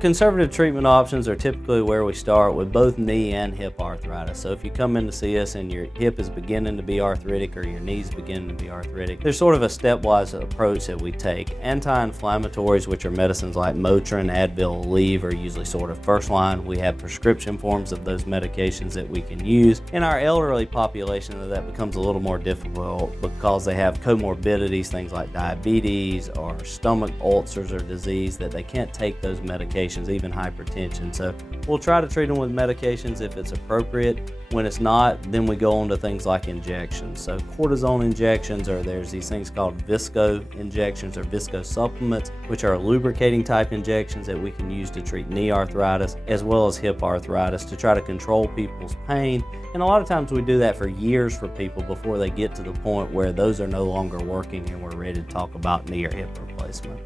Conservative treatment options are typically where we start with both knee and hip arthritis. So if you come in to see us and your hip is beginning to be arthritic or your knee's beginning to be arthritic, there's sort of a stepwise approach that we take. Anti-inflammatories, which are medicines like Motrin, Advil, Aleve, are usually sort of first line. We have prescription forms of those medications that we can use. In our elderly population, that becomes a little more difficult because they have comorbidities, things like diabetes or stomach ulcers or disease, that they can't take those medications, even hypertension. So we'll try to treat them with medications if it's appropriate. When it's not, then we go on to things like injections. So cortisone injections, or there's these things called visco injections or visco supplements, which are lubricating type injections that we can use to treat knee arthritis as well as hip arthritis to try to control people's pain. And a lot of times we do that for years for people before they get to the point where those are no longer working and we're ready to talk about knee or hip replacement.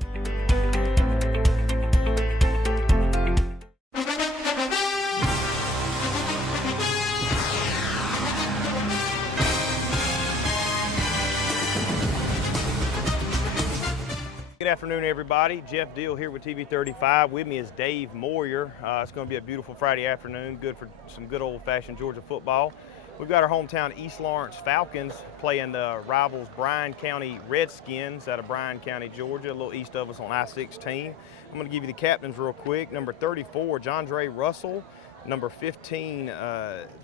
Good afternoon, everybody. Jeff Deal here with TV35. With me is Dave Moyer. It's going to be a beautiful Friday afternoon, good for some good old-fashioned Georgia football. We've got our hometown East Lawrence Falcons playing the rivals Bryan County Redskins out of Bryan County, Georgia, a little east of us on I-16. I'm going to give you the captains real quick. Number 34, Johndre Russell. Number 15,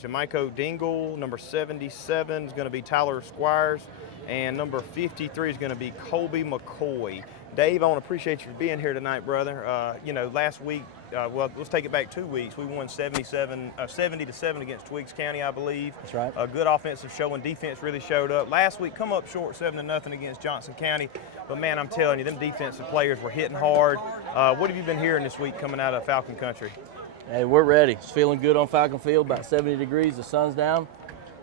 Jamaico Dingle. Number 77 is going to be Tyler Squires. And number 53 is going to be Colby McCoy. Dave, I want to appreciate you for being here tonight, brother. Last week, well, let's take it back 2 weeks. We won 70-7 against Twiggs County, I believe. That's right. A good offensive show, and defense really showed up. Last week, come up short 7-0 against Johnson County. But, man, I'm telling you, them defensive players were hitting hard. What have you been hearing this week coming out of Falcon Country? Hey, we're ready. It's feeling good on Falcon Field, about 70 degrees, the sun's down.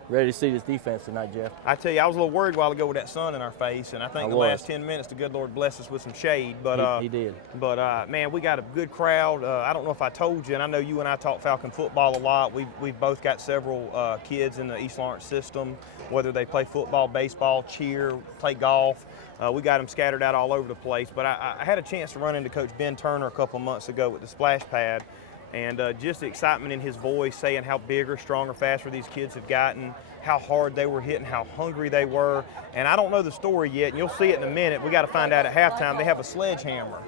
Ready to see this defense tonight, Jeff. I tell you, I was a little worried a while ago with that sun in our face, and I think the last 10 minutes, the good Lord blessed us with some shade. But He did. But man, we got a good crowd. I don't know if I told you, and I know you and I talk Falcon football a lot. We've both got several kids in the East Lawrence system, whether they play football, baseball, cheer, play golf. We got them scattered out all over the place. But I had a chance to run into Coach Ben Turner a couple of months ago with the splash pad, and just the excitement in his voice, saying how bigger, stronger, faster these kids have gotten, how hard they were hitting, how hungry they were. And I don't know the story yet, and you'll see it in a minute. We got to find out at halftime. They have a sledgehammer.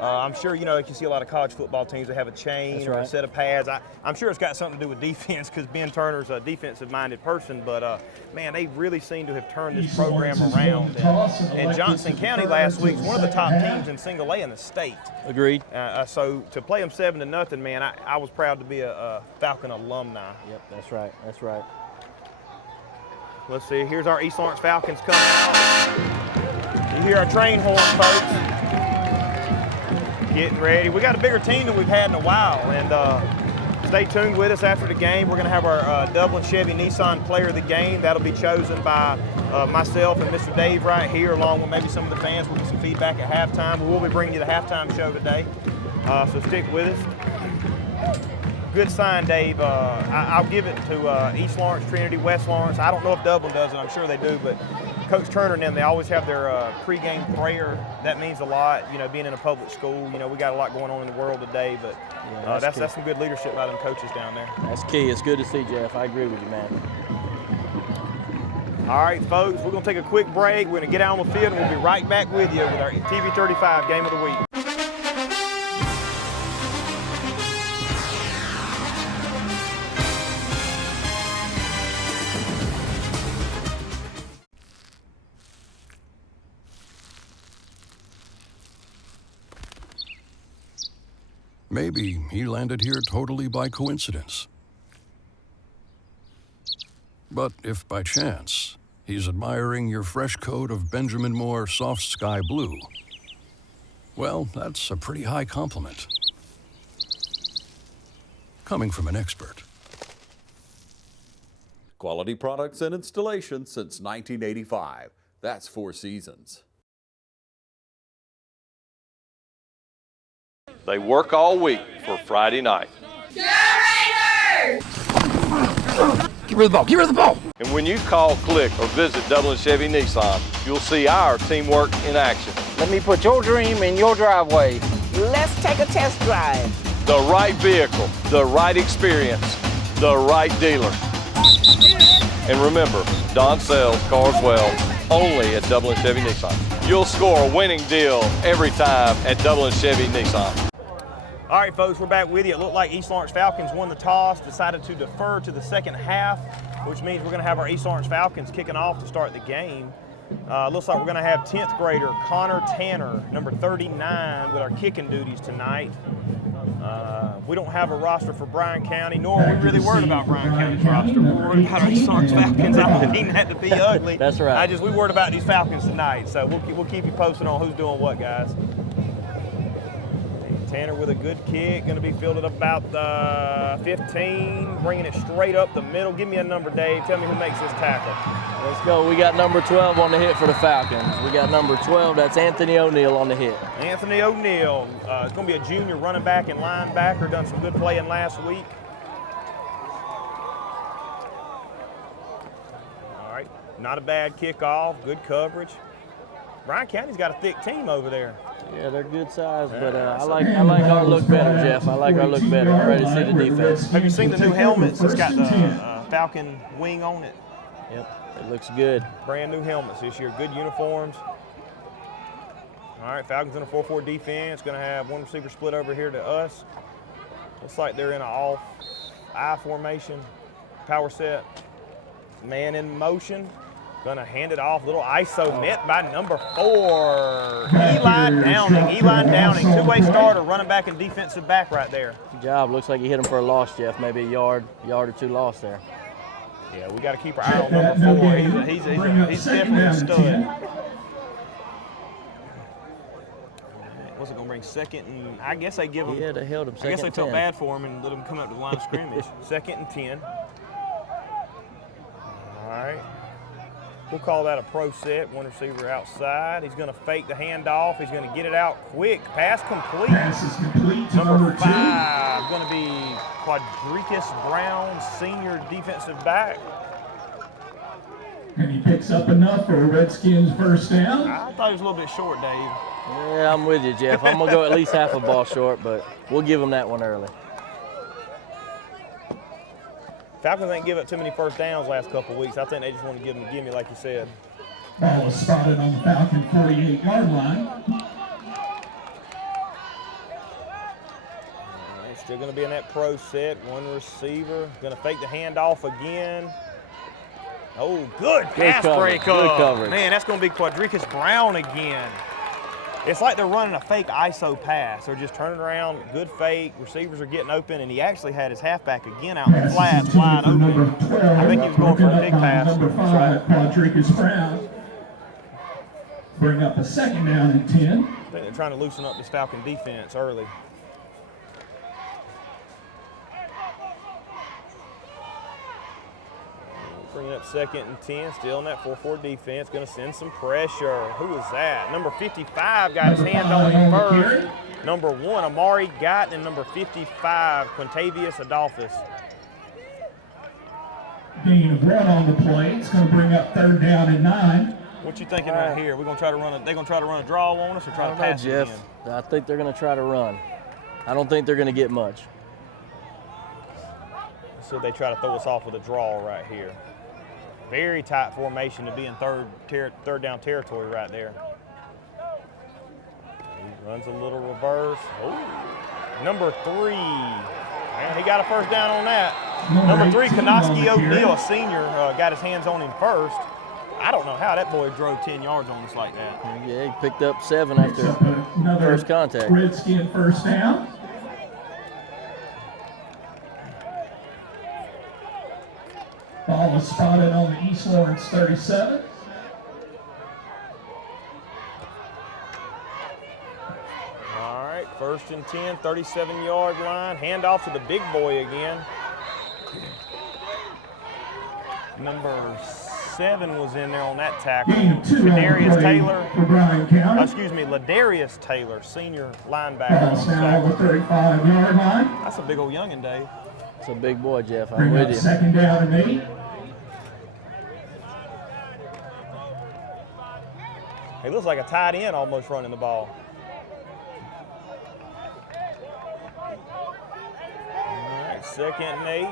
I'm sure, you can see a lot of college football teams that have a chain or a set of pads. I'm sure it's got something to do with defense because Ben Turner's a defensive-minded person. But, man, they really seem to have turned this program around. And Johnson County last week was one of the top teams in single A in the state. Agreed. So to play them 7-0, man, I was proud to be a Falcon alumni. Yep, that's right. That's right. Let's see. Here's our East Lawrence Falcons coming out. You hear our train horn, folks. Getting ready. We got a bigger team than we've had in a while, and stay tuned with us after the game. We're going to have our Dublin Chevy Nissan Player of the Game. That'll be chosen by myself and Mr. Dave right here, along with maybe some of the fans. We'll get some feedback at halftime. We'll be bringing you the halftime show today, so stick with us. Good sign, Dave. I'll give it to East Lawrence, Trinity, West Lawrence. I don't know if Dublin does it. I'm sure they do, but Coach Turner and them, they always have their pregame prayer. That means a lot, being in a public school. We got a lot going on in the world today, but that's some good leadership by them coaches down there. That's key. It's good to see, Jeff. I agree with you, man. All right, folks, we're going to take a quick break. We're going to get out on the field, and we'll be right back with you with our TV35 Game of the Week. Maybe he landed here totally by coincidence. But if by chance he's admiring your fresh coat of Benjamin Moore soft sky blue, well, that's a pretty high compliment. Coming from an expert. Quality products and installation since 1985. That's Four Seasons. They work all week for Friday night. Go Raiders! Give her the ball, give her the ball! And when you call, click, or visit Dublin Chevy Nissan, you'll see our teamwork in action. Let me put your dream in your driveway. Let's take a test drive. The right vehicle, the right experience, the right dealer. And remember, Don sells cars well only at Dublin Chevy Nissan. You'll score a winning deal every time at Dublin Chevy Nissan. All right, folks, we're back with you. It looked like East Lawrence Falcons won the toss, decided to defer to the second half, which means we're going to have our East Lawrence Falcons kicking off to start the game. Looks like we're going to have 10th grader Connor Tanner, number 39, with our kicking duties tonight. We don't have a roster for Bryan County, nor are we really worried about Bryan County's roster. We're worried about our East Lawrence Falcons. I don't mean that to be ugly. That's right. We worried about these Falcons tonight, so we'll keep you posted on who's doing what, guys. Tanner with a good kick, going to be fielded about 15, bringing it straight up the middle. Give me a number, Dave. Tell me who makes this tackle. Let's go. We got number 12 on the hit for the Falcons. We got number 12. That's Anthony O'Neill on the hit. Anthony O'Neill. It's going to be a junior running back and linebacker. Done some good playing last week. All right. Not a bad kickoff. Good coverage. Bryan County's got a thick team over there. Yeah, they're good size, but I like our look better, Jeff. I like our look better. I'm ready to see the defense. Have you seen the new helmets? It's got the Falcon wing on it. Yep, it looks good. Brand new helmets this year. Good uniforms. All right, Falcons in a 4-4 defense. Going to have one receiver split over here to us. Looks like they're in an off-I formation. Power set. Man in motion. Gonna hand it off. Little ISO met by number 4. Eli Downing, two-way starter, running back and defensive back right there. Good job. Looks like he hit him for a loss, Jeff. Maybe a yard or two loss there. Yeah, we got to keep our eye on number 4. He's definitely a stud. What's it gonna bring? Second and I guess they give him. Yeah, they held him. I guess they felt bad for him and let him come up to the line of scrimmage. 2nd and 10. All right. We'll call that a pro set. One receiver outside. He's going to fake the handoff. He's going to get it out quick. Pass complete. Pass is complete to number 5. Going to be Quadricus Brown, senior defensive back. And he picks up enough for a Redskins first down. I thought he was a little bit short, Dave. Yeah, I'm with you, Jeff. I'm going to go at least half a ball short, but we'll give him that one early. Falcons ain't give up too many first downs last couple of weeks. I think they just want to give them a gimme, like you said. Ball is spotted on the Falcon 48-yard line. Still going to be in that pro set. One receiver. Going to fake the handoff again. Oh, good pass breakup. Good coverage. Man, that's going to be Quadricus Brown again. It's like they're running a fake ISO pass. They're just turning around, good fake. Receivers are getting open, and he actually had his halfback again out in the flats, wide open. I think he was going for a big pass. Number 5, Quadricus Brown. Bring up a 2nd down and 10. I think they're trying to loosen up this Falcon defense early. Bringing up 2nd and 10, still in that 4-4 defense. Going to send some pressure. Who is that? Number 55 got his hand on him first. Number 1, Amari Gott, and number 55, Quintavious Adolphus. Gain of 1 on the play. It's going to bring up 3rd down and 9. What you thinking right here? We're going to try to run they're going to try to run a draw on us or try to pass Jeff. Again? I think they're going to try to run. I don't think they're going to get much. So they try to throw us off with a draw right here. Very tight formation to be in third down territory right there. He runs a little reverse. Oh, number 3. Man, he got a first down on that. Number 3, Kanoski O'Neill, a senior, got his hands on him first. I don't know how that boy drove 10 yards on us like that. Yeah, he picked up 7 after first contact. Redskin first down. Ball is spotted on the East Lawrence 37. All right, 1st and 10, 37-yard line. Handoff to the big boy again. Number 7 was in there on that tackle. Ladarius Taylor. Ladarius Taylor, senior linebacker. Ball now the 35-yard line. That's a big old youngin', Dave. It's a big boy, Jeff. I'm with you. 2nd down and 8. He looks like a tight end almost running the ball. 2nd and 8.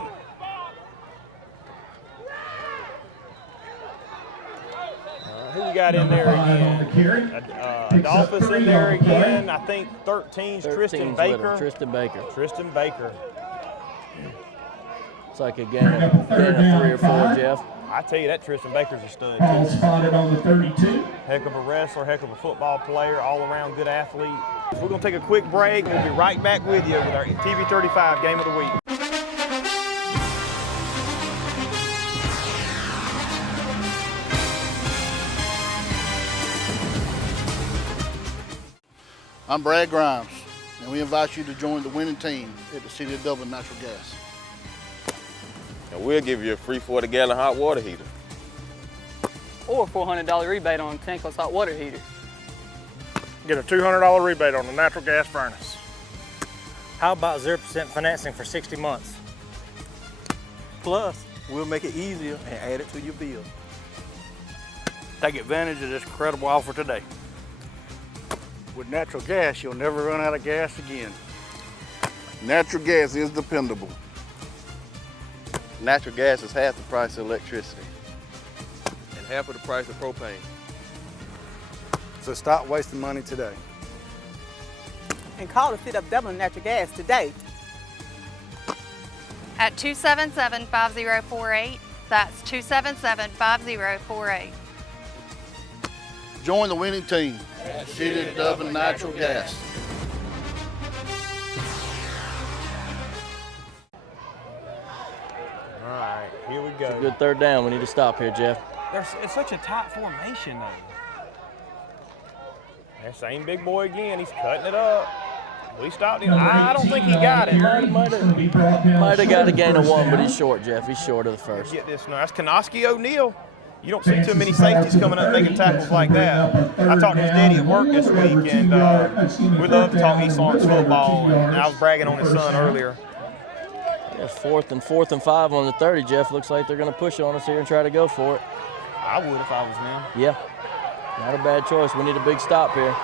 Who we got in there again? Adolphus in there again. I think 13's Tristan Baker. Tristan Baker. Tristan Baker. It's like a gain of 3 or 4, Jeff. I tell you, that Tristan Baker's a stud. Ball spotted on the 32. Heck of a wrestler, heck of a football player, all-around good athlete. So we're going to take a quick break. We'll be right back with you with our TV 35 Game of the Week. I'm Brad Grimes, and we invite you to join the winning team at the City of Dublin Natural Gas. And we'll give you a free 40-gallon hot water heater. Or a $400 rebate on a tankless hot water heater. Get a $200 rebate on the natural gas furnace. How about 0% financing for 60 months? Plus, we'll make it easier and add it to your bill. Take advantage of this incredible offer today. With natural gas, you'll never run out of gas again. Natural gas is dependable. Natural gas is half the price of electricity and half of the price of propane. So stop wasting money today. And call the City of Dublin Natural Gas today. At 277-5048. That's 277-5048. Join the winning team at City of Dublin Natural Gas. All right, here we go. It's a good 3rd down. We need to stop here, Jeff. It's such a tight formation, though. That same big boy again. He's cutting it up. We stopped him. I don't think he got it. Might have got a gain of 1, but he's short, Jeff. He's short of the first. Get this now. That's Kanoski O'Neal. You don't see too many safeties coming up making tackles like that. I talked to his daddy at work this week, and we love to talk East Lawrence football. And I was bragging on his son earlier. It's 4th and 5 on the 30, Jeff. Looks like they're going to push on us here and try to go for it. I would if I was them. Yeah, not a bad choice. We need a big stop here.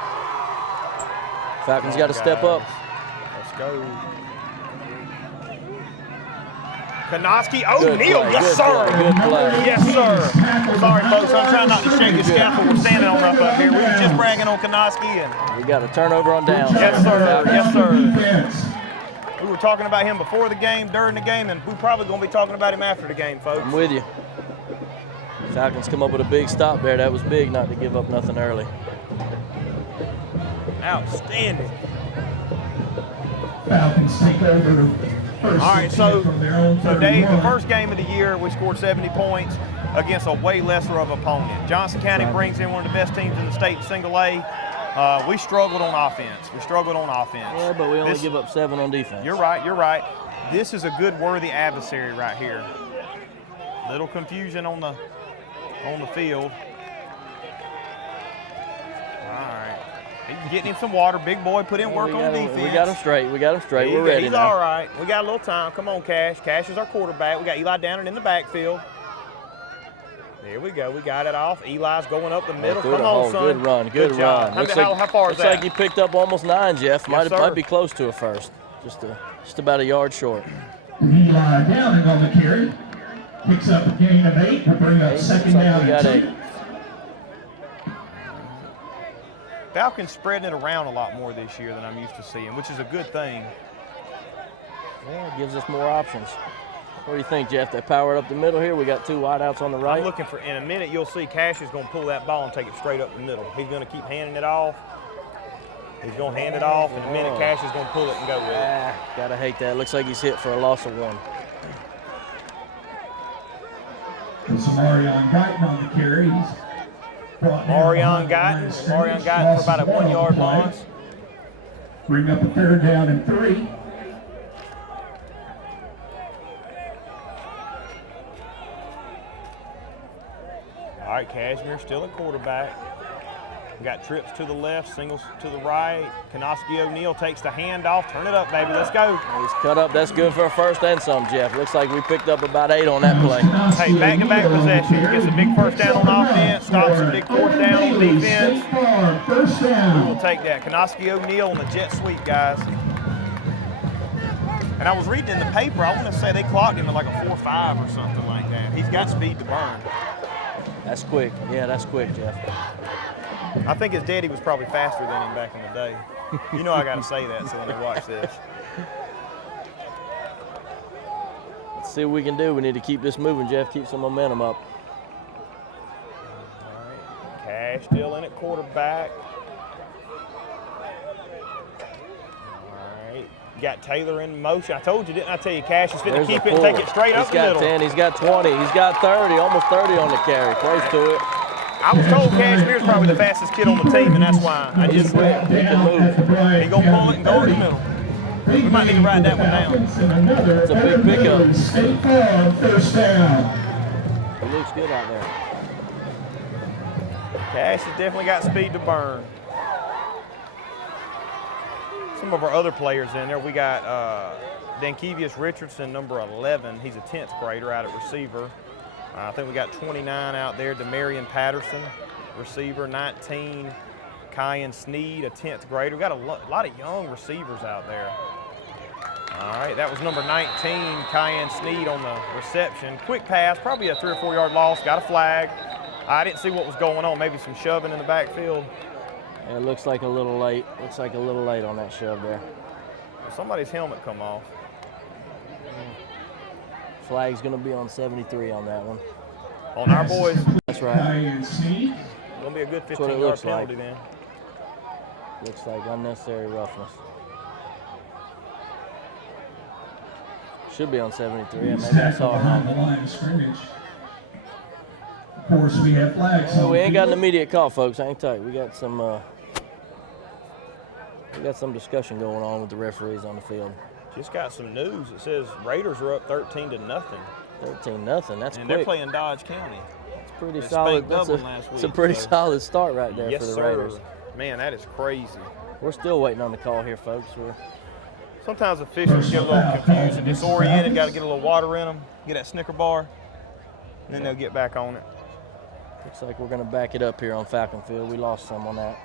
Falcons got to step up. Let's go. Kanoski O'Neal, yes sir. Good play. Yes sir. Sorry folks, I'm trying not to shake the scaffold we're standing on up here. We were just bragging on Kanoski and we got a turnover on down. Yes sir, yes sir. We were talking about him before the game, during the game, and we're probably going to be talking about him after the game, folks. I'm with you. Falcons come up with a big stop there. That was big not to give up nothing early. Outstanding. Falcons take over. All right, so Dave, the first game of the year, we scored 70 points against a way lesser of opponent. Johnson County brings in one of the best teams in the state, single A. We struggled on offense. Yeah, but we only give up 7 on defense. You're right, you're right. This is a good, worthy adversary right here. Little confusion on the field. All right. Getting him some water. Big boy put in work on defense. We got him straight. We're ready He's now. all right. We got a little time. Come on, Cash. Cash is our quarterback. We got Eli Downer in the backfield. There we go. We got it off. Eli's going up the middle. Come on, son. Good run. Good job. run. How far is that? Looks like you picked up almost 9, Jeff. Yes, Might be close to a first. Just about a yard short. Eli Downing on the carry. Picks up a gain of 8. We'll bring up 2nd down. We got 8. Falcons spreading it around a lot more this year than I'm used to seeing, which is a good thing. Yeah, it gives us more options. What do you think, Jeff? They powered up the middle here. We got 2 wideouts on the right. I'm looking for, in a minute, you'll see Cash is going to pull that ball and take it straight up the middle. He's going to keep handing it off. He's going to hand it off. In a minute, Cash is going to pull it and go with it. Gotta hate that. Looks like he's hit for a loss of 1. It's Marion Guyton on the carry. Marion Guyton for about a 1-yard loss. Bring up a 3rd down and 3. All right, Cashmere still at quarterback. We got trips to the left, singles to the right. Kanoski O'Neal takes the handoff. Turn it up, baby. Let's go. He's cut up. That's good for a first and some, Jeff. Looks like we picked up about 8 on that play. Hey, back-to-back possession. Gets a big first down on offense. Stops a big 4th down on defense. We will take that. Kanoski O'Neal on the jet sweep, guys. And I was reading in the paper, I want to say they clocked him at like a 4.5 or something like that. He's got speed to burn. That's quick. Yeah, that's quick, Jeff. I think his daddy was probably faster than him back in the day. You know I got to say that so when they watch this. Let's see what we can do. We need to keep this moving, Jeff. Keep some momentum up. All right. Cash still in at quarterback. All right. You got Taylor in motion. I told you, didn't I tell you, Cash is fitting to keep it and take it straight up the middle. He's got 10, he's got 20, he's got 30, almost 30 on the carry. Close to it. I was told Cashmere's probably the fastest kid on the team, and that's why I just went. He can move. He gonna pull it and go in the middle. We might need to ride that one down. It's a big pickup. State Farm, first down. He looks good out there. Cash has definitely got speed to burn. Some of our other players in there, we got Dankevius Richardson, number 11. He's a 10th grader out at receiver. I think we got 29 out there. Demarion Patterson, receiver. 19, Kyan Sneed, a 10th grader. We got a lot of young receivers out there. All right, that was number 19, Kyan Sneed on the reception. Quick pass, probably a 3 or 4 yard loss. Got a flag. I didn't see what was going on. Maybe some shoving in the backfield. Yeah, it looks like a little late. Looks like a little late on that shove there. Somebody's helmet come off. Flag's going to be on 73 on that one. On our boys. That's right. Going to be a good 15-yard penalty then. Looks like unnecessary roughness. Should be on 73. Yeah, maybe I saw it wrong. The line of scrimmage. Of course, we have flags. Well, we ain't got an immediate call, folks. Hang tight. We got some discussion going on with the referees on the field. Just got some news. It says Raiders are up 13-0. 13-0. That's and quick. They're playing Dodge County. It's pretty solid. It's a pretty solid start right there for the Raiders. Man, that is crazy. We're still waiting on the call here, folks. Sometimes officials get a little confused and disoriented. Got to get a little water in them, get that Snicker bar, and then they'll get back on it. Looks like we're going to back it up here on Falcon Field. We lost some on that.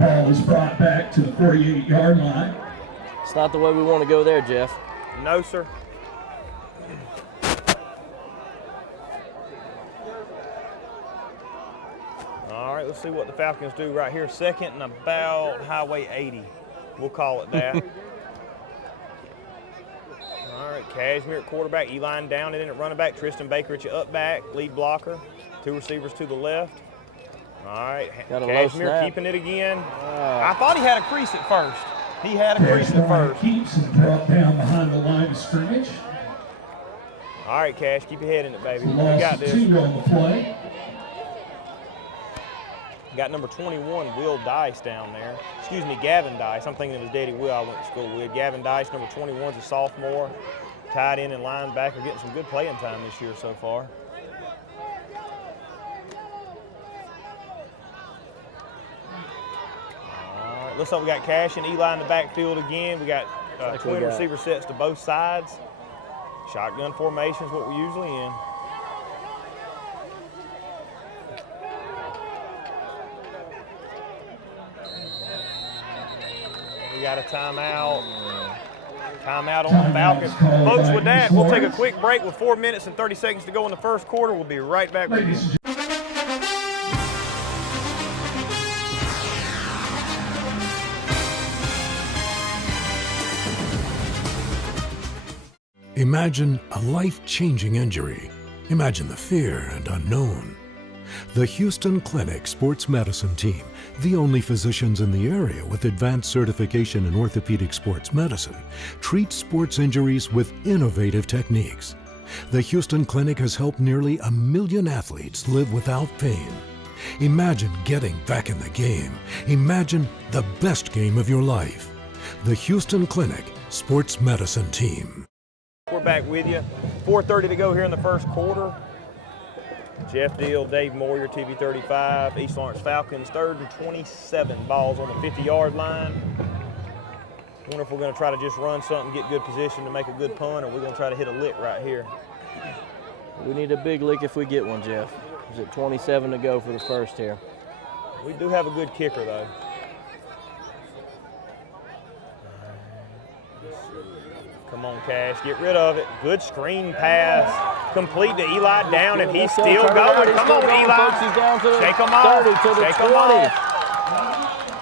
Ball is brought back to the 48-yard line. It's not the way we want to go there, Jeff. No, sir. All right, let's see what the Falcons do right here. Second and about Highway 80. We'll call it that. All right, Cashmere at quarterback, Eli down it in at running back, Tristan Baker at your up back, lead blocker, 2 receivers to the left. All right, Cashmere keeping it again. I thought he had a crease at first. He had a crease at first. Keeps and brought down behind the line of scrimmage. All right, Cash, keep your head in it, baby. You Lost got this. 2 on the play. Got number 21, Will Dice down there. Excuse me, Gavin Dice. I'm thinking of his daddy, Will, I went to school with. Gavin Dice, number 21's a sophomore. Tight end and linebacker, getting some good playing time this year so far. All right, looks like we got Cash and Eli in the backfield again. We got twin receiver sets to both sides. Shotgun formation is what we're usually in. We got a timeout. Timeout on the Falcons. Folks, with that, we'll take a quick break with 4 minutes and 30 seconds to go in the first quarter. We'll be right back with you. Imagine a life-changing injury. Imagine the fear and unknown. The Houston Clinic Sports Medicine Team, the only physicians in the area with advanced certification in orthopedic sports medicine, treats sports injuries with innovative techniques. The Houston Clinic has helped nearly 1 million athletes live without pain. Imagine getting back in the game. Imagine the best game of your life. The Houston Clinic Sports Medicine Team. We're back with you. 4:30 to go here in the first quarter. Jeff Deal, Dave Moyer, TV 35, East Lawrence Falcons, 3rd and 27, balls on the 50-yard line. Wonder if we're going to try to just run something, get good position to make a good punt, or we're going to try to hit a lick right here. We need a big lick if we get one, Jeff. There's at 27 to go for the first here. We do have a good kicker, though. Come on, Cash, get rid of it. Good screen pass. Complete to Eli down, and he's still going. Come on, Eli. Shake him off. 30 to the 20.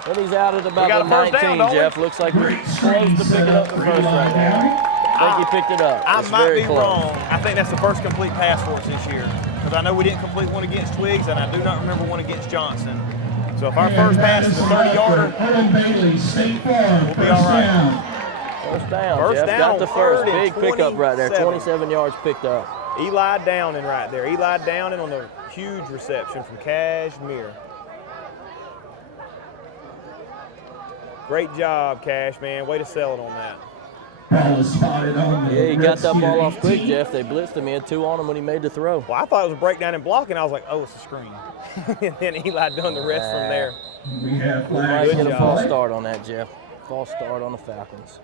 And he's out at about the 19, Jeff. Looks like we're close to picking up the first right now. I think he picked it up. I might be wrong. I think that's the first complete pass for us this year. Because I know we didn't complete one against Twiggs, and I do not remember one against Johnson. So if our first pass is a 30-yarder, we'll be all right. First down, Jeff. Got the first. Big pickup right there. 27 yards picked up. Eli Downing right there. Eli Downing on the huge reception from Cashmere. Great job, Cash, man. Way to sell it on that. Ball is spotted on the he got that ball off quick, Jeff. They blitzed him. He had 2 on him when he made the throw. Well, I thought it was a breakdown and blocking. I was like, oh, it's a screen. And then Eli done the rest from there. We might get a false start on that, Jeff. False start on the Falcons.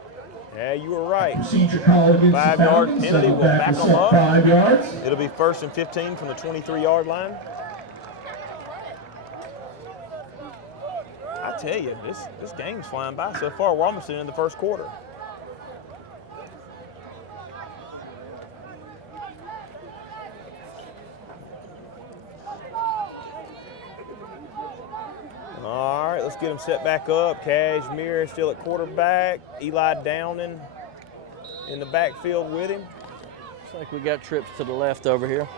Yeah, you were right. 5-yard penalty. We'll back them up. 5 yards. It'll be 1st and 15 from the 23-yard line. I tell you, this game's flying by so far. We're almost in the first quarter. All right, let's get him set back up. Cashmere still at quarterback. Eli Downing in the backfield with him. Looks like we got trips to the left over here.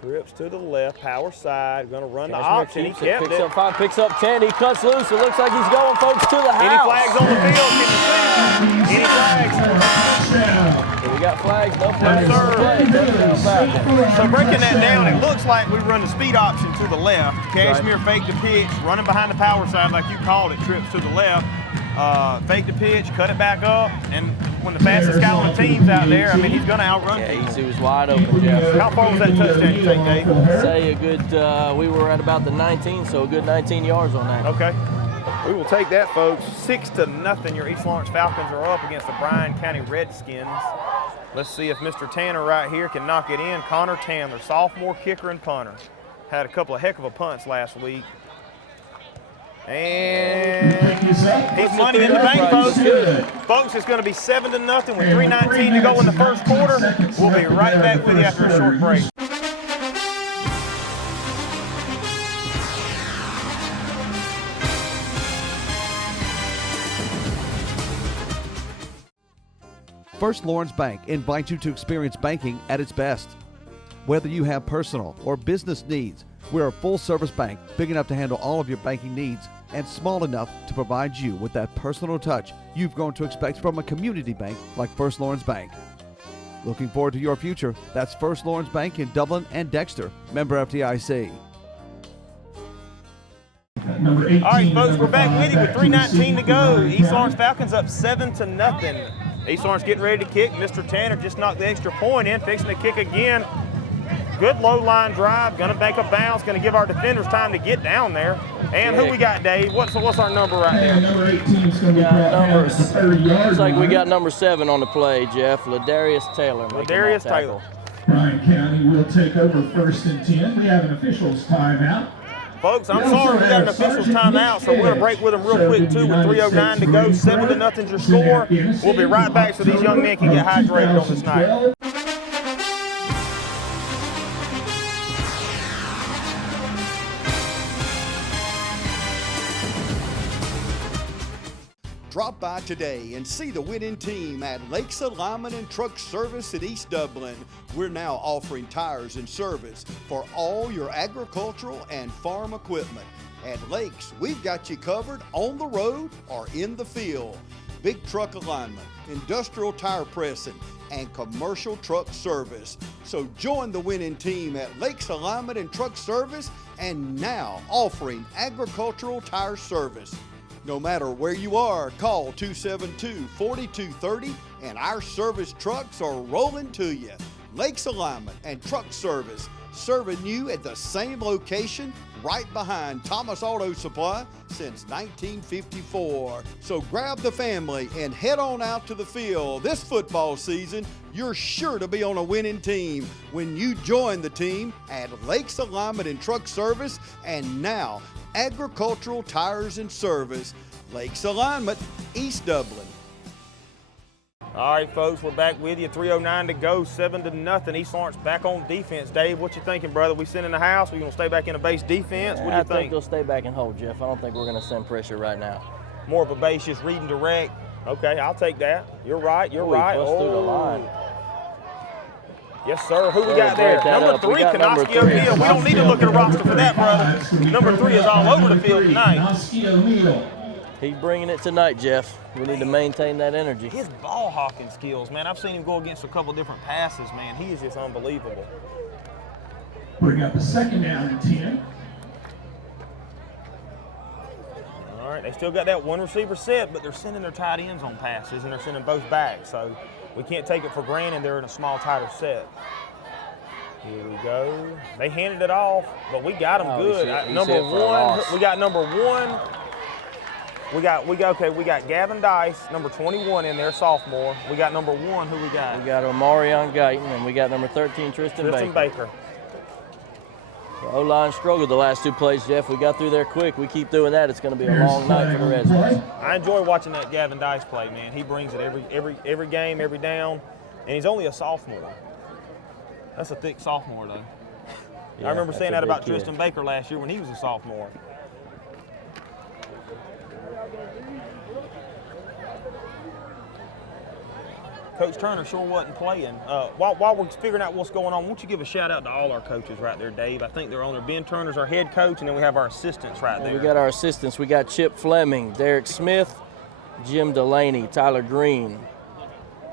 Trips to the left, power side. Going to run the option. He kept picks it. Up 5, picks up 10. He cuts loose. It looks like he's going, folks, to the house. Any flags on the field? Can you see? Any flags? So we got flags. No flags. So breaking that down, it looks like we run the speed option to the left. Cashmere faked the pitch, running behind the power side like you called it, trips to the left. Fake the pitch, cut it back up, and when the fastest guy on the team's out there, I mean, he's going to outrun people. He was wide open, Jeff. How far was that touchdown you take, Dave? Say a good, we were at about the 19, so a good 19 yards on that. Okay. We will take that, folks. 6-0, your East Lawrence Falcons are up against the Bryan County Redskins. Let's see if Mr. Tanner right here can knock it in. Connor Tanner, sophomore kicker and punter. Had a couple of heck of a punts last week. And he's money in the bank, folks. Folks, it's going to be 7-0 with 3:19 to go in the first quarter. We'll be right back with you after a short break. First Lawrence Bank invites you to experience banking at its best. Whether you have personal or business needs, we're a full-service bank big enough to handle all of your banking needs and small enough to provide you with that personal touch you've grown to expect from a community bank like First Lawrence Bank. Looking forward to your future? That's First Lawrence Bank in Dublin and Dexter, member FDIC. All right, folks, we're back with you with 3:19 to go. East Lawrence Falcons up 7-0. East Lawrence getting ready to kick. Mr. Tanner just knocked the extra point in, fixing to kick again. Good low line drive, gonna make a bounce, gonna give our defenders time to get down there. And who we got, Dave? What's our number right there? Number 18 is going to be brought down at the 30-yard Looks like we line. got number 7 on the play, Jeff. Ladarius Taylor. Ladarius Taylor. Bryan County will take over 1st and 10. We have an officials timeout. Folks, I'm sorry we got an officials timeout, so we're going to break with them real quick, too, with 3:09 to go. 7-0 your score. We'll be right back so these young men can get hydrated on this night. Drop by today and see the winning team at Lakes Alignment and Truck Service in East Dublin. We're now offering tires and service for all your agricultural and farm equipment. At Lakes, we've got you covered on the road or in the field. Big truck alignment, industrial tire pressing, and commercial truck service. So join the winning team at Lakes Alignment and Truck Service, and now offering agricultural tire service. No matter where you are, call 272-4230 and our service trucks are rolling to you. Lakes Alignment and Truck Service, serving you at the same location right behind Thomas Auto Supply since 1954. So grab the family and head on out to the field. This football season, you're sure to be on a winning team when you join the team at Lakes Alignment and Truck Service and now Agricultural Tires and Service. Lakes Alignment, East Dublin. All right, folks, we're back with you. 3:09 to go, 7-0. East Lawrence back on defense. Dave, what you thinking, brother? We sitting in the house? We gonna stay back in a base defense? What do you I think think? they'll stay back and hold, Jeff. I don't think we're going to send pressure right now. More of a base, just reading direct. Okay, I'll take that. You're right. You're right. Through the line. Yes, sir. Who we got there? Number 3, Kanoski O'Neal. We don't need to look at a roster for that, brother. Number 3 is all over the field tonight. He's bringing it tonight, Jeff. We need to maintain that energy. His ball hawking skills, man. I've seen him go against a couple different passes, man. He is just unbelievable. Bring up a 2nd down and 10. All right, they still got that one receiver set, but they're sending their tight ends on passes, and they're sending both back. So we can't take it for granted they're in a small, tighter set. Here we go. They handed it off, but we got them good. Number 1, we got number 1. We got Gavin Dice, number 21 in there, sophomore. We got number 1, who we got? We got Omarion Guyton, and we got number 13, Tristan Baker. The O-line struggled the last 2 plays, Jeff. We got through there quick. We keep doing that, it's going to be a long night for the Redskins. I enjoy watching that Gavin Dice play, man. He brings it every game, every down, and he's only a sophomore. That's a thick sophomore, though. Yeah, I remember saying that about kid. Tristan Baker last year when he was a sophomore. Coach Turner sure wasn't playing. While we're figuring out what's going on, won't you give a shout out to all our coaches right there, Dave? I think they're on there. Ben Turner's our head coach, and then we have our assistants right there. We got our assistants. We got Chip Fleming, Derek Smith, Jim Delaney, Tyler Green,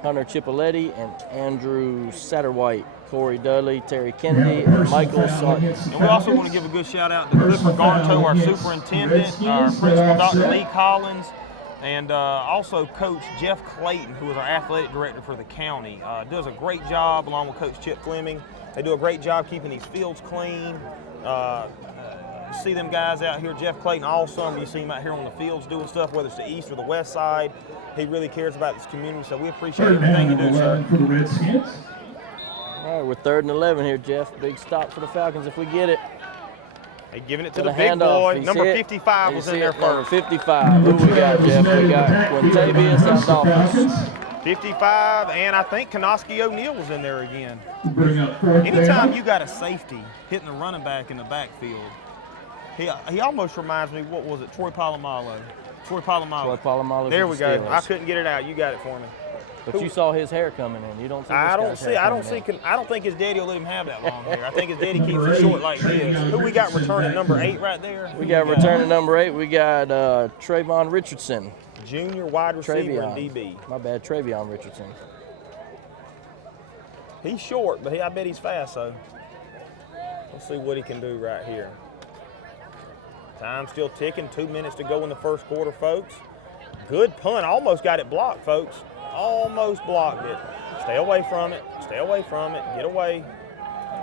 Hunter Chipoletti, and Andrew Satterwhite, Corey Dudley, Terry Kennedy, and Michael Sarton. And we also want to give a good shout out to Clifford Garto, our superintendent, our principal, Dr. Lee Collins, and also Coach Jeff Clayton, who is our athletic director for the county. Does a great job along with Coach Chip Fleming. They do a great job keeping these fields clean. See them guys out here, Jeff Clayton, all summer. You see him out here on the fields doing stuff, whether it's the east or the west side. He really cares about this community, so we appreciate everything you do, sir. For the Redskins. All right, we're 3rd and 11 here, Jeff. Big stop for the Falcons if we get it. They giving it to the big boy. Number 55 was in there first. Number 55. Who we got, Jeff? We got Quintavious Adolphus. 55, and I think Kanoski O'Neal was in there again. Bring up 4th Anytime down. you got a safety hitting the running back in the backfield, he almost reminds me, what was it, Troy Polamalu. Troy Polamalu. There we go. Steelers. I couldn't get it out. You got it for me. But you saw his hair coming in. You don't see I don't think his daddy will let him have that long hair. I think his daddy keeps it short like this. Who we got returning number 8 right there? We got returning number 8. We got Trayvon Richardson. Junior wide receiver and DB. My bad, Travion Richardson. He's short, but I bet he's fast, so let's see what he can do right here. Time still ticking, 2 minutes to go in the first quarter, folks. Good punt, almost got it blocked, folks. Almost blocked it. Stay away from it, get away.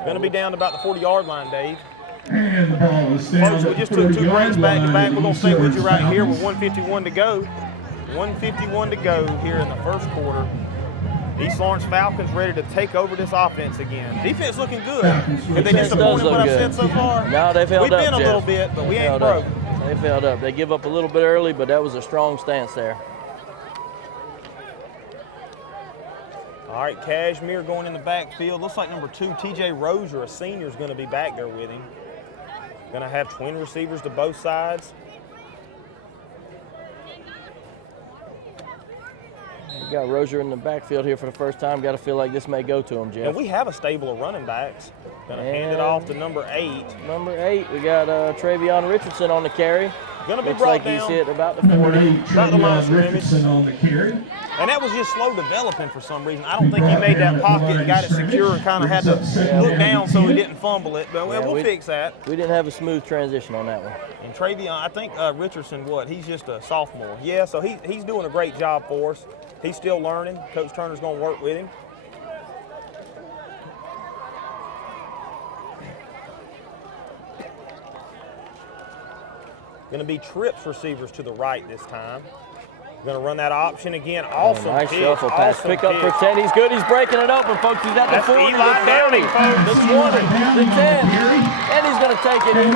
Gonna be down to about the 40-yard line, Dave. And the ball is down. Folks, we just took 2 breaks back to back. We're gonna stay with you right here with 1:51 to go. 1:51 to go here in the first quarter. East Lawrence Falcons ready to take over this offense again. Defense looking good. Have they disappointed what I've said so far? No, they've held up, We've been a little bit, but we ain't broke. They've held up. They give up a little bit early, but that was a strong stance there. All right, Cashmere going in the backfield. Looks like number 2, TJ Rozier, a senior, is going to be back there with him. Going to have twin receivers to both sides. We got Rozier in the backfield here for the first time. Got to feel like this may go to him, Jeff. And we have a stable of running backs. Going to hand it off to number 8. Number 8, we got Travion Richardson on the carry. Going to be Looks brought like down. He's hit about the 40. About the line of scrimmage. Richardson on the carry. And that was just slow developing for some reason. I don't think he made that pocket and got it secure and kind of had to look down so he didn't fumble it. But we'll fix that. We didn't have a smooth transition on that one. And Travion, I think Richardson, he's just a sophomore. Yeah, so he's doing a great job for us. He's still learning. Coach Turner's going to work with him. Going to be trips receivers to the right this time. Going to run that option again. Awesome nice pitch. shuffle pass. Awesome Pick up for pitch. 10. He's good. He's breaking it open, folks. He's at the That's 40, Eli the 30, Downing, folks. the 20, the 10. And he's going to take it in.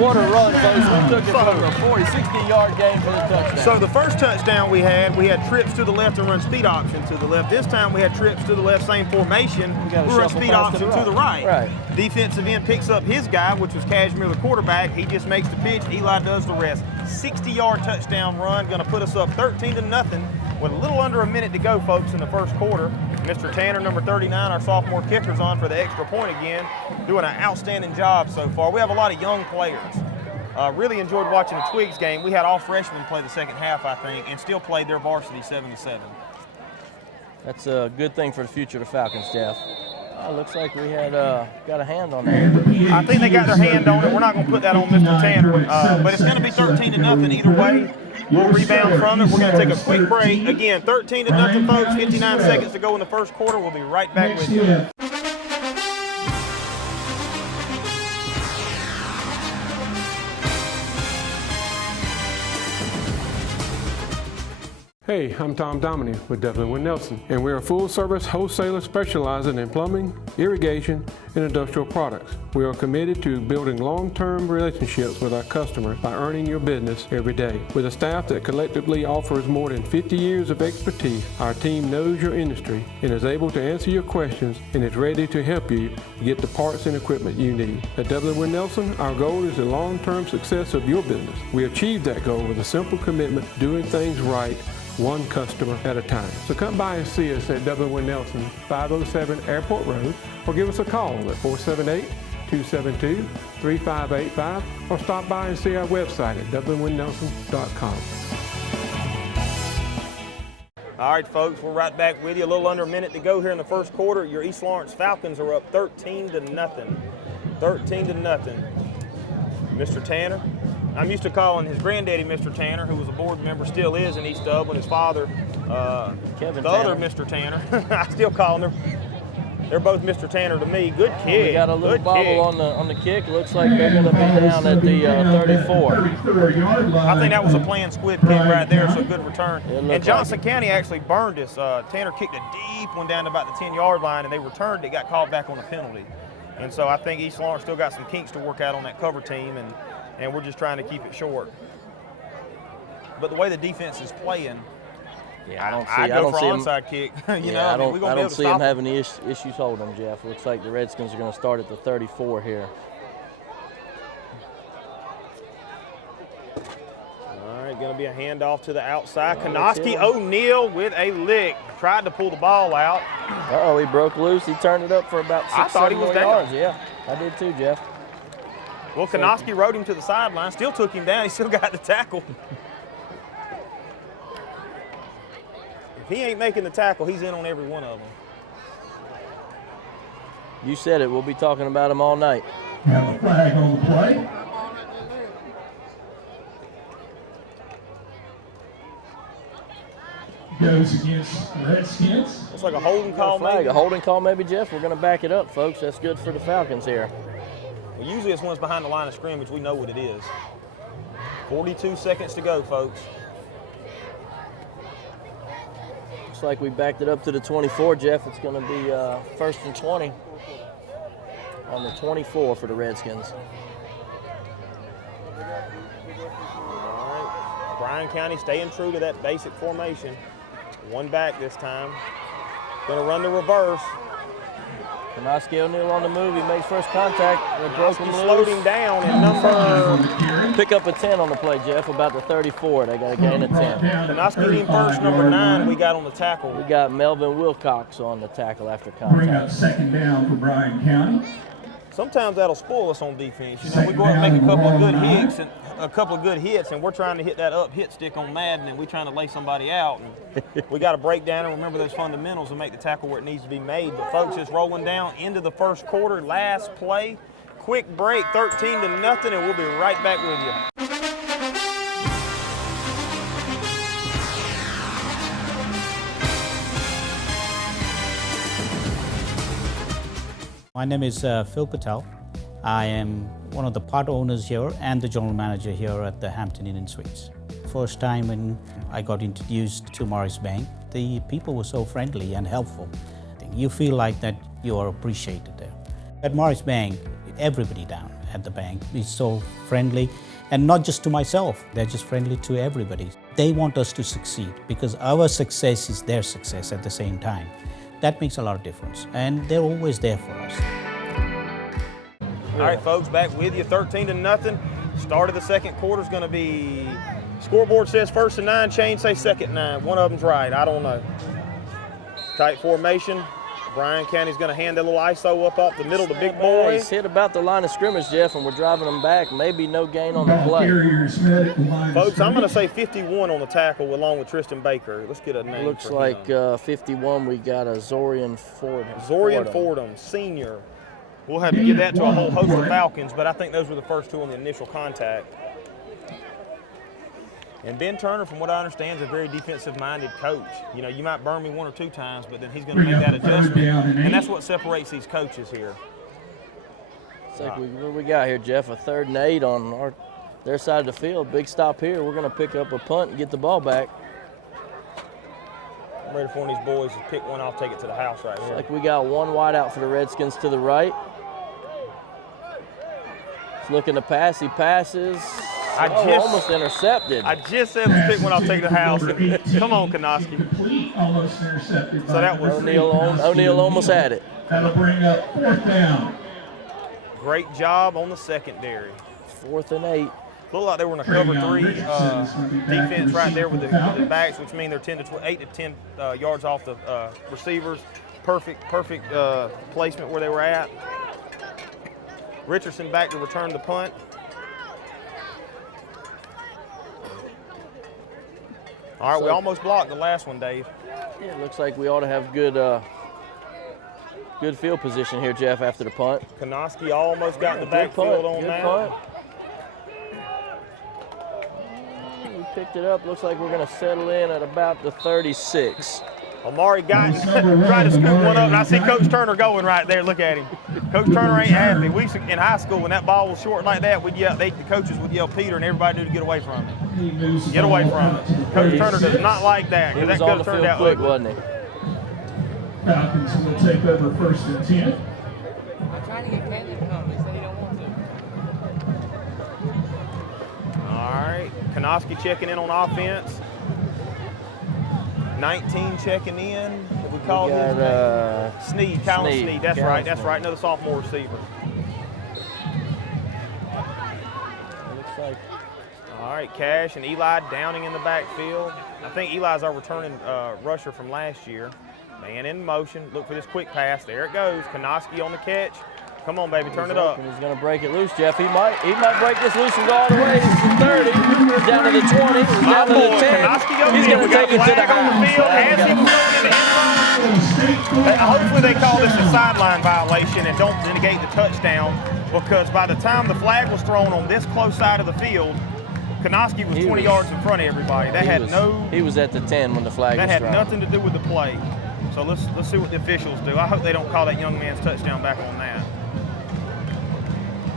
What a run, folks. We took it from the 40, 60-yard game for the touchdown. So the first touchdown we had trips to the left and run speed option to the left. This time we had trips to the left, same formation. We run speed option to the right. Right. Defensive end picks up his guy, which was Cashmere, the quarterback. He just makes the pitch. Eli does the rest. 60-yard touchdown run, going to put us up 13-0 with a little under a minute to go, folks, in the first quarter. Mr. Tanner, number 39, our sophomore kicker's on for the extra point again, doing an outstanding job so far. We have a lot of young players. Really enjoyed watching the Twigs game. We had all freshmen play the second half, I think, and still played their varsity 7-7. That's a good thing for the future of the Falcons, Jeff. Looks like we had got a hand on that. I think they got their hand on it. We're not going to put that on Mr. Tanner, but it's going to be 13-0 either way. We'll rebound from it. We're going to take a quick break. Again, 13-0, folks. 59 seconds to go in the first quarter. We'll be right back with you. Hey, I'm Tom Dominy with Dublin Wood Nelson, and we're a full-service wholesaler specializing in plumbing, irrigation, and industrial products. We are committed to building long-term relationships with our customers by earning your business every day. With a staff that collectively offers more than 50 years of expertise, our team knows your industry and is able to answer your questions and is ready to help you get the parts and equipment you need. At Dublin Wood Nelson, our goal is the long-term success of your business. We achieve that goal with a simple commitment, doing things right, one customer at a time. So come by and see us at Dublin Wood Nelson, 507 Airport Road, or give us a call at 478-272-3585, or stop by and see our website at dublinwoodnelson.com. All right, folks, we're right back with you. A little under a minute to go here in the first quarter. Your East Lawrence Falcons are up 13-0. 13-0. Mr. Tanner. I'm used to calling his granddaddy Mr. Tanner, who was a board member, still is in East Dublin. His father, Kevin the Tanner. other Mr. Tanner. I still call them. They're both Mr. Tanner to me. Good kick. We got a little Good bobble kick. on the kick. Looks like they're going to be down at the 34. I think that was a planned squib kick right there, so good return. And Johnson like County actually burned us. Tanner kicked a deep one down to about the 10-yard line, and they returned it, got called back on a penalty. And so I think East Lawrence still got some kinks to work out on that cover team, and we're just trying to keep it short. But the way the defense is playing, yeah, I go for an onside kick. I don't see him having any issues holding them, Jeff. Looks like the Redskins are going to start at the 34 here. All right, going to be a handoff to the outside. Konoski O'Neal with a lick. Tried to pull the ball out. Uh-oh, he broke loose. He turned it up for about 6-7 more yards. Yeah, I did too, Jeff. Well, Konoski rode him to the sideline, still took him down. He still got the tackle. If he ain't making the tackle, he's in on every one of them. You said it. We'll be talking about him all night. Have a flag on the play. Goes against the Redskins. It's like a holding call, maybe. A holding call, maybe, Jeff. We're going to back it up, folks. That's good for the Falcons here. Well, usually it's one's behind the line of scrimmage. We know what it is. 42 seconds to go, folks. Looks like we backed it up to the 24, Jeff. It's going to be 1st and 20 on the 24 for the Redskins. All right. Bryan County staying true to that basic formation. One back this time. Going to run the reverse. Konoski O'Neal on the move. He makes first contact. Konoski slowed him down, and number pick up a 10 on the play, Jeff. About the 34. They got to gain a 10. Konoski in first. Number 9 we got on the tackle. We got Melvin Wilcox on the tackle after Bring up contact. second down for Bryan County. Sometimes that'll spoil us on defense. You know, we go out and make a couple of good hits, and we're trying to hit that up hit stick on Madden, and we're trying to lay somebody out. And we got to break down and remember those fundamentals and make the tackle where it needs to be made. But folks, it's rolling down into the first quarter. Last play, quick break, 13-0, and we'll be right back with you. My name is Phil Patel. I am one of the part owners here and the general manager here at the Hampton Inn and Suites. First time when I got introduced to Morris Bank, the people were so friendly and helpful. You feel like that you are appreciated there. At Morris Bank, everybody down at the bank is so friendly, and not just to myself, they're just friendly to everybody. They want us to succeed because our success is their success at the same time. That makes a lot of difference, and they're always there for us. All right, folks, back with you, 13-0. Start of the second quarter is going to be, scoreboard says 1st and 9, chain say 2nd and 9. One of them's right, I don't know. Tight formation. Bryan County's going to hand that little ISO up the middle to big boy. He's hit about the line of scrimmage, Jeff, and we're driving them back. Maybe no gain on the play. Folks, I'm going to say 51 on the tackle along with Tristan Baker. Let's get a name. Looks for like him. 51, we got a Zorian Fordham. Zorian Fordham, senior. We'll have to give that to a whole host of Falcons, but I think those were the first two on the initial contact. And Ben Turner, from what I understand, is a very defensive-minded coach. You know, you might burn me 1 or 2 times, but then he's going to make that adjustment. And that's what separates these coaches here. It's like what we got here, Jeff? A 3rd and 8 on their side of the field. Big stop here. We're going to pick up a punt and get the ball back. I'm ready for one of these boys to pick one off, take it to the house right here. It's like we got one wide out for the Redskins to the right. He's looking to pass. He passes. Almost intercepted. I just said let's pick one off, take it to the house. Come on, Konoski. Almost intercepted. So that was O'Neal almost had it. That'll bring up 4th down. Great job on the secondary. 4th and 8. Looked like they were in a cover 3 defense right there with the backs, which mean they're 8 to 10 yards off the receivers. Perfect placement where they were at. Richardson back to return the punt. All right, we almost blocked the last one, Dave. Yeah, it looks like we ought to have good field position here, Jeff, after the punt. Konoski almost got in the backfield on that. Punt. We picked it up. Looks like we're going to settle in at about the 36. Omari got tried to scoop one up, and I see Coach Turner going right there. Look at him. Coach Turner ain't happy. We in high school, when that ball was short like that, the coaches would yell Peter, and everybody knew to get away from it. Get away from it. Coach Turner does not like that. He was that on the field quick, wasn't he? Falcons will take over 1st and 10. I'm trying to get Caleb to come. He said he don't want to. All right. Konoski checking in on offense. 19 checking in. We call his name? Sneed, Colin Sneed. That's right. That's right. Another sophomore receiver. Looks like. All right, Cash and Eli Downing in the backfield. I think Eli's our returning rusher from last year. Man in motion. Look for this quick pass. There it goes. Konoski on the catch. Come on, baby, turn it up. He's going to break it loose, Jeff. He might break this loose and go all the way. He's to 30. He's down to the 20. He's down to the 10. He's going to take it to the house. Hopefully they call this a sideline violation and don't negate the touchdown, because by the time the flag was thrown on this close side of the field, Konoski was 20 yards in front of everybody. He was at the 10 when the flag was thrown. That had nothing to do with the play. So let's see what the officials do. I hope they don't call that young man's touchdown back on that.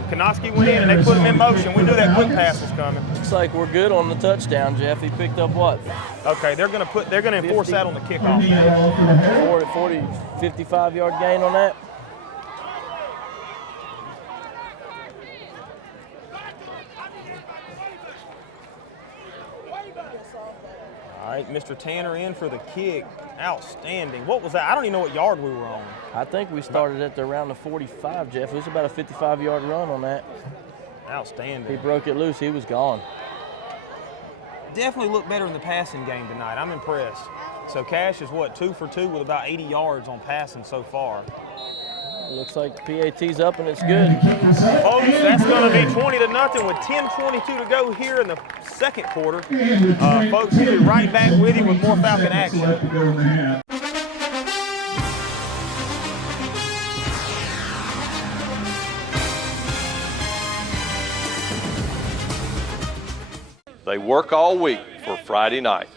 Konoski went in and they put him in motion. We knew that quick pass was coming. Looks like we're good on the touchdown, Jeff. He picked up what? Okay, they're gonna enforce that on the kickoff. 40, 55-yard gain on that. All right, Mr. Tanner in for the kick. Outstanding. What was that? I don't even know what yard we were on. I think we started at around the 45, Jeff. It was about a 55-yard run on that. Outstanding. He broke it loose. He was gone. Definitely looked better in the passing game tonight. I'm impressed. So Cash is what, 2 for 2 with about 80 yards on passing so far. Looks like PAT's up and it's good. Folks, that's going to be 20-0 with 10:22 to go here in the second quarter. Folks, we'll be right back with you with more Falcon action. They work all week for Friday night.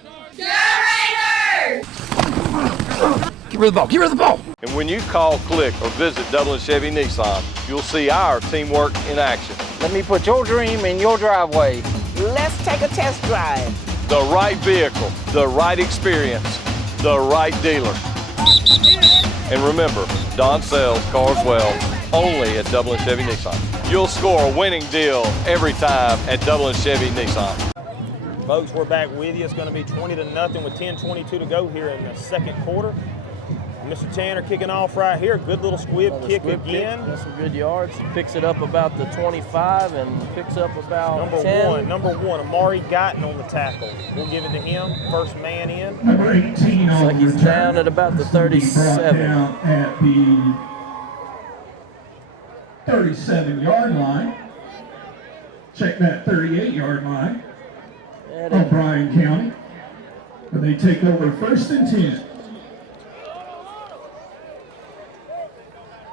Give her the ball. Give her the ball. And when you call, click, or visit Dublin Chevy Nissan, you'll see our teamwork in action. Let me put your dream in your driveway. Let's take a test drive. The right vehicle, the right experience, the right dealer. And remember, Don sells cars well only at Dublin Chevy Nissan. You'll score a winning deal every time at Dublin Chevy Nissan. Folks, we're back with you. It's going to be 20-0 with 10:22 to go here in the second quarter. Mr. Tanner kicking off right here. Good little squib kick again. That's some good yards. He picks it up about the 25 and picks up about 10. Number one, Amari Guyton on the tackle. We'll give it to him. First man in. Number 18 Looks like he's down at about the 37. Down at the 37-yard line. Check that 38-yard line of Bryan County. But they take over 1st and 10.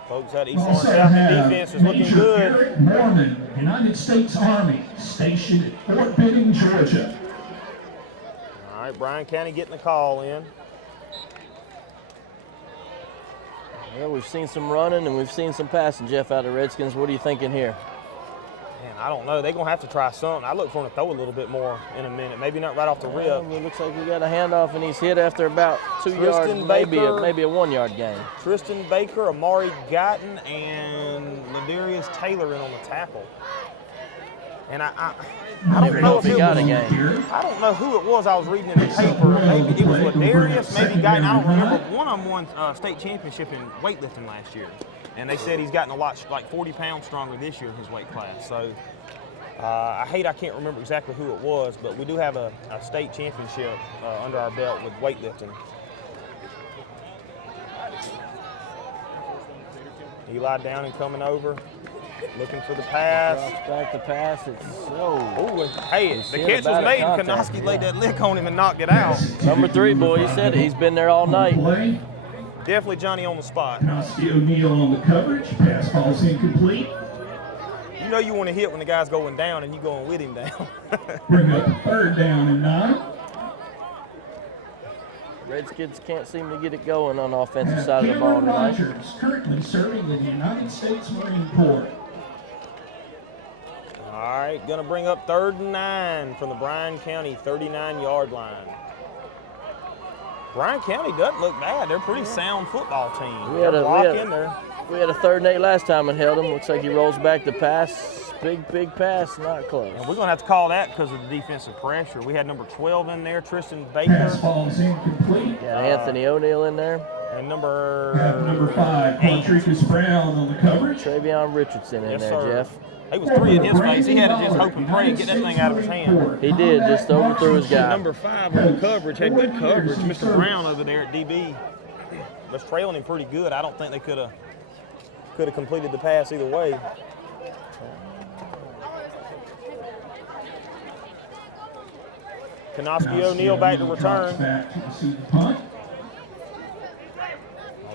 Folks, that East Lawrence defense is looking good. Eric Mormon, United States Army, stationed at Fort Benning, Georgia. All right, Bryan County getting the call in. Well, we've seen some running and we've seen some passing, Jeff, out of Redskins. What are you thinking here? Man, I don't know. They're going to have to try something. I look for him to throw a little bit more in a minute. Maybe not right off the rip. It looks like we got a handoff and he's hit after about 2 yards, maybe a 1-yard gain. Tristan Baker, Amari Guyton, and Ladarius Taylor in on the tackle. And I don't know if he got a game. I don't know who it was I was reading in the paper. Maybe it was Ladarius, maybe Guyton. I don't remember. One of them won state championship in weightlifting last year. And they said he's gotten a lot, like 40 pounds stronger this year in his weight class. So I can't remember exactly who it was, but we do have a state championship under our belt with weightlifting. Eli down and coming over, looking for the pass. Back to pass. It's hey, the catch was made. Konoski laid that lick on him and knocked it out. Number 3, boy, he said it. He's been there all night. Definitely Johnny on the spot. Konoski O'Neal on the coverage. Pass ball's incomplete. You know you want to hit when the guy's going down and you going with him down. Bring up 3rd down and 9. Redskins can't seem to get it going on the offensive side of the ball tonight. Rogers, currently serving in the United States Marine Corps. All right, going to bring up 3rd and 9 from the Bryan County 39-yard line. Bryan County doesn't look bad. They're a pretty sound football team. We had a 3rd and 8 last time and held him. Looks like he rolls back the pass. Big pass, not close. And we're going to have to call that because of the defensive pressure. We had number 12 in there, Tristan Baker. Pass ball's incomplete. Got Anthony O'Neal in there. And number 5, Montricus Brown on the coverage. Travion Richardson in there, sir. Jeff. He was 3 in his face. He had to just hope and pray and get that thing out of his hand. He did, just overthrew his guy. Number 5 on the coverage, had good coverage. Mr. Brown over there at DB was trailing him pretty good. I don't think they could have completed the pass either way. Konoski O'Neal back to return. Oh,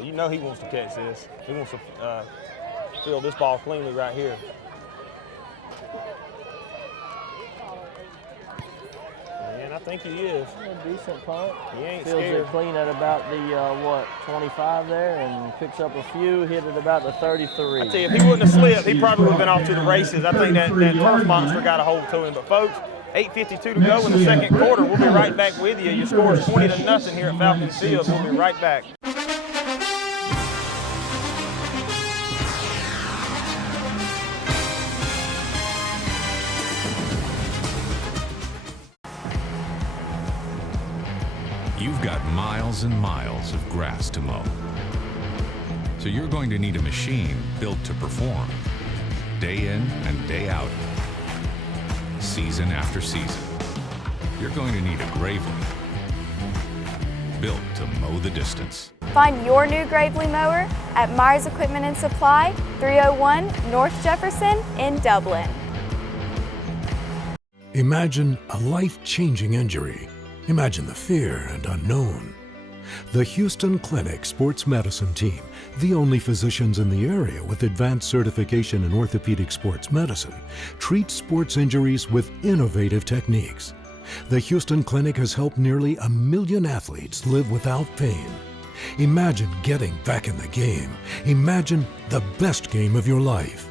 you know he wants to catch this. He wants to field this ball cleanly right here. And I think he is. A decent punt. He ain't Fields scared. it clean at about the 25 there and picks up a few, hit it about the 33. I tell you, if he wouldn't have slipped, he probably would have been off to the races. I think that turf monster got a hold to him. But folks, 8:52 to go in the second quarter. We'll be right back with you. Your score is 20-0 here at Falcons Field. We'll be right back. You've got miles and miles of grass to mow. So you're going to need a machine built to perform, day in and day out, season after season. You're going to need a Gravely, built to mow the distance. Find your new Gravely mower at Myers Equipment and Supply, 301 North Jefferson in Dublin. Imagine a life-changing injury. Imagine the fear and unknown. The Houston Clinic Sports Medicine Team, the only physicians in the area with advanced certification in orthopedic sports medicine, treats sports injuries with innovative techniques. The Houston Clinic has helped nearly 1 million athletes live without pain. Imagine getting back in the game. Imagine the best game of your life.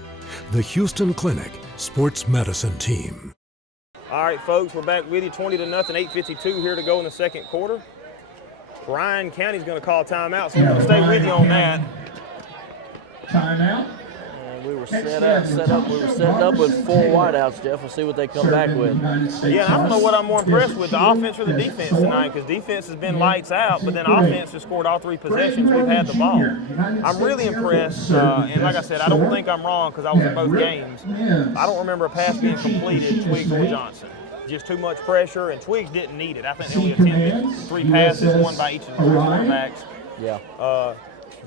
The Houston Clinic Sports Medicine Team. All right, folks, we're back with you, 20-0, 8:52 here to go in the second quarter. Bryan County's going to call timeout, so we're going to stay with you on that. Timeout. And we were setting up with 4 wideouts, Jeff. We'll see what they come back with. Yeah, I don't know what I'm more impressed with, the offense or the defense tonight, because defense has been lights out, but then offense has scored all 3 possessions we've had the ball. I'm really impressed, and like I said, I don't think I'm wrong because I was at both games. I don't remember a pass being completed, Twiggs or Johnson. Just too much pressure, and Twiggs didn't need it. I think they only attempted 3 passes, 1 by each of the 3 quarterbacks. Yeah.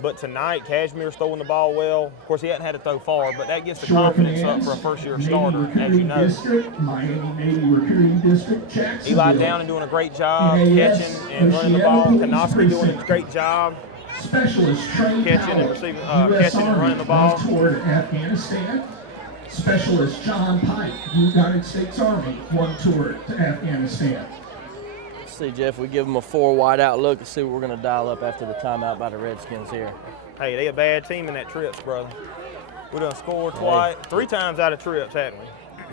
But tonight, Cashmere's throwing the ball well. Of course, he hadn't had to throw far, but that gets the confidence up for a first-year starter, as you know. Eli Downing doing a great job catching and running the ball. Kanoski doing a great job catching and receiving, catching and running the ball. Toward Afghanistan. Specialist John Pike, United States Army, 1 tour to Afghanistan. See, Jeff, we give them a 4 wideout look and see what we're going to dial up after the timeout by the Redskins here. Hey, they a bad team in that trips, brother. We done scored twice, 3 times out of trips, hadn't we?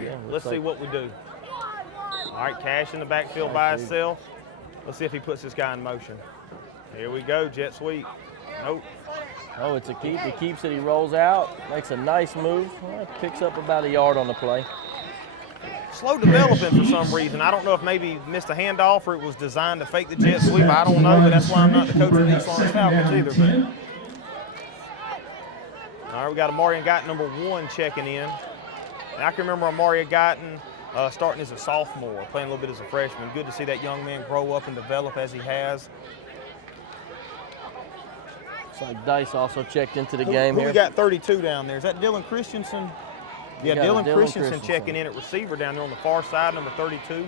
Yeah, Let's see what we do. All right, Cash in the backfield by himself. Let's see if he puts this guy in motion. Here we go, jet sweep. Nope. Oh, it's a keep. He keeps it, he rolls out, makes a nice move, picks up about a yard on the play. Slow developing for some reason. I don't know if maybe missed a handoff or it was designed to fake the jet sweep. I don't know, but that's why I'm not the coach of the East Lawrence Falcons either. But. All right, we got Amari Guyton, number 1, checking in. And I can remember Amari Guyton starting as a sophomore, playing a little bit as a freshman. Good to see that young man grow up and develop as he has. Looks like Dice also checked into the game here. We got 32 down there. Is that Dylan Christensen? Yeah, Dylan Christensen checking in at receiver down there on the far side, number 32.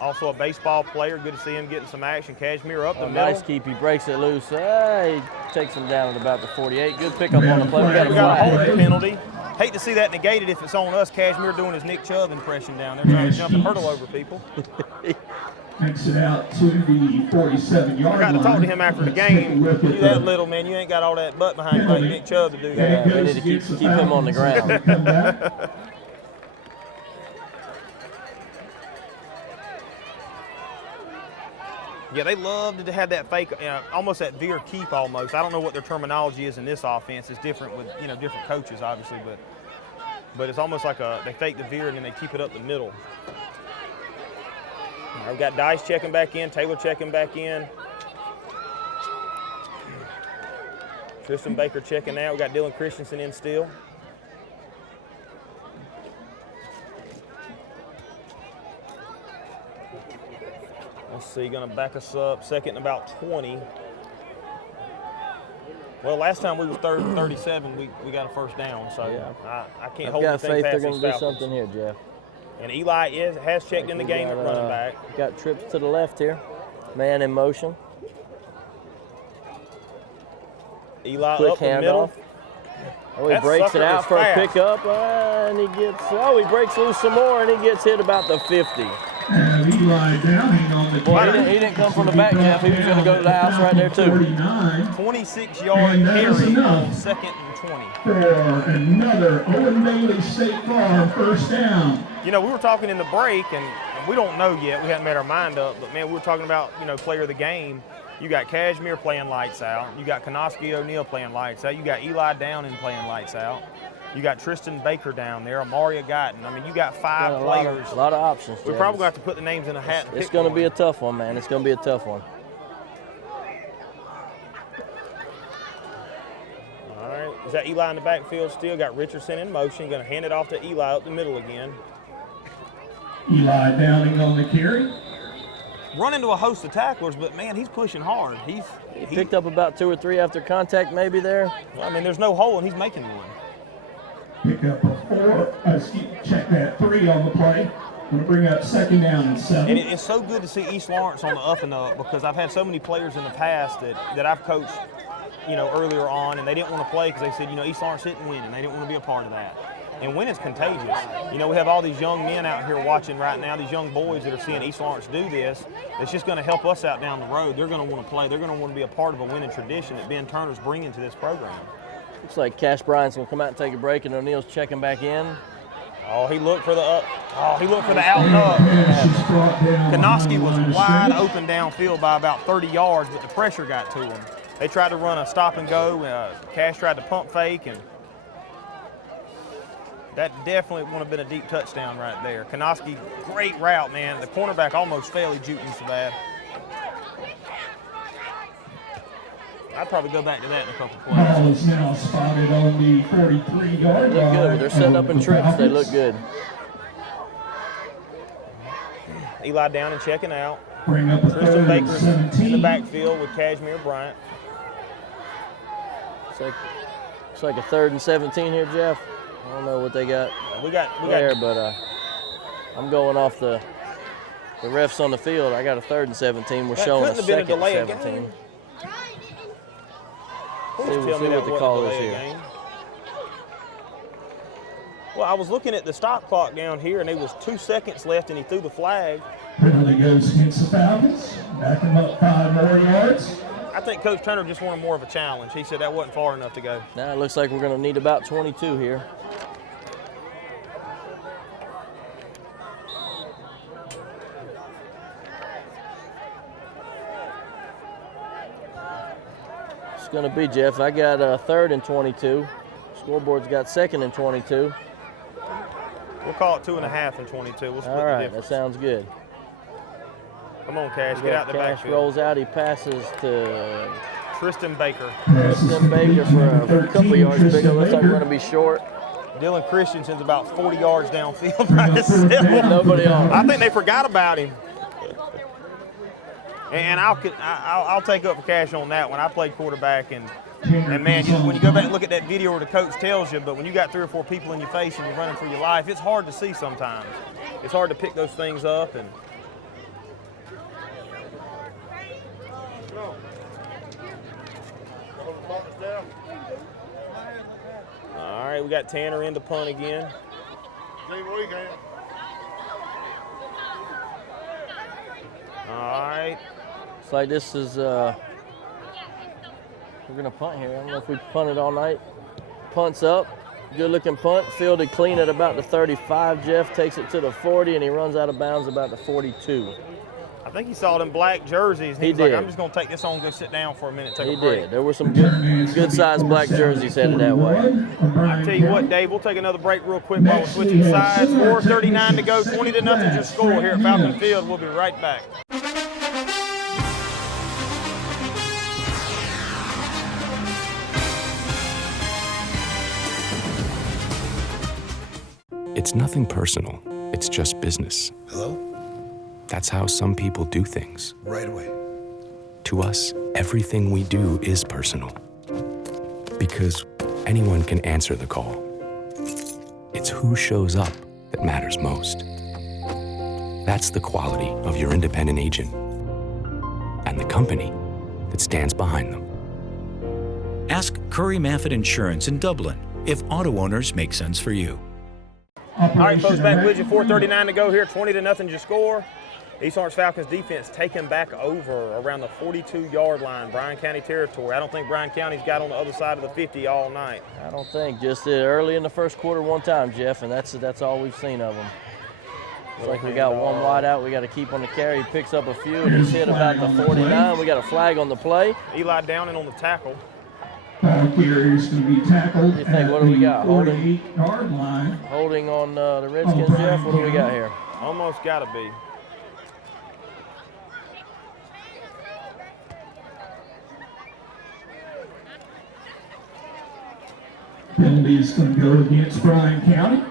Also a baseball player. Good to see him getting some action. Cashmere up the middle. Nice keep. He breaks it loose. He takes him down at about the 48. Good pickup on the play. We got a holding penalty. Hate to see that negated if it's on us. Cashmere doing his Nick Chubb impression down there, trying to jump and hurdle over people. Makes it out to the 47-yard line. I got to talk to him after the game. You that little, man. You ain't got all that butt behind you like Nick Chubb to do that. We need to keep him on the ground. Yeah, they love to have that fake, almost that veer keep almost. I don't know what their terminology is in this offense. It's different with, different coaches, obviously, but it's almost like they fake the veer and then they keep it up the middle. We've got Dice checking back in, Taylor checking back in. Tristan Baker checking out. We got Dylan Christensen in still. Let's see, gonna back us up. Second and about 20. Well, last time we was 37, we got a first down, so yeah. I can't hold anything past these Falcons. I've got faith they're gonna do something here, Jeff. And Eli has checked in the game at running back. Got trips to the left here. Man in motion. Eli quick up the middle. Oh, he breaks it out for a pickup, and he breaks loose some more, and he gets hit about the 50. Eli Downing on the carry. He didn't come from the back, Jeff. He was going to go to the house right there, too. 26-yard carry on 2nd and 20. For another Owen Bailey State Farm first down. We were talking in the break, and we don't know yet. We hadn't made our mind up, but, man, we were talking about, player of the game. You got Cashmere playing lights out. You got Kanoski O'Neal playing lights out. You got Eli Downing playing lights out. You got Tristan Baker down there, Amari Guyton. I mean, you got 5 players. A lot of options. We're probably going to have to put the names in a hat. It's going to be a tough one, man. It's going to be a tough one. All right. Is that Eli in the backfield still? Got Richardson in motion. Going to hand it off to Eli up the middle again. Eli Downing on the carry. Run into a host of tacklers, but, man, he's pushing hard. He picked up about 2 or 3 after contact maybe there. Well, I mean, there's no hole, and he's making one. Pick up a 4, check that 3 on the play. Going to bring up 2nd down and 7. And it's so good to see East Lawrence on the up and up, because I've had so many players in the past that I've coached, earlier on, and they didn't want to play because they said, East Lawrence didn't win, and they didn't want to be a part of that. And winning is contagious. We have all these young men out here watching right now, these young boys that are seeing East Lawrence do this. It's just going to help us out down the road. They're going to want to play. They're going to want to be a part of a winning tradition that Ben Turner's bringing to this program. Looks like Cash Bryan's gonna come out and take a break, and O'Neal's checking back in. Oh, he looked for the out and up. Kanoski was wide open downfield by about 30 yards, but the pressure got to him. They tried to run a stop and go. Cash tried to pump fake, and that definitely would have been a deep touchdown right there. Kanoski, great route, man. The cornerback almost fell. He juked him so bad. I'd probably go back to that in a couple plays. Ball is now spotted on the 43-yard line. They look good. They're setting up in trips. They look good. Eli down and checking out. Bring up a Tristan third Baker's and 17. in the backfield with Cashmere Bryant. Looks like a 3rd and 17 here, Jeff. I don't know what they got there, but I'm going off the refs on the field. I got a 3rd and 17. We're showing a 2nd and 17. We'll see what the call is here. Well, I was looking at the stop clock down here, and there was 2 seconds left, and he threw the flag. Penalty goes against the Falcons. Back him up 5 more yards. I think Coach Turner just wanted more of a challenge. He said that wasn't far enough to go. Now it looks like we're going to need about 22 here. It's going to be, Jeff, I got a 3rd and 22. Scoreboard's got 2nd and 22. We'll call it 2.5 and 22. We'll split All right, the difference. that sounds good. Come on, Cash, get out the Cash backfield. rolls out, he passes to Tristan Baker. Tristan Baker for a couple yards bigger. Looks like we're going to be short. Dylan Christensen's about 40 yards downfield by himself. Nobody on him. I think they forgot about him. And I'll take up for Cash on that one. I played quarterback, and man, when you go back and look at that video where the coach tells you, but when you got 3 or 4 people in your face and you're running for your life, it's hard to see sometimes. It's hard to pick those things up. And all right, we got Tanner in the punt again. All right. It's like this is, we're going to punt here. I don't know if we punted all night. Punts up. Good looking punt. Fielded clean at about the 35. Jeff takes it to the 40, and he runs out of bounds about the 42. I think he saw them black jerseys. And He was like, did. I'm just going to take this on and go sit down for a minute, take He a break. did. There were some good-sized black jerseys headed that way. I tell you what, Dave, we'll take another break real quick while we're switching sides. 4:39 to go, 20-0 just score here at Falcon Field. We'll be right back. It's nothing personal. It's just business. Hello? That's how some people do things. Right away. To us, everything we do is personal. Because anyone can answer the call. It's who shows up that matters most. That's the quality of your independent agent and the company that stands behind them. Ask Curry Maffett Insurance in Dublin if auto owners make sense for you. All right, folks, back with you. 4:39 to go here, 20-0 just score. East Orange Falcons defense taken back over around the 42-yard line, Bryan County territory. I don't think Bryan County's got on the other side of the 50 all night. I don't think. Just early in the first quarter one time, Jeff, and that's all we've seen of them. Looks like we got one wide out. We got to keep on the carry. He picks up a few, and he's hit about the 49. We got a flag on the play. Eli Downing on the tackle. Ball carrier is going to be tackled What do you think? What do we got? 48-yard line. Holding on the Redskins, Jeff. What do we got here? Almost got to be. Penalty is going to go against Bryan County.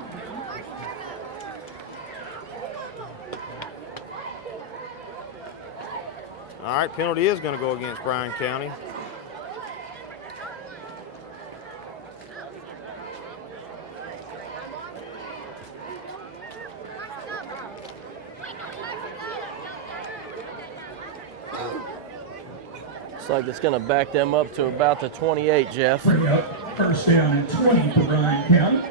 All right, penalty is going to go against Bryan County. Looks like it's going to back them up to about the 28, Jeff. Bring up first down and 20 for Bryan County.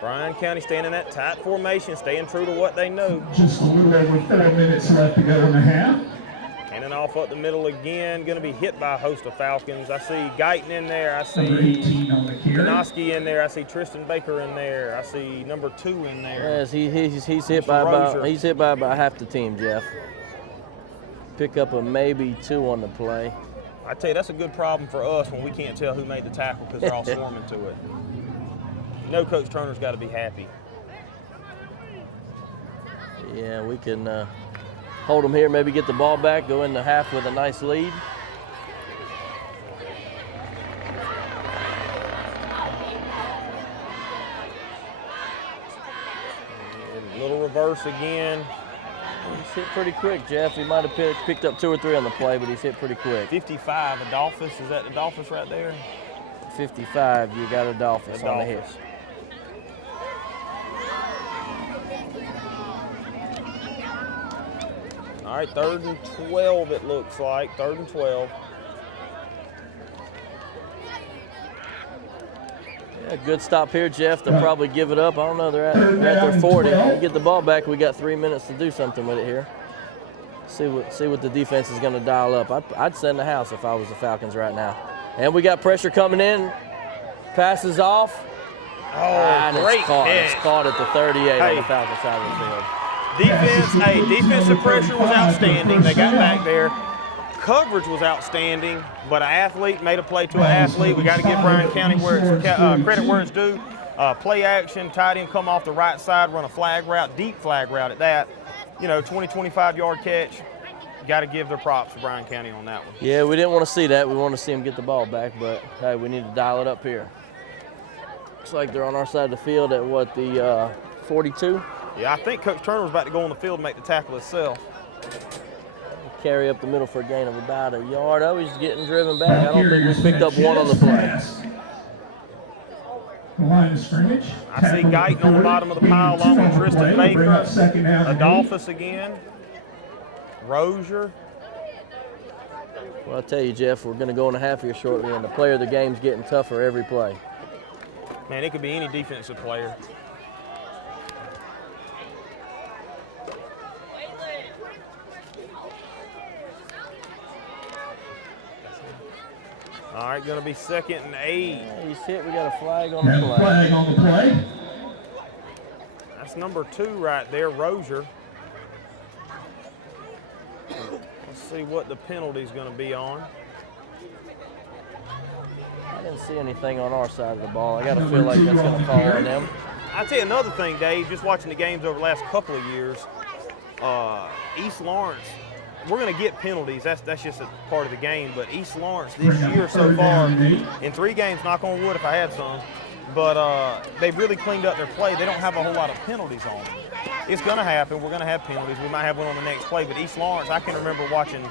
Bryan County staying in that tight formation, staying true to what they know. Just a little over 4 minutes left to go in the half. And And off up the middle again, going to be hit by a host of Falcons. I see Guyton in there. I see Janoski in there. I see Tristan Baker in there. I see number 2 in there. Yes, he's hit by about half the team, Jeff. Pick up a maybe 2 on the play. I tell you, that's a good problem for us when we can't tell who made the tackle because they're all swarming to it. You know, Coach Turner's got to be happy. Yeah, we can hold them here, maybe get the ball back, go into half with a nice lead. Little reverse again. He's hit pretty quick, Jeff. He might have picked up 2 or 3 on the play, but he's hit pretty quick. 55, Adolphus. Is that Adolphus right there? 55, you got Adolphus on the hit. All right, 3rd and 12 it looks like, 3rd and 12. Yeah, good stop here, Jeff. They'll probably give it up. I don't know, they're at their 40. We get the ball back, we got 3 minutes to do something with it here. See what the defense is gonna dial up. I'd send the house if I was the Falcons right now. And we got pressure coming in. Passes off. Oh, great catch. It's caught at the 38 on the Falcons side of the field. Defensive pressure was outstanding. They got back there. Coverage was outstanding, but an athlete made a play to an athlete. We got to give Bryan County credit where it's due. Play action, tight end come off the right side, run a flag route, deep flag route at that. 20, 25-yard catch. Got to give their props to Bryan County on that one. Yeah, we didn't want to see that. We wanted to see them get the ball back, but hey, we need to dial it up here. Looks like they're on our side of the field at what, the 42? Yeah, I think Coach Turner was about to go on the field and make the tackle itself. Carry up the middle for a gain of about a yard. Oh, he's getting driven back. I don't think we picked up 1 on the play. Line of scrimmage. I see Guyton on the bottom of the pile along with Tristan Baker. Adolphus again. Rozier. Well, I'll tell you, Jeff, we're going to go in a half here shortly, and the player of the game's getting tougher every play. Man, it could be any defensive player. All right, going to be 2nd and 8. Yeah, he's hit. We got a flag on the play. Flag on the play. That's number 2 right there, Rozier. Let's see what the penalty's going to be on. I didn't see anything on our side of the ball. I got to feel like that's going to fall on them. I'll tell you another thing, Dave, just watching the games over the last couple of years, East Lawrence, we're going to get penalties. That's just a part of the game. But East Lawrence this year so far, in 3 games, knock on wood if I had some, but they've really cleaned up their play. They don't have a whole lot of penalties on them. It's going to happen. We're going to have penalties. We might have one on the next play. But East Lawrence, I can remember watching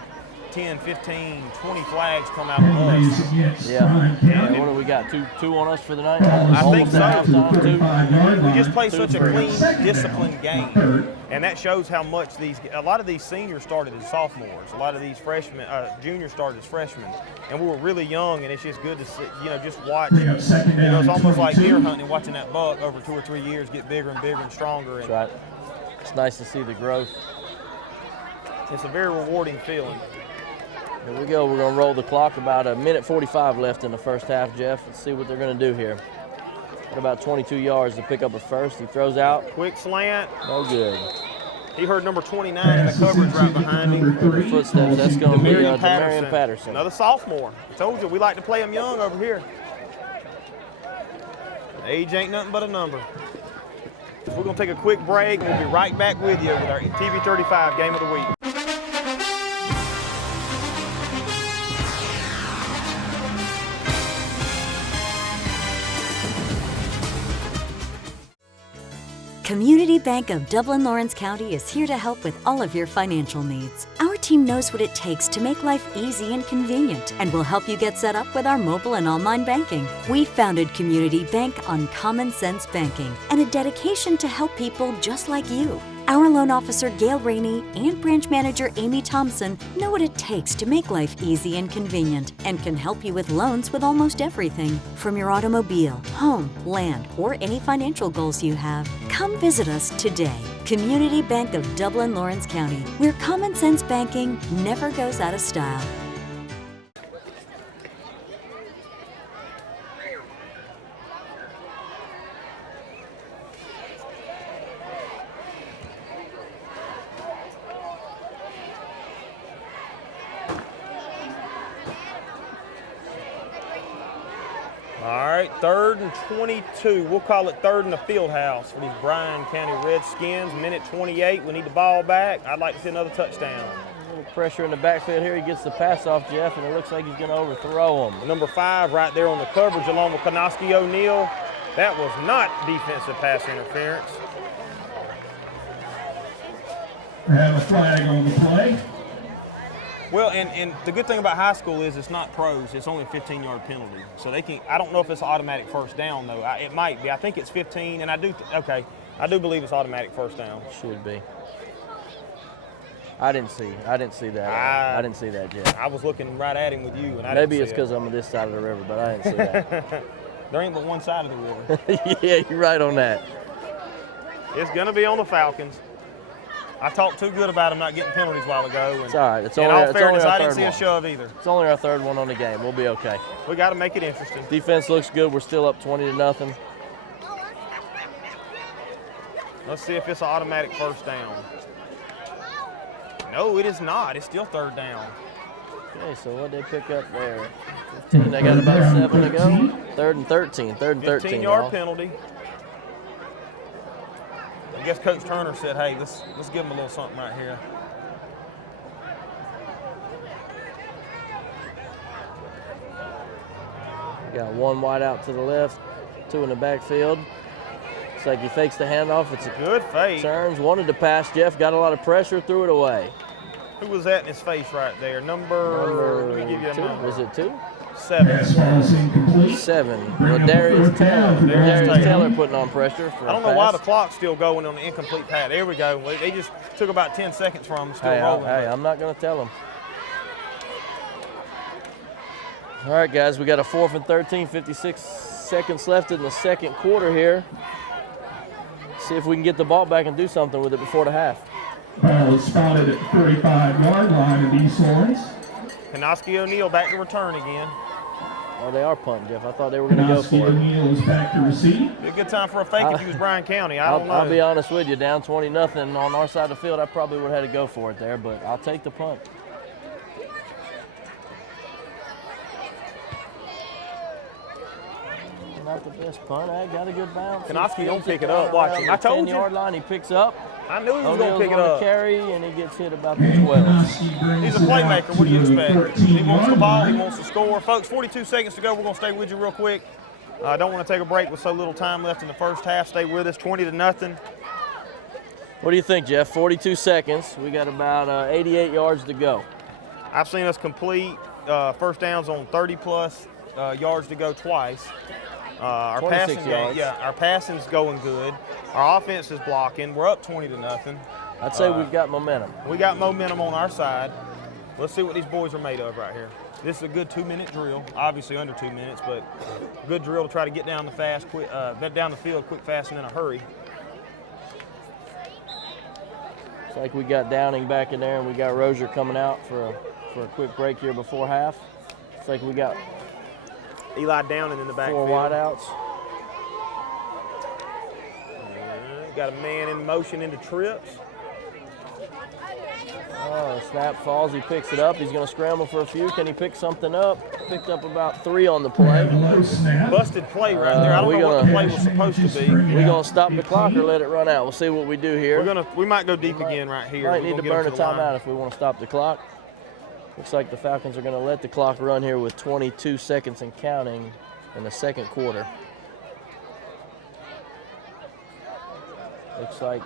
10, 15, 20 flags come out of us. Yeah. What do we got? Two on us for the night? I think so. We just play such a clean, disciplined game. And that shows how much a lot of these seniors started as sophomores. A lot of these freshmen, juniors started as freshmen. And we were really young, and it's just good to see, just watch. It's almost like deer hunting, watching that buck over 2 or 3 years get bigger and bigger and stronger. That's right. It's nice to see the growth. It's a very rewarding feeling. Here we go. We're going to roll the clock. About 1:45 left in the first half, Jeff. Let's see what they're going to do here. Got about 22 yards to pick up a first. He throws out. Quick slant. No good. He heard number 29 in the coverage right behind him. Footsteps. That's going to be Demarion Patterson. Another sophomore. I told you, we like to play them young over here. Age ain't nothing but a number. We're going to take a quick break, and we'll be right back with you with our TV 35 Game of the Week. Community Bank of Dublin-Lawrence County is here to help with all of your financial needs. Our team knows what it takes to make life easy and convenient and will help you get set up with our mobile and online banking. We founded Community Bank on common sense banking and a dedication to help people just like you. Our loan officer Gail Rainey and branch manager Amy Thompson know what it takes to make life easy and convenient and can help you with loans with almost everything, from your automobile, home, land, or any financial goals you have. Come visit us today. Community Bank of Dublin, Lawrence County, where common sense banking never goes out of style. All right, 3rd and 22. We'll call it 3rd in the field house for these Bryan County Redskins. Minute 28, we need the ball back. I'd like to see another touchdown. A little pressure in the backfield here. He gets the pass off, Jeff, and it looks like he's going to overthrow him. Number 5 right there on the coverage along with Konoski O'Neal. That was not defensive pass interference. We have a flag on the play. Well, and the good thing about high school is it's not pros. It's only a 15-yard penalty. So they can, I don't know if it's automatic first down, though. It might be. I think it's 15, and I do believe it's automatic first down. Should be. I didn't see that. I didn't see that, Jeff. I was looking right at him with you, and I Maybe didn't it's see because I'm on this side of the river, but I didn't see that. There ain't but one side of the river. Yeah, you're right on that. It's going to be on the Falcons. I talked too good about them not getting penalties a while ago. And it's all right. In all fairness, I didn't see a shove either. It's only our 3rd one on the game. We'll be okay. We got to make it interesting. Defense looks good. We're still up 20-0. Let's see if it's an automatic first down. No, it is not. It's still 3rd down. Okay, so what they pick up there? 15. They got about 7 to go. 3rd and 13. 3rd and 13. 15-yard penalty. I guess Coach Turner said, hey, let's give them a little something right here. Got 1 wide out to the left, 2 in the backfield. Looks like he fakes the handoff. It's a good fake. Turns, wanted to pass. Jeff got a lot of pressure, threw it away. Who was that in his face right there? Number let me give you a number. Was it 2? 7. 7. Well, Darius Taylor putting on pressure for I don't know why the clock's still going on the incomplete pass. There we go. They just took about 10 seconds from him, still rolling. Hey, I'm not going to tell him. All right, guys, we got a 4th and 13, 56 seconds left in the second quarter here. See if we can get the ball back and do something with it before the half. Ball is spotted at the 35-yard line of East Lawrence. Konoski O'Neal back to return again. Oh, they are punting, Jeff. I thought they were going to go for it. O'Neal is back to receive. Be a good time for a fake if you was Bryan County. I don't know. I'll be honest with you. Down 20-0 on our side of the field, I probably would have had to go for it there, but I'll take the punt. Not the best punt. I got a good bounce. Konoski don't pick it up. Watch him. I told you. 10-yard line, he picks up. I knew he was going to pick it up. Carry, and he gets hit about the 12. He's a playmaker. What do you expect? He wants the ball. He wants to score. Folks, 42 seconds to go. We're going to stay with you real quick. I don't want to take a break with so little time left in the first half. Stay with us. 20-0. What do you think, Jeff? 42 seconds. We got about 88 yards to go. I've seen us complete first downs on 30-plus yards to go twice. Our passing yards. our passing's going good. Our offense is blocking. We're up 20-0. I'd say we've got momentum. We got momentum on our side. Let's see what these boys are made of right here. This is a good 2-minute drill. Obviously under 2 minutes, but good drill to try to get down down the field quick, fast, and in a hurry. It's like we got Downing back in there, and we got Rozier coming out for a quick break here before half. It's like we got Eli Downing in the backfield. 4 wideouts. Got a man in motion into trips. Oh, snap falls. He picks it up. He's going to scramble for a few. Can he pick something up? Picked up about 3 on the play. Busted play right there. I don't know what the play was supposed to be. We're going to stop the clock or let it run out. We'll see what we do here. We might go deep again right here. Might need to burn a timeout if we want to stop the clock. Looks like the Falcons are going to let the clock run here with 22 seconds and counting in the second quarter. Looks like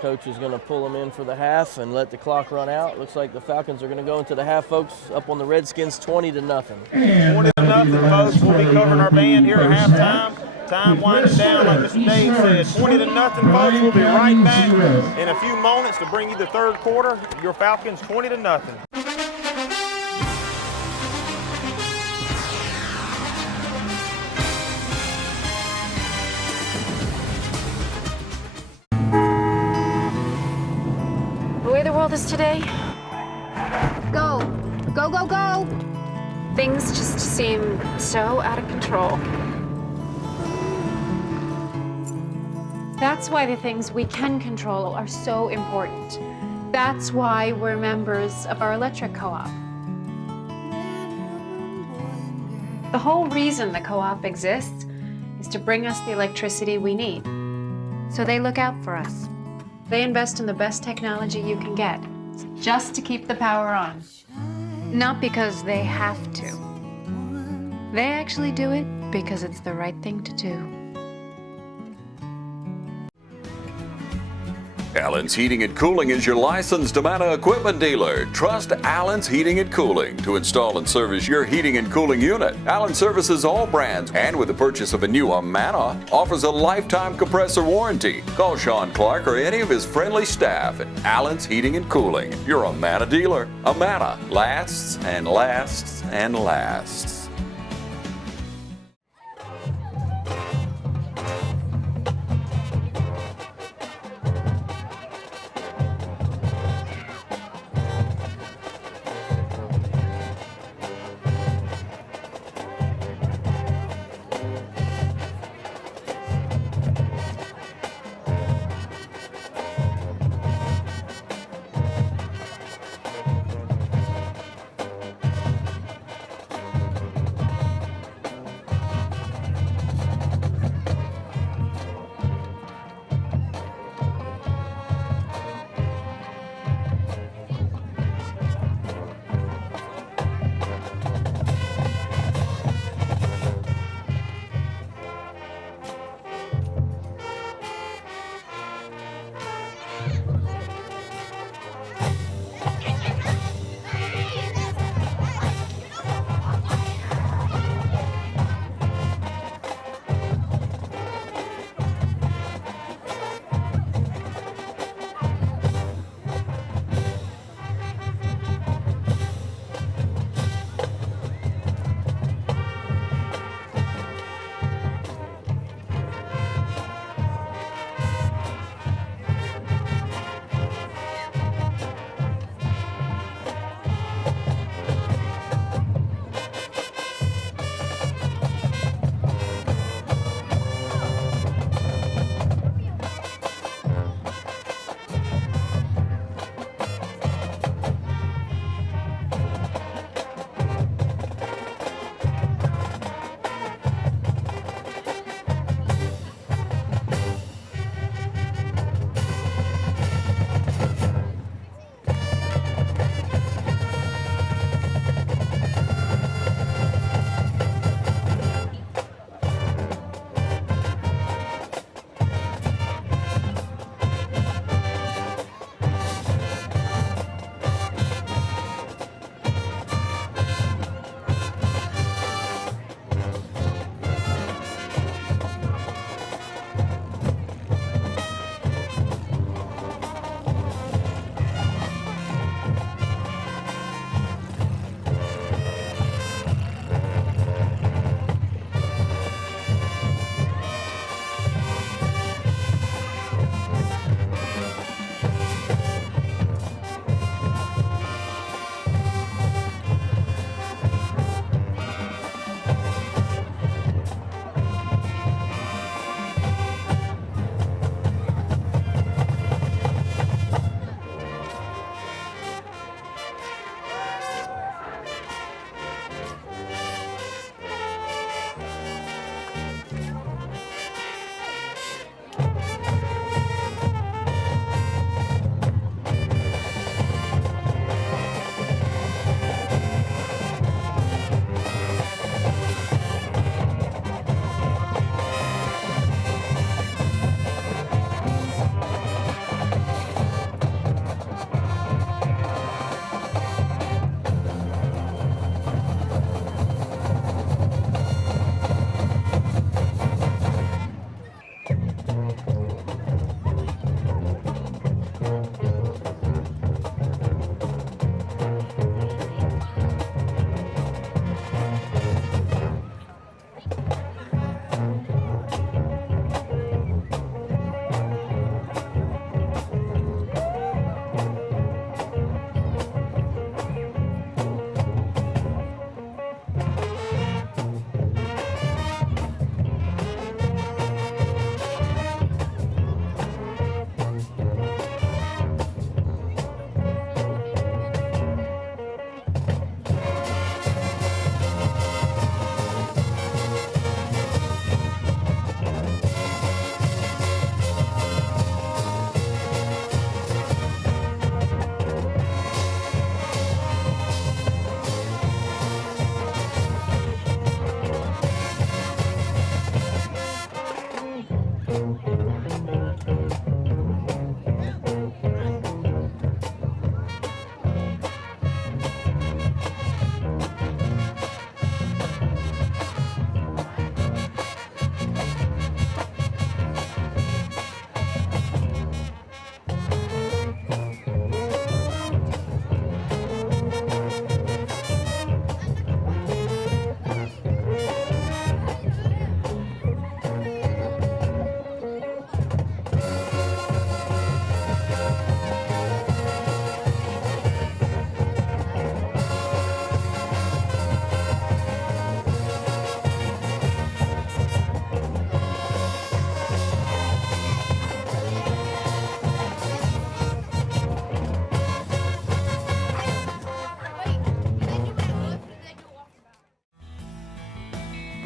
coach is going to pull them in for the half and let the clock run out. Looks like the Falcons are going to go into the half, folks, up on the Redskins 20-0. 20-0, folks. We'll be covering our band here at halftime. Time winding down, like Mr. Dave said. 20-0, folks. We'll be right back in a few moments to bring you the third quarter. Your Falcons 20-0. all this today? Go. Go, go, go. Things just seem so out of control. That's why the things we can control are so important. That's why we're members of our electric co-op. The whole reason the co-op exists is to bring us the electricity we need. So they look out for us. They invest in the best technology you can get, just to keep the power on. Not because they have to. They actually do it because it's the right thing to do. Allen's Heating and Cooling is your licensed Amana equipment dealer. Trust Allen's Heating and Cooling to install and service your heating and cooling unit. Allen services all brands, and with the purchase of a new Amana, offers a lifetime compressor warranty. Call Sean Clark or any of his friendly staff at Allen's Heating and Cooling, your Amana dealer. Amana lasts and lasts and lasts.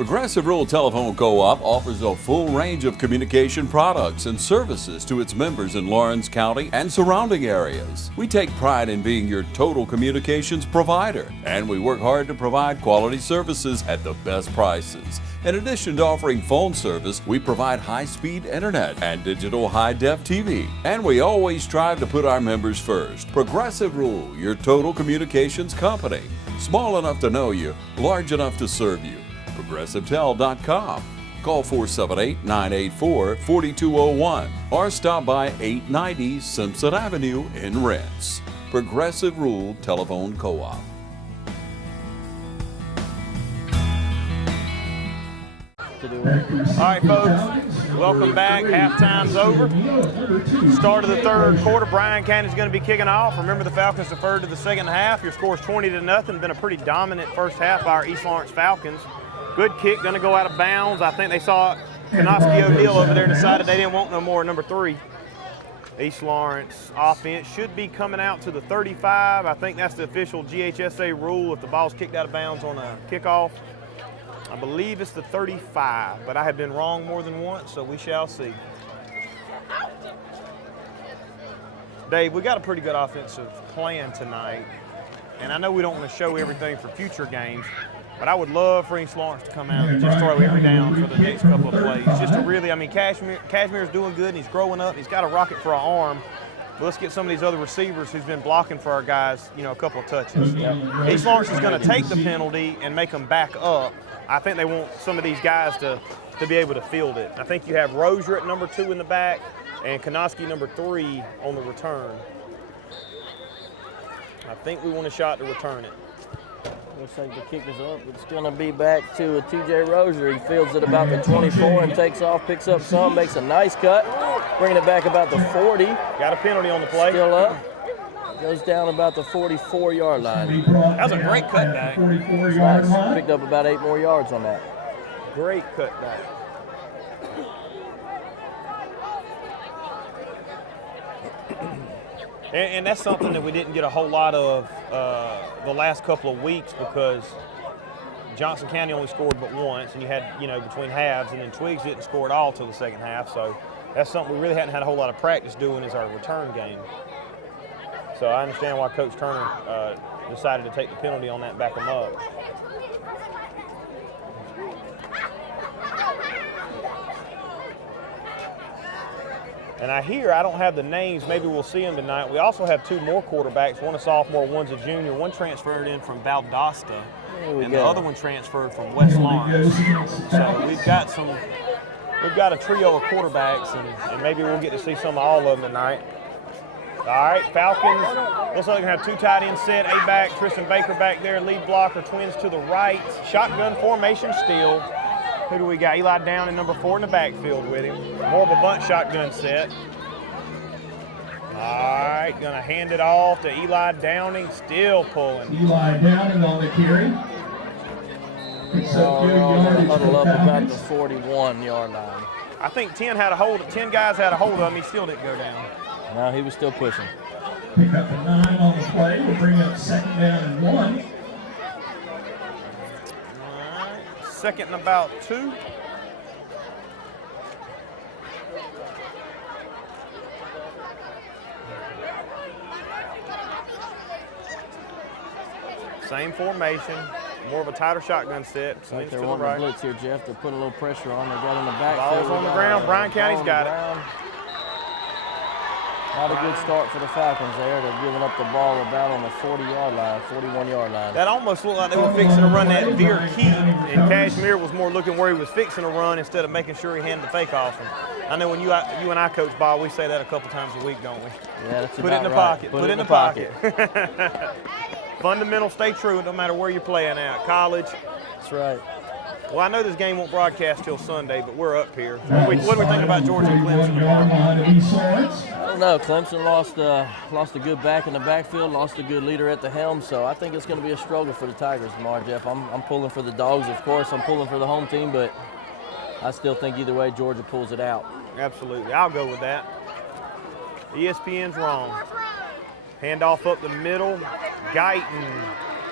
Progressive Rural Telephone Co-op offers a full range of communication products and services to its members in Lawrence County and surrounding areas. We take pride in being your total communications provider, and we work hard to provide quality services at the best prices. In addition to offering phone service, we provide high-speed internet and digital high-def TV. And we always strive to put our members first. Progressive Rural, your total communications company. Small enough to know you, large enough to serve you. ProgressiveTel.com. Call 478-984-4201 or stop by 890 Simpson Avenue in Rents. Progressive Rural Telephone Co-op. All right, folks, welcome back. Halftime's over. Start of the third quarter. Bryan County's going to be kicking off. Remember, the Falcons deferred to the second half. Your score's 20-0. Been a pretty dominant first half by our East Lawrence Falcons. Good kick, going to go out of bounds. I think they saw Kanoski O'Neal over there and decided they didn't want no more. Number 3. East Lawrence offense should be coming out to the 35. I think that's the official GHSA rule if the ball's kicked out of bounds on a kickoff. I believe it's the 35, but I have been wrong more than once, so we shall see. Dave, we got a pretty good offensive plan tonight, and I know we don't want to show everything for future games, but I would love for East Lawrence to come out and just throw every down for the next couple of plays. Just to really, I mean, Cashmere's doing good, and he's growing up. He's got a rocket for an arm. But let's get some of these other receivers who's been blocking for our guys, you know, a couple of touches. East Lawrence is going to take the penalty and make them back up. I think they want some of these guys to be able to field it. I think you have Rozier at number 2 in the back and Kanoski number 3 on the return. I think we want a shot to return it. Looks like the kick is up. It's going to be back to TJ Rozier. He fields it about the 24 and takes off, picks up some, makes a nice cut, bringing it back about the 40. Got a penalty on the play. Still up. Goes down about the 44-yard line. That was a great cutback. Nice. Picked up about 8 more yards on that. Great cutback. And that's something that we didn't get a whole lot of the last couple of weeks because Johnson County only scored but once, and you had, you know, between halves, and then Twiggs didn't score at all till the second half. So that's something we really hadn't had a whole lot of practice doing is our return game. So I understand why Coach Turner decided to take the penalty on that and back them up. And I hear, I don't have the names, maybe we'll see them tonight. We also have 2 more quarterbacks, one a sophomore, one's a junior. One transferred in from Valdosta, and the other one transferred from West Lawrence. So we've got a trio of quarterbacks, and maybe we'll get to see some of all of them tonight. All right, Falcons, looks like they're going to have 2 tight ends set, A-back, Tristan Baker back there, lead blocker, twins to the right. Shotgun formation still. Who do we got? Eli Downing, number 4 in the backfield with him. More of a bunt shotgun set. All right, going to hand it off to Eli Downing, still pulling. Eli Downing on the carry. It's a good yardage huddle for up about Falcons. the 41-yard line. I think 10 guys had a hold of him. He still didn't go down. No, he was still pushing. Pick up the 9 on the play. We'll bring up 2nd down and 1. All right, 2nd and about 2. Same formation, more of a tighter shotgun set. Like Swings they're to the wanting right. to blitz here, Jeff. They're putting a little pressure on. They got in the backfield. Ball's on the ground. Bryan County's got it. Not a good start for the Falcons there. They're giving up the ball about on the 40-yard line, 41-yard line. That almost looked like they were fixing to run that veer key, and Cashmere was more looking where he was fixing to run instead of making sure he handed the fake off him. I know when you and I coach ball, we say that a couple times a week, don't we? Yeah, that's Put about it in the right. pocket. Put it in the pocket. Fundamentals stay true no matter where you're playing at. College. That's right. Well, I know this game won't broadcast till Sunday, but we're up here. What do we think about Georgia and Clemson tomorrow? I don't know. Clemson lost a good back in the backfield, lost a good leader at the helm, so I think it's going to be a struggle for the Tigers tomorrow, Jeff. I'm pulling for the Dogs, of course. I'm pulling for the home team, but I still think either way Georgia pulls it out. Absolutely. I'll go with that. ESPN's wrong. Handoff up the middle. Guyton,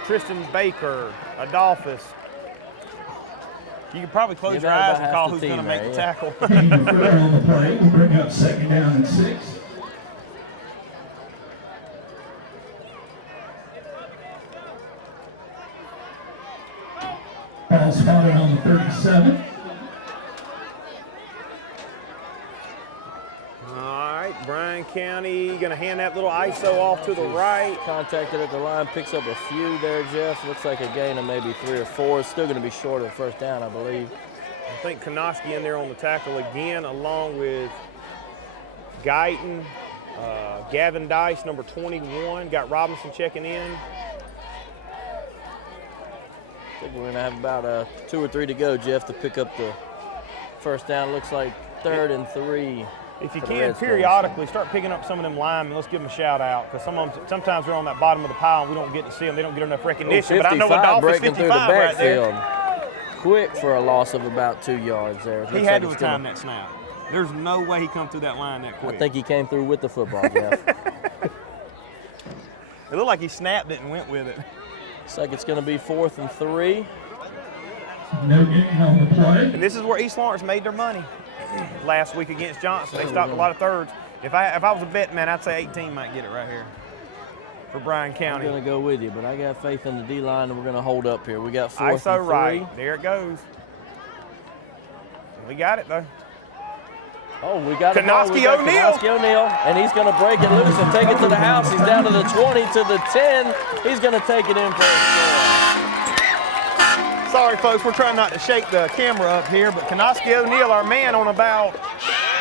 Tristan Baker, Adolphus. You could probably close your eyes and call who's going to make the tackle. On the play, we'll bring up 2nd down and 6. Ball spotted on the 37. All right, Bryan County going to hand that little ISO off to the right. Contacted at the line, picks up a few there, Jeff. Looks like a gain of maybe 3 or 4. Still going to be short of 1st down, I believe. I think Konoski in there on the tackle again, along with Guyton, Gavin Dice, number 21. Got Robinson checking in. I think we're going to have about 2 or 3 to go, Jeff, to pick up the 1st down. Looks like 3rd and 3. If you can, periodically start picking up some of them linemen. Let's give them a shout out, because sometimes they're on that bottom of the pile and we don't get to see them. They don't get enough recognition. But I know what Dolphins 55 right there. Quick for a loss of about 2 yards there. He had to have timed that snap. There's no way he come through that line that quick. I think he came through with the football, Jeff. It looked like he snapped it and went with it. Looks like it's going to be 4th and 3. No gain on the play. And this is where East Lawrence made their money last week against Johnson. They stopped a lot of thirds. If I was a betting man, I'd say 18 might get it right here for Bryan County. I'm going to go with you, but I got faith in the D-line, and we're going to hold up here. We got 4th and 3. ISO right. There it goes. We got it, though. Oh, we got Konoski O'Neal, and he's going to break it loose and take it to the house. He's down to the 20, to the 10. He's going to take it in for a score. Sorry, folks, we're trying not to shake the camera up here, but Konoski O'Neal, our man, on about,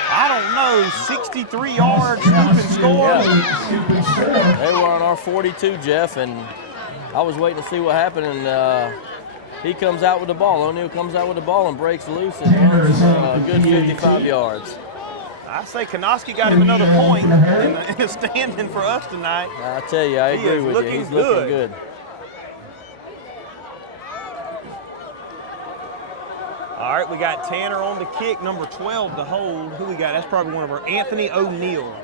I don't know, 63 yards, scoop score. Yeah. They were on our 42, Jeff, and I was waiting to see what happened, and he comes out with the ball. O'Neal comes out with the ball and breaks loose and runs a good 55 yards. I say Konoski got him another point in the standing for us tonight. I tell you, I agree with you. He's looking good. All right, we got Tanner on the kick, number 12 to hold. Who we got? That's probably one of our, Anthony O'Neal.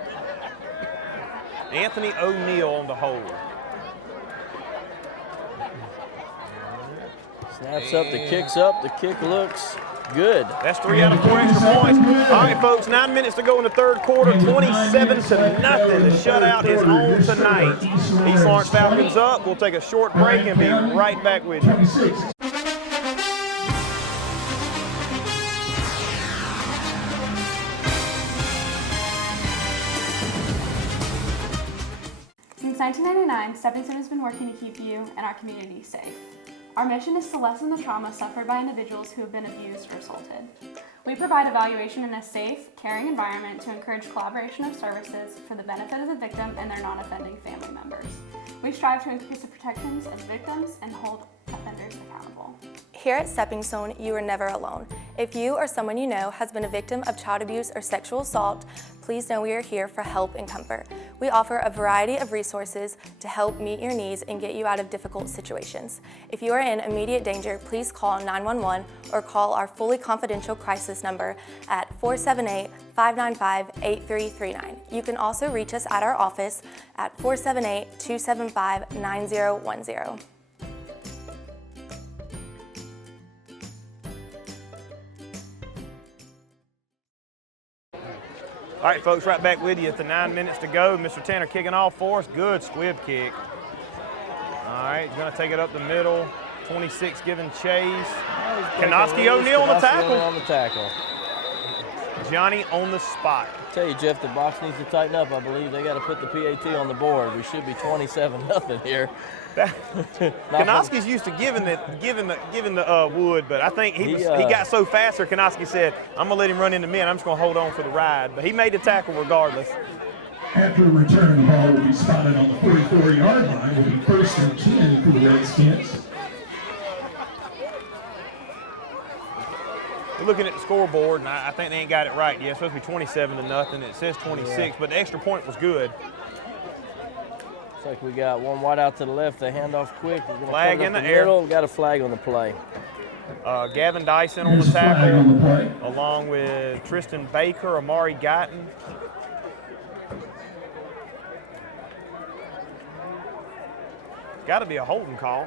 Anthony O'Neal on the hold. Snaps up, the kick's up, the kick looks good. That's 3 out of 4 extra points. All right, folks, 9 minutes to go in the 3rd quarter, 27-0. The shutout is on tonight. East Lawrence Falcons up. We'll take a short break and be right back with you. Since 1999, Stepping Stone has been working to keep you and our community safe. Our mission is to lessen the trauma suffered by individuals who have been abused or assaulted. We provide evaluation in a safe, caring environment to encourage collaboration of services for the benefit of the victim and their non-offending family members. We strive to increase the protections of victims and hold offenders accountable. Here at Stepping Stone, you are never alone. If you or someone you know has been a victim of child abuse or sexual assault, please know we are here for help and comfort. We offer a variety of resources to help meet your needs and get you out of difficult situations. If you are in immediate danger, please call 911 or call our fully confidential crisis number at 478-595-8339. You can also reach us at our office at 478-275-9010. All right, folks, right back with you at the 9 minutes to go. Mr. Tanner kicking off for us. Good squib kick. All right, he's going to take it up the middle. 26 giving chase. Konoski O'Neal on the tackle. Johnny on the spot. I tell you, Jeff, the box needs to tighten up. I believe they got to put the PAT on the board. We should be 27-0 here. Konoski's used to giving the wood, but I think he got so fast there, Konoski said, I'm going to let him run into me, and I'm just going to hold on for the ride. But he made the tackle regardless. After the return, the ball will be spotted on the 44-yard line. Will be 1st and 10 for the Redskins. We're looking at the scoreboard, and I think they ain't got it right yet. It's supposed to be 27-0. It says 26, but the extra point was good. Looks like we got one wide out to the left. They hand off quick. Flag in the air. Middle. Got a flag on the play. Gavin Dyson on the tackle, along with Tristan Baker, Amari Guyton. Got to be a holding call.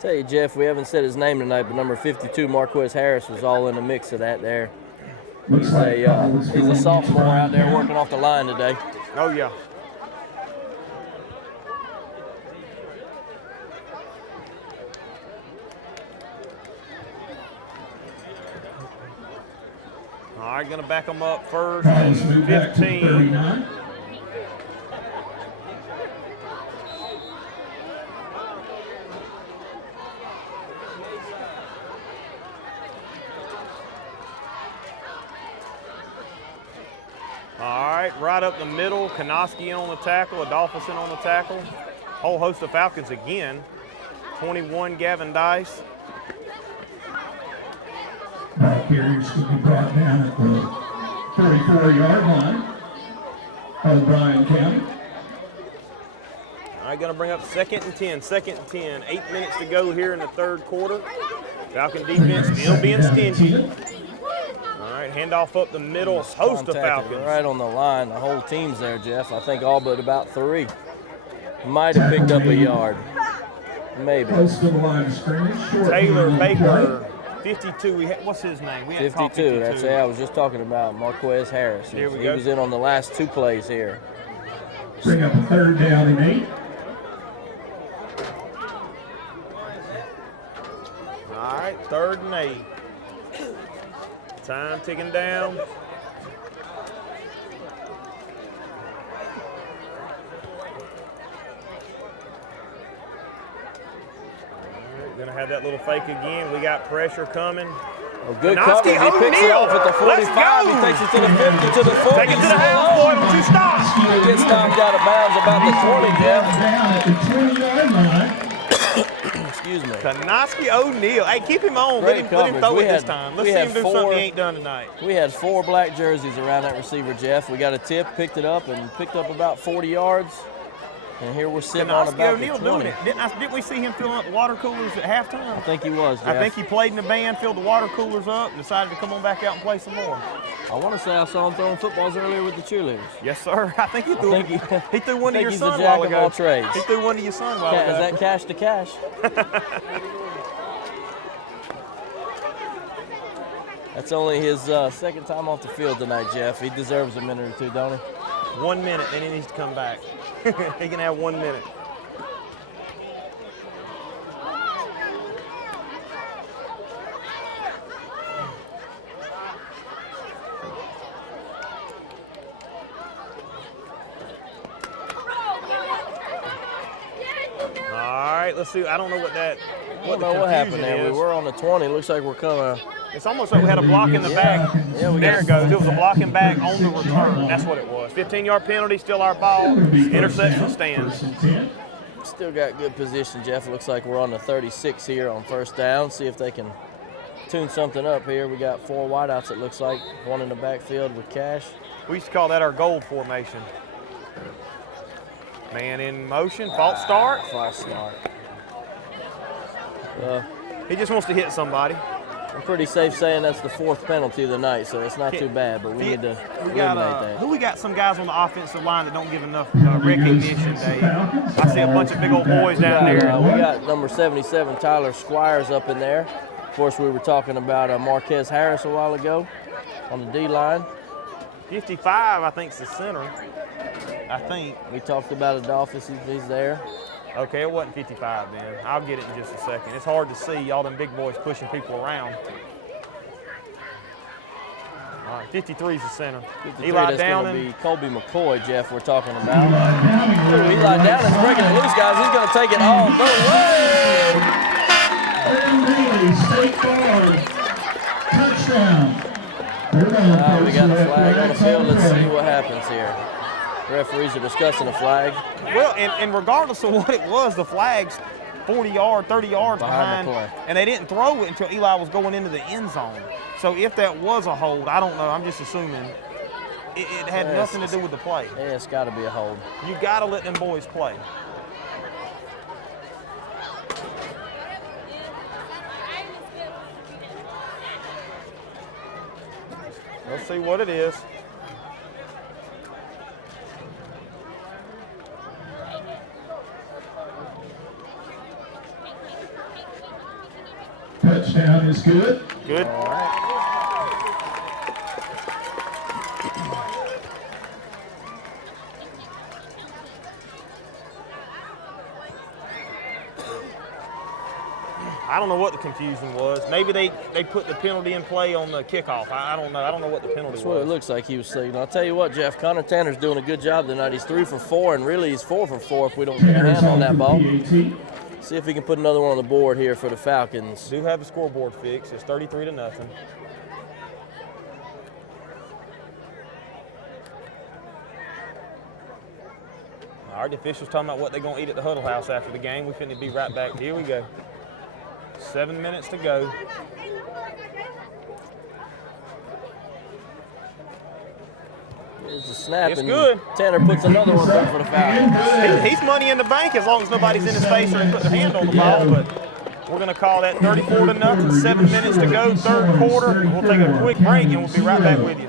Tell you, Jeff, we haven't said his name tonight, but number 52, Marquez Harris, was all in the mix of that there. He's a sophomore out there working off the line today. Oh, yeah. All right, going to back them up first. 15. All right, right up the middle, Kanoski in on the tackle, Adolphus in on the tackle. Whole host of Falcons again. 21, Gavin Dice. Carriers to be brought down at the 34-yard line of Bryan County. All right, going to bring up 2nd and 10, 2nd and 10. 8 minutes to go here in the third quarter. Falcon defense still being stingy. All right, handoff up the middle, host of Falcons. Right on the line, the whole team's there, Jeff. I think all but about 3. Might have picked up a yard, maybe. Close to the line of scrimmage. Taylor Baker. 52, what's his name? 52, that's it. I was just talking about Marquez Harris. He was in on the last 2 plays here. Bring up a 3rd down and 8. All right, 3rd and 8. Time ticking down. Gonna have that little fake again. We got pressure coming. Oh, good coverage. He picks it off at the 45. He takes it to the 50, to the 40. Take it to the half, boy, but you stop. He gets knocked out of bounds about the 20, Jeff. Down at the 20-yard line. Excuse me. Kanoski O'Neal. Hey, keep him on. Let him throw it this time. Let's see him do something he ain't done tonight. We had 4 black jerseys around that receiver, Jeff. We got a tip, picked it up, and picked up about 40 yards. And here we're sitting on about O'Neal the 20. doing it. Didn't we see him filling up the water coolers at halftime? I think he was, Jeff. I think he played in the band, filled the water coolers up, and decided to come on back out and play some more. I want to say I saw him throwing footballs earlier with the cheerleaders. Yes, sir. I think he threw he threw one to your son a while while ago. He threw one to your son a while ago. Is that cash to cash? That's only his 2nd time off the field tonight, Jeff. He deserves a minute or 2, don't he? 1 minute, then he needs to come back. He can have 1 minute. All right, let's see. I don't know what that. I don't know what happened there. We were on the 20. Looks like we're coming. It's almost like we had a block in the back. Yeah, there it goes. It was a blocking back on the return. That's what it was. 15-yard penalty, still our ball. Interception stands. Still got good position, Jeff. It looks like we're on the 36 here on 1st down. See if they can tune something up here. We got 4 wideouts, it looks like. 1 in the backfield with Cash. We used to call that our gold formation. Man in motion, false start. False start. He just wants to hit somebody. I'm pretty safe saying that's the 4th penalty of the night, so it's not too bad, but we need to eliminate that. Who we got some guys on the offensive line that don't give enough recognition, Dave? I see a bunch of big old boys down there. We got number 77, Tyler Squires, up in there. Of course, we were talking about Marquez Harris a while ago on the D-line. 55, I think, is the center. I think. We talked about Adolphus, he's there. Okay, it wasn't 55 then. I'll get it in just a second. It's hard to see all them big boys pushing people around. All right, 53 is the center. Eli that's Downing. Going to be Colby McCoy, Jeff, we're talking about. Eli Downing's breaking it loose, guys. He's going to take it all the way. Touchdown. We got a flag on the field. Let's see what happens here. Referees are discussing a flag. Well, and regardless of what it was, the flag's 40 yards, 30 yards behind, and they didn't throw it until Eli was going into the end zone. So if that was a hold, I don't know. I'm just assuming it had nothing to do with the play. Yeah, it's got to be a hold. You got to let them boys play. Let's see what it is. Touchdown is good. Good. All right. I don't know what the confusion was. Maybe they put the penalty in play on the kickoff. I don't know. I don't know what the penalty was. That's what it looks like he was saying. I'll tell you what, Jeff, Connor Tanner's doing a good job tonight. He's 3 for 4, and really he's 4 for 4 if we don't get a hand on that ball. See if we can put another one on the board here for the Falcons. Do have the scoreboard fixed. It's 33-0. All right, the officials talking about what they're going to eat at the Huddle House after the game. We finna be right back. Here we go. 7 minutes to go. Here's the snap. It's and good. Tanner puts another one through for the Falcons. He's money in the bank as long as nobody's in his face or put their hand on the ball, but we're going to call that 34-0, 7 minutes to go, third quarter. We'll take a quick break and we'll be right back with you.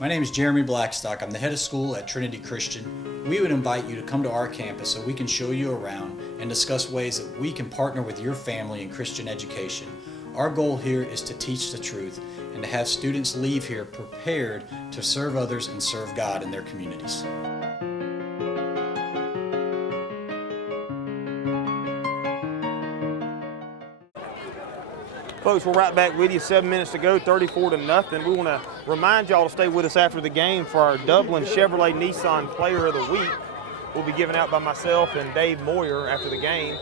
My name is Jeremy Blackstock. I'm the head of school at Trinity Christian. We would invite you to come to our campus so we can show you around and discuss ways that we can partner with your family in Christian education. Our goal here is to teach the truth and to have students leave here prepared to serve others and serve God in their communities. Folks, we're right back with you. 7 minutes to go, 34-0. We want to remind y'all to stay with us after the game for our Dublin Chevrolet Nissan Player of the Week. Will be given out by myself and Dave Moyer after the game.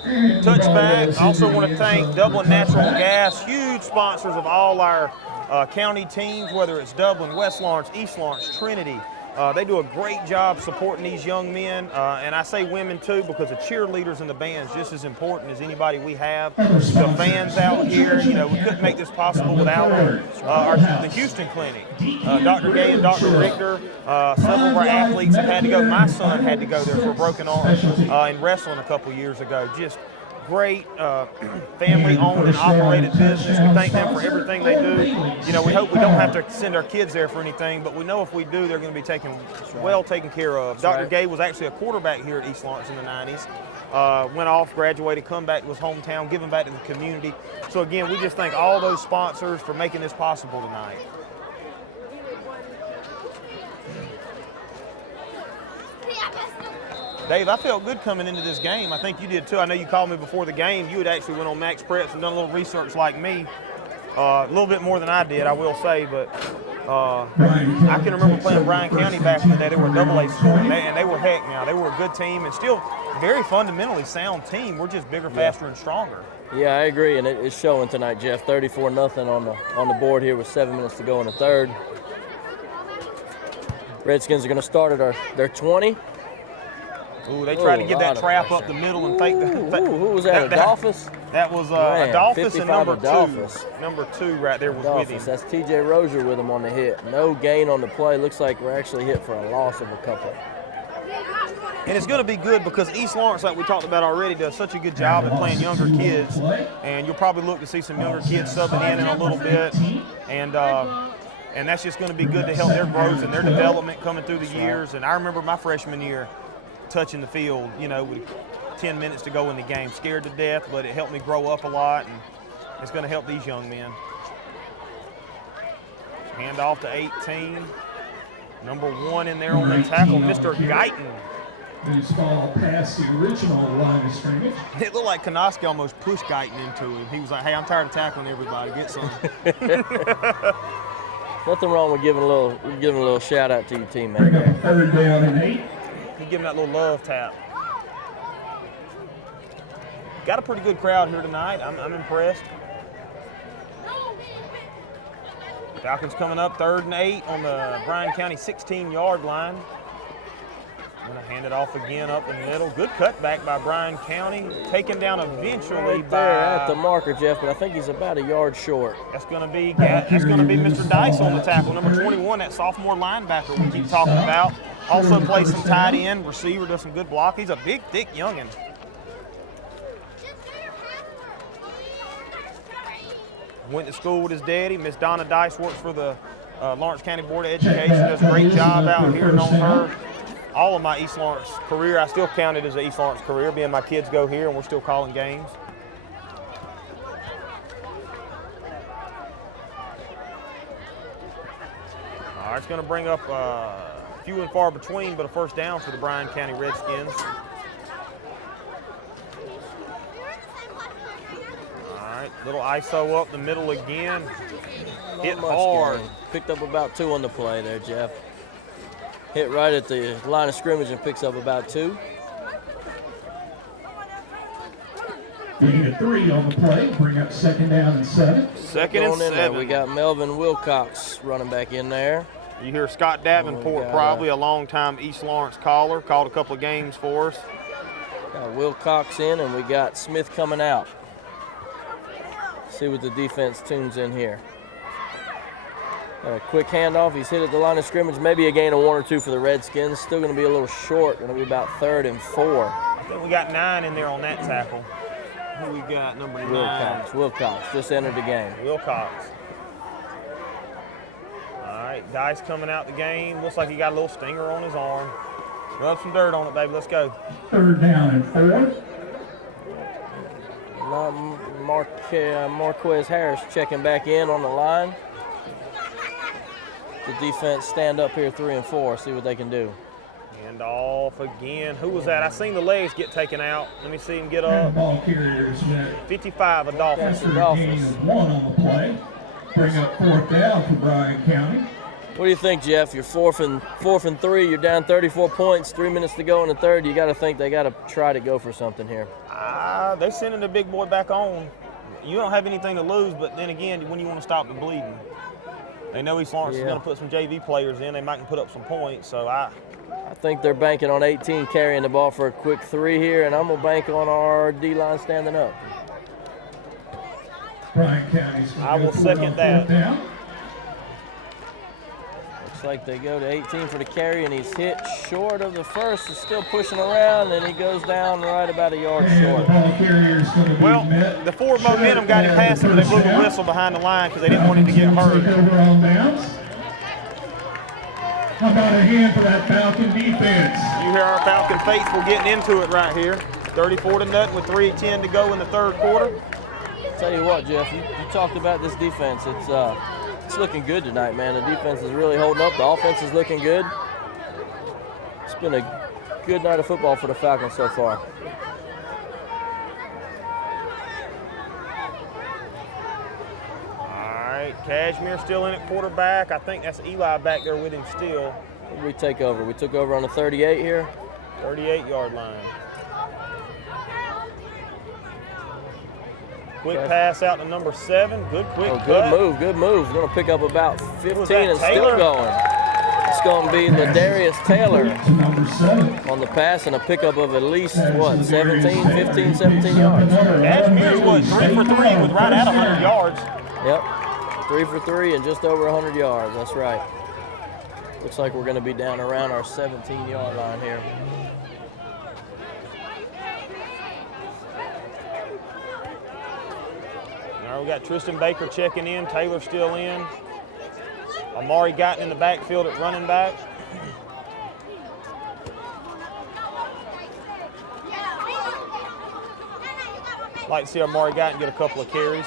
Touchback. Also want to thank Dublin Natural Gas, huge sponsors of all our county teams, whether it's Dublin, West Lawrence, East Lawrence, Trinity. They do a great job supporting these young men, and I say women too, because the cheerleaders and the band's just as important as anybody we have. The fans out here, you know, we couldn't make this possible without the Houston Clinic. Dr. Gay and Dr. Richter, several of our athletes have had to go. My son had to go there for a broken arm in wrestling a couple years ago. Just great family-owned and operated business. We thank them for everything they do. You know, we hope we don't have to send our kids there for anything, but we know if we do, they're going to be well taken care of. Dr. Gay was actually a quarterback here at East Lawrence in the 90s. Went off, graduated, come back to his hometown, giving back to the community. So again, we just thank all those sponsors for making this possible tonight. Dave, I felt good coming into this game. I think you did too. I know you called me before the game. You had actually went on Max Preps and done a little research like me. A little bit more than I did, I will say, but I can remember playing Bryan County back in the day. They were a AA school, and they were heck now. They were a good team and still very fundamentally sound team. We're just bigger, faster, and stronger. Yeah, I agree, and it's showing tonight, Jeff. 34-0 on the board here with 7 minutes to go in the third. Redskins are going to start at their 20. Ooh, they tried to give that trap up the middle and fake the. Who was that? Adolphus? That was Adolphus and number Adolphus. 2. Number 2 right there was Adolphus. with him. That's T.J. Rozier with him on the hit. No gain on the play. Looks like we're actually hit for a loss of a couple. And it's going to be good because East Lawrence, like we talked about already, does such a good job at playing younger kids. And you'll probably look to see some younger kids subbing in a little bit. And that's just going to be good to help their growth and their development coming through the years. And I remember my freshman year touching the field, you know, with 10 minutes to go in the game. Scared to death, but it helped me grow up a lot, and it's going to help these young men. Hand off to 18. Number 1 in there on the tackle, Mr. Guyton. He's ball past the original line of scrimmage. It looked like Konoski almost pushed Guyton into him. He was like, hey, I'm tired of tackling everybody. Get some. Nothing wrong with giving a little shout out to your teammate. Bring up 3rd down and 8. He's giving that little love tap. Got a pretty good crowd here tonight. I'm impressed. Falcons coming up 3rd and 8 on the Bryan County 16-yard line. Going to hand it off again up the middle. Good cutback by Bryan County. Taken down eventually by at the marker, Jeff, but I think he's about a yard short. That's going to be Mr. Dice on the tackle, number 21, that sophomore linebacker we keep talking about. Also plays some tight end, receiver, does some good block. He's a big, thick youngin'. Went to school with his daddy. Miss Donna Dice works for the Lawrence County Board of Education does a great job out here. Known her all of my East Lawrence career. I still count it as an East Lawrence career, being my kids go here and we're still calling games. All right, it's going to bring up few and far between, but a first down for the Bryan County Redskins. All right, little ISO up the middle again. Hit hard. Picked up about 2 on the play there, Jeff. Hit right at the line of scrimmage and picks up about 2. Being a 3 on the play, bring up 2nd down and 7. 2nd and 7. We got Melvin Wilcox running back in there. You hear Scott Davenport, probably a longtime East Lawrence caller, called a couple of games for us. Got Wilcox in, and we got Smith coming out. See what the defense tunes in here. Got a quick handoff. He's hit at the line of scrimmage. Maybe a gain of 1 or 2 for the Redskins. Still going to be a little short. Going to be about 3rd and 4. I think we got 9 in there on that tackle. Who we got? Number 9. Wilcox just entered the game. Wilcox. All right, Dice coming out the game. Looks like he got a little stinger on his arm. Rub some dirt on it, baby. Let's go. 3rd down and 4. Marquez Harris checking back in on the line. The defense stand up here 3 and 4, see what they can do. And off again. Who was that? I seen the legs get taken out. Let me see him get up. Ball carriers 55, Adolphus. Gain of 1 on the play. Bring up 4th down for Bryan County. What do you think, Jeff? You're 4th and 3. You're down 34 points. 3 minutes to go in the third. You got to think they got to try to go for something here. They sending the big boy back on. You don't have anything to lose, but then again, when you want to stop the bleeding, they know East Lawrence is going to put some JV players in. They might put up some points. So I think they're banking on 18 carrying the ball for a quick 3 here, and I'm gonna bank on our D-line standing up. Bryan County's I will second that. Looks like they go to 18 for the carry, and he's hit short of the first. He's still pushing around, and he goes down right about a yard short. Well, the forward momentum got him past him. They blew the whistle behind the line because they didn't want him to get hurt. How about a hand for that Falcon defense? You hear our Falcon faithful getting into it right here. 34-0 with 3:10 to go in the third quarter. Tell you what, Jeff, you talked about this defense. It's looking good tonight, man. The defense is really holding up. The offense is looking good. It's been a good night of football for the Falcons so far. Cashmere still in at quarterback. I think that's Eli back there with him still. We take over. We took over on the 38 here. 38-yard line. Quick pass out to number 7. Good quick cut. Good move. Going to pick up about 15 and still going. It's going to be Ladarius Taylor on the pass and a pickup of at least, 15, 17 yards. Cashmere's 3 for 3 with right at 100 yards. Yep. 3 for 3 and just over 100 yards. That's right. Looks like we're going to be down around our 17-yard line here. Now we got Tristan Baker checking in. Taylor still in. Amari Guyton in the backfield at running back. Like to see Amari Guyton get a couple of carries.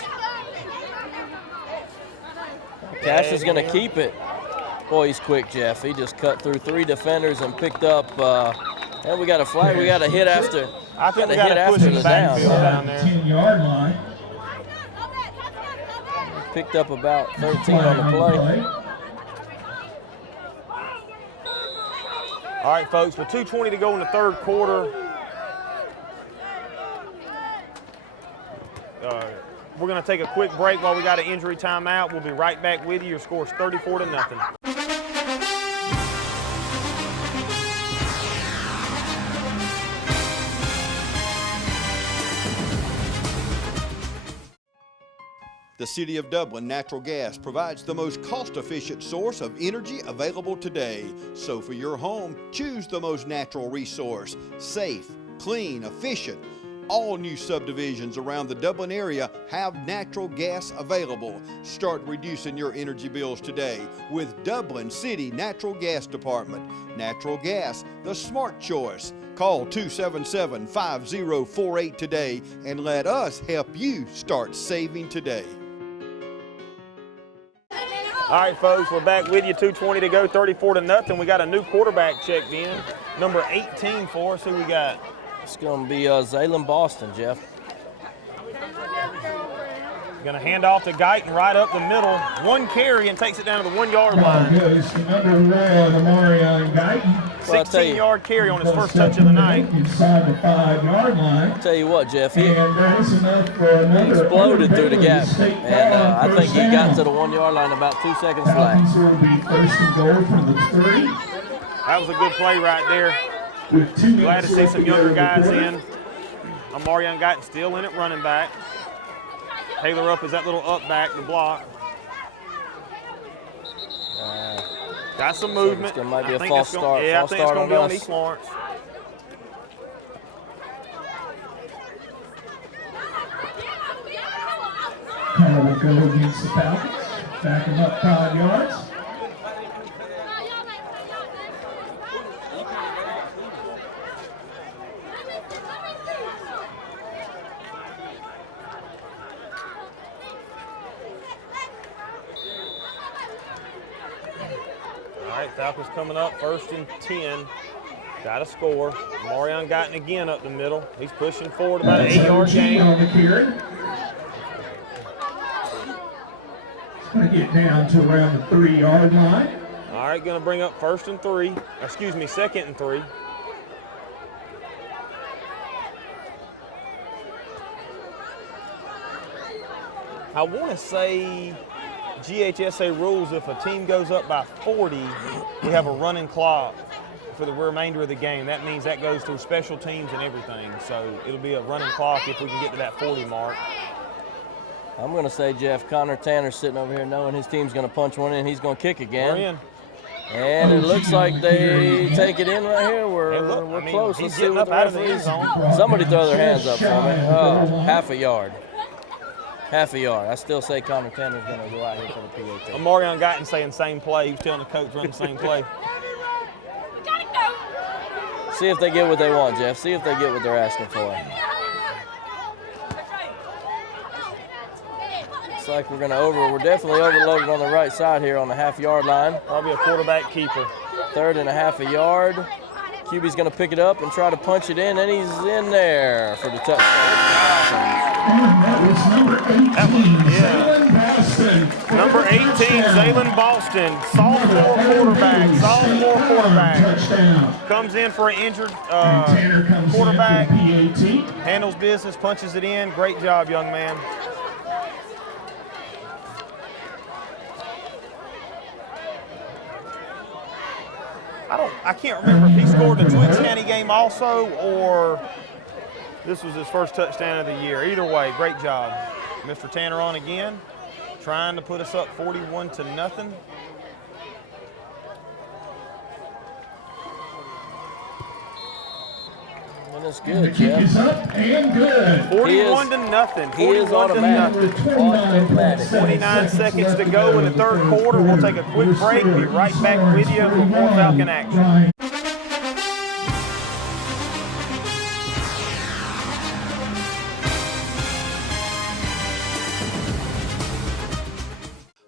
Cash is going to keep it. Boy, he's quick, Jeff. He just cut through 3 defenders and picked up. And we got a flag. We got a hit after. I think we got to push in the backfield down there. 10-yard line. Picked up about 13 on the play. All right, folks, with 2:20 to go in the third quarter, we're going to take a quick break while we got an injury timeout. We'll be right back with you. Your score is 34-0. The City of Dublin Natural Gas provides the most cost-efficient source of energy available today. So for your home, choose the most natural resource. Safe, clean, efficient. All new subdivisions around the Dublin area have natural gas available. Start reducing your energy bills today with Dublin City Natural Gas Department. Natural gas, the smart choice. Call 277-5048 today and let us help you start saving today. All right, folks, we're back with you. 2:20 to go, 34-0. We got a new quarterback checked in. Number 18 for us. Who we got? It's going to be Zaylen Boston, Jeff. Going to hand off to Guyton right up the middle. One carry and takes it down to the 1 yard line. Goes to number 1, Amarion Guyton. 16-yard carry on his first touch of the night. Inside the 5-yard line. I'll tell you what, Jeff, he exploded through the gap, and I think he got to the 1 yard line about 2 seconds flat. Will be first and goal from the 3. That was a good play right there. Glad to see some younger guys in. Amarion Guyton still in at running back. Taylor up is that little up back to block. Got some movement. It might be a false start. Yeah, I think it's going to be on East Lawrence. Carl will go against the Falcons. Back him up 5 yards. All right, Falcons coming up, 1st and 10. Got to score. Amarion Guyton again up the middle. He's pushing forward about an 8-yard gain. Going to get down to around the 3-yard line. All right, going to bring up 2nd and 3. I want to say GHSA rules, if a team goes up by 40, we have a running clock for the remainder of the game. That means that goes through special teams and everything. So it'll be a running clock if we can get to that 40 mark. I'm going to say, Jeff, Connor Tanner's sitting over here knowing his team's going to punch one in. He's going to kick again. And it looks like they take it in right here. We're close. Let's see what the referees. Somebody throw their hands up for me. Oh, half a yard. Half a yard. I still say Connor Tanner's going to go out here for the PAT. Amarion Guyton saying same play. He was telling the coach run the same play. See if they get what they want, Jeff. See if they get what they're asking for. Looks like we're definitely overloaded on the right side here on the half-yard line. Probably a quarterback keeper. 3rd and a half a yard. QB's going to pick it up and try to punch it in, and he's in there for the touchdown. That was number 18, Zaylen Boston. Number 18, Zaylen Boston, sophomore quarterback. Touchdown. Comes in for an injured Tanner comes quarterback. in for PAT. Handles business, punches it in. Great job, young man. I can't remember if he scored the Twins County game also, or this was his first touchdown of the year. Either way, great job. Mr. Tanner on again, trying to put us up 41-0. And it's good, Jeff. The kick is up and good. 41-0. He is automatic. 29 seconds to go in the 3rd quarter. We'll take a quick break. Be right back with you for more Falcon action.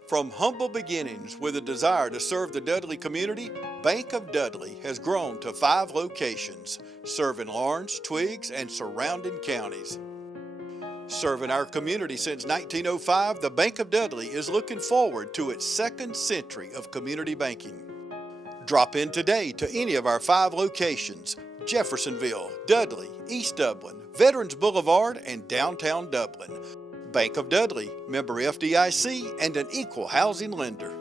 From humble beginnings with a desire to serve the Dudley community, Bank of Dudley has grown to 5 locations, serving Lawrence, Twiggs, and surrounding counties. Serving our community since 1905, the Bank of Dudley is looking forward to its 2nd century of community banking. Drop in today to any of our 5 locations: Jeffersonville, Dudley, East Dublin, Veterans Boulevard, and downtown Dublin. Bank of Dudley, member FDIC, and an equal housing lender.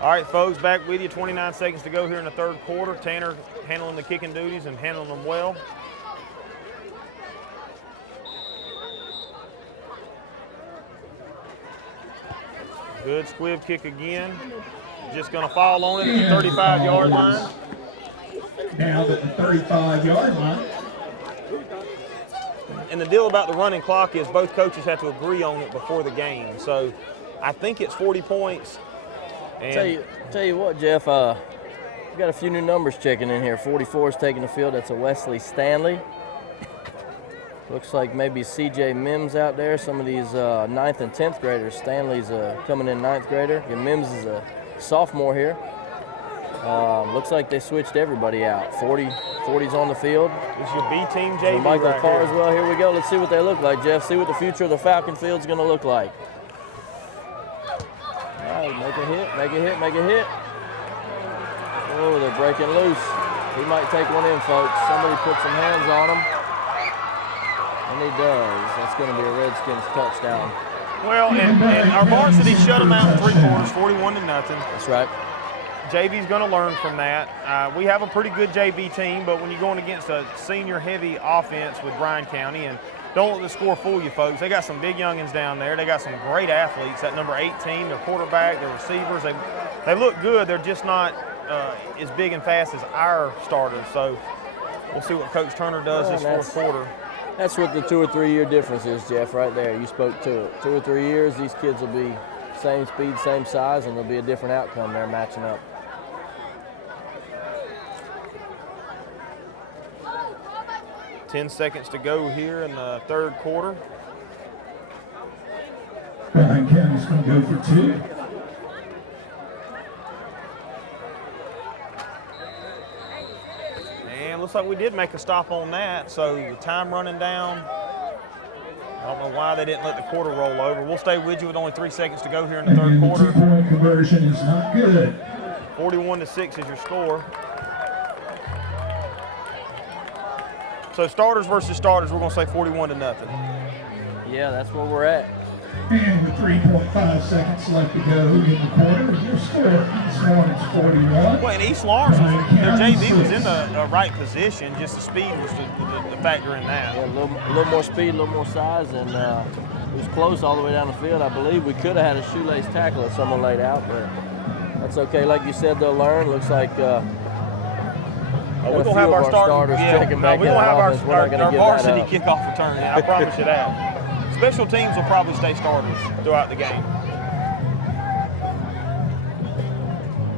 All right, folks, back with you. 29 seconds to go here in the 3rd quarter. Tanner handling the kicking duties and handling them well. Good squib kick again. Just going to fall on it at the 35-yard line. Down at the 35-yard line. And the deal about the running clock is both coaches have to agree on it before the game. So I think it's 40 points. And Tell you what, Jeff, we got a few new numbers checking in here. 44 is taking the field. That's a Wesley Stanley. Looks like maybe C.J. Mims out there. Some of these 9th and 10th graders. Stanley's coming in 9th grader. And Mims is a sophomore here. Looks like they switched everybody out. 40's on the field. This is your B team, JV. So Michael right Carswell, here we go. Let's see what they look like, Jeff. See what the future of the Falcon field's going to look like. All right, make a hit, make a hit, make a hit. Oh, they're breaking loose. He might take one in, folks. Somebody put some hands on him. And he does. That's going to be a Redskins touchdown. Well, and our varsity shut them out in 3 quarters, 41-0. That's right. JV's going to learn from that. We have a pretty good JV team, but when you're going against a senior-heavy offense with Bryan County, and don't let the score fool you, folks. They got some big youngins down there. They got some great athletes. That number 18, their quarterback, their receivers, they look good. They're just not as big and fast as our starters. So we'll see what Coach Turner does this fourth quarter. That's what the 2 or 3 year difference is, Jeff, right there. You spoke to it. 2 or 3 years, these kids will be same speed, same size, and there'll be a different outcome there matching up. Ten seconds to go here in the third quarter. Bryan County's going to go for 2. And looks like we did make a stop on that. So the time running down. I don't know why they didn't let the quarter roll over. We'll stay with you with only 3 seconds to go here in the third quarter. The 2-point conversion is not good. 41-6 is your score. So starters versus starters, we're going to say 41-0. Yeah, that's where we're at. And with 3.5 seconds left to go in the quarter, your score, East Lawrence 41. Well, and East Lawrence, their JV was in the right position, just the speed was the factor in that. Yeah, a little more speed, a little more size, and it was close all the way down the field. I believe we could have had a shoelace tackle if someone laid out, but that's okay. Like you said, they'll learn. Looks like we're going to have our starters checking back in. We're going to have our varsity kickoff return, I promise you that. Special teams will probably stay starters throughout the game.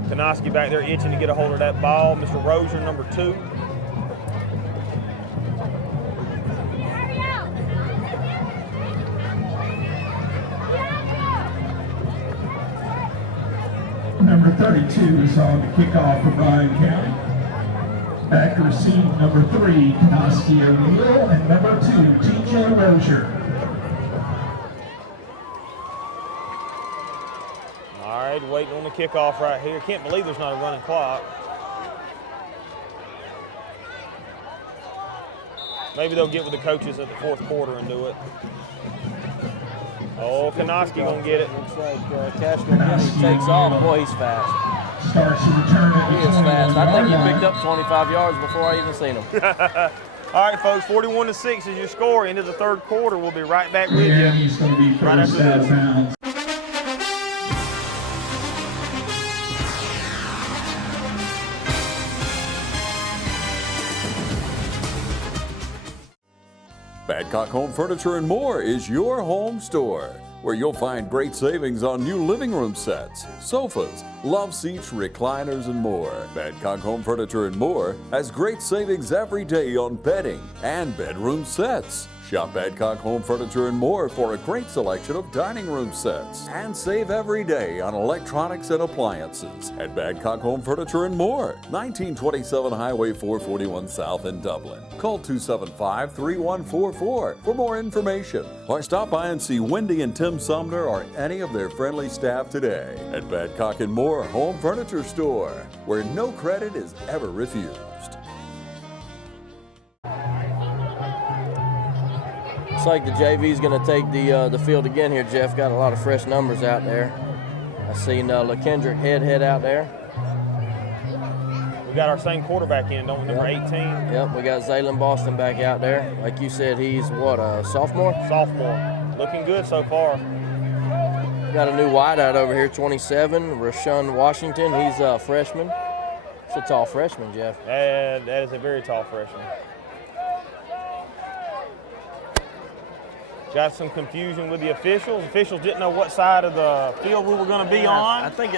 Kanoski back there itching to get a hold of that ball. Mr. Rozier, number 2. Number 32 is on the kickoff for Bryan County. Back to receive number 3, Kanoski O'Neill, and number 2, T.J. Rozier. All right, waiting on the kickoff right here. Can't believe there's not a running clock. Maybe they'll get with the coaches at the fourth quarter and do it. Oh, Kanoski gonna get it. Looks like Cashman takes off. Boy, he's fast. Starts to return at He is fast. I think he picked up 25 yards before I even seen him. All right, folks, 41-6 is your score. Into the third quarter. We'll be right back with you. He's going to be right after out of this. bounds. Badcock Home Furniture and More is your home store, where you'll find great savings on new living room sets, sofas, love seats, recliners, and more. Badcock Home Furniture and More has great savings every day on bedding and bedroom sets. Shop Badcock Home Furniture and More for a great selection of dining room sets. And save every day on electronics and appliances at Badcock Home Furniture and More, 1927 Highway 441 South in Dublin. Call 275-3144 for more information, or stop by and see Wendy and Tim Sumner or any of their friendly staff today at Badcock and More Home Furniture Store, where no credit is ever refused. Looks like the JV's going to take the field again here, Jeff. Got a lot of fresh numbers out there. I seen LaKendrick head out there. We got our same quarterback in, don't we? Number 18. Yep, we got Zaylen Boston back out there. Like you said, he's what, a sophomore? Sophomore. Looking good so far. Got a new wideout over here, 27, Rashawn Washington. He's a freshman. It's a tall freshman, Jeff. That is a very tall freshman. Got some confusion with the officials. Officials didn't know what side of the field we were going to be on. I think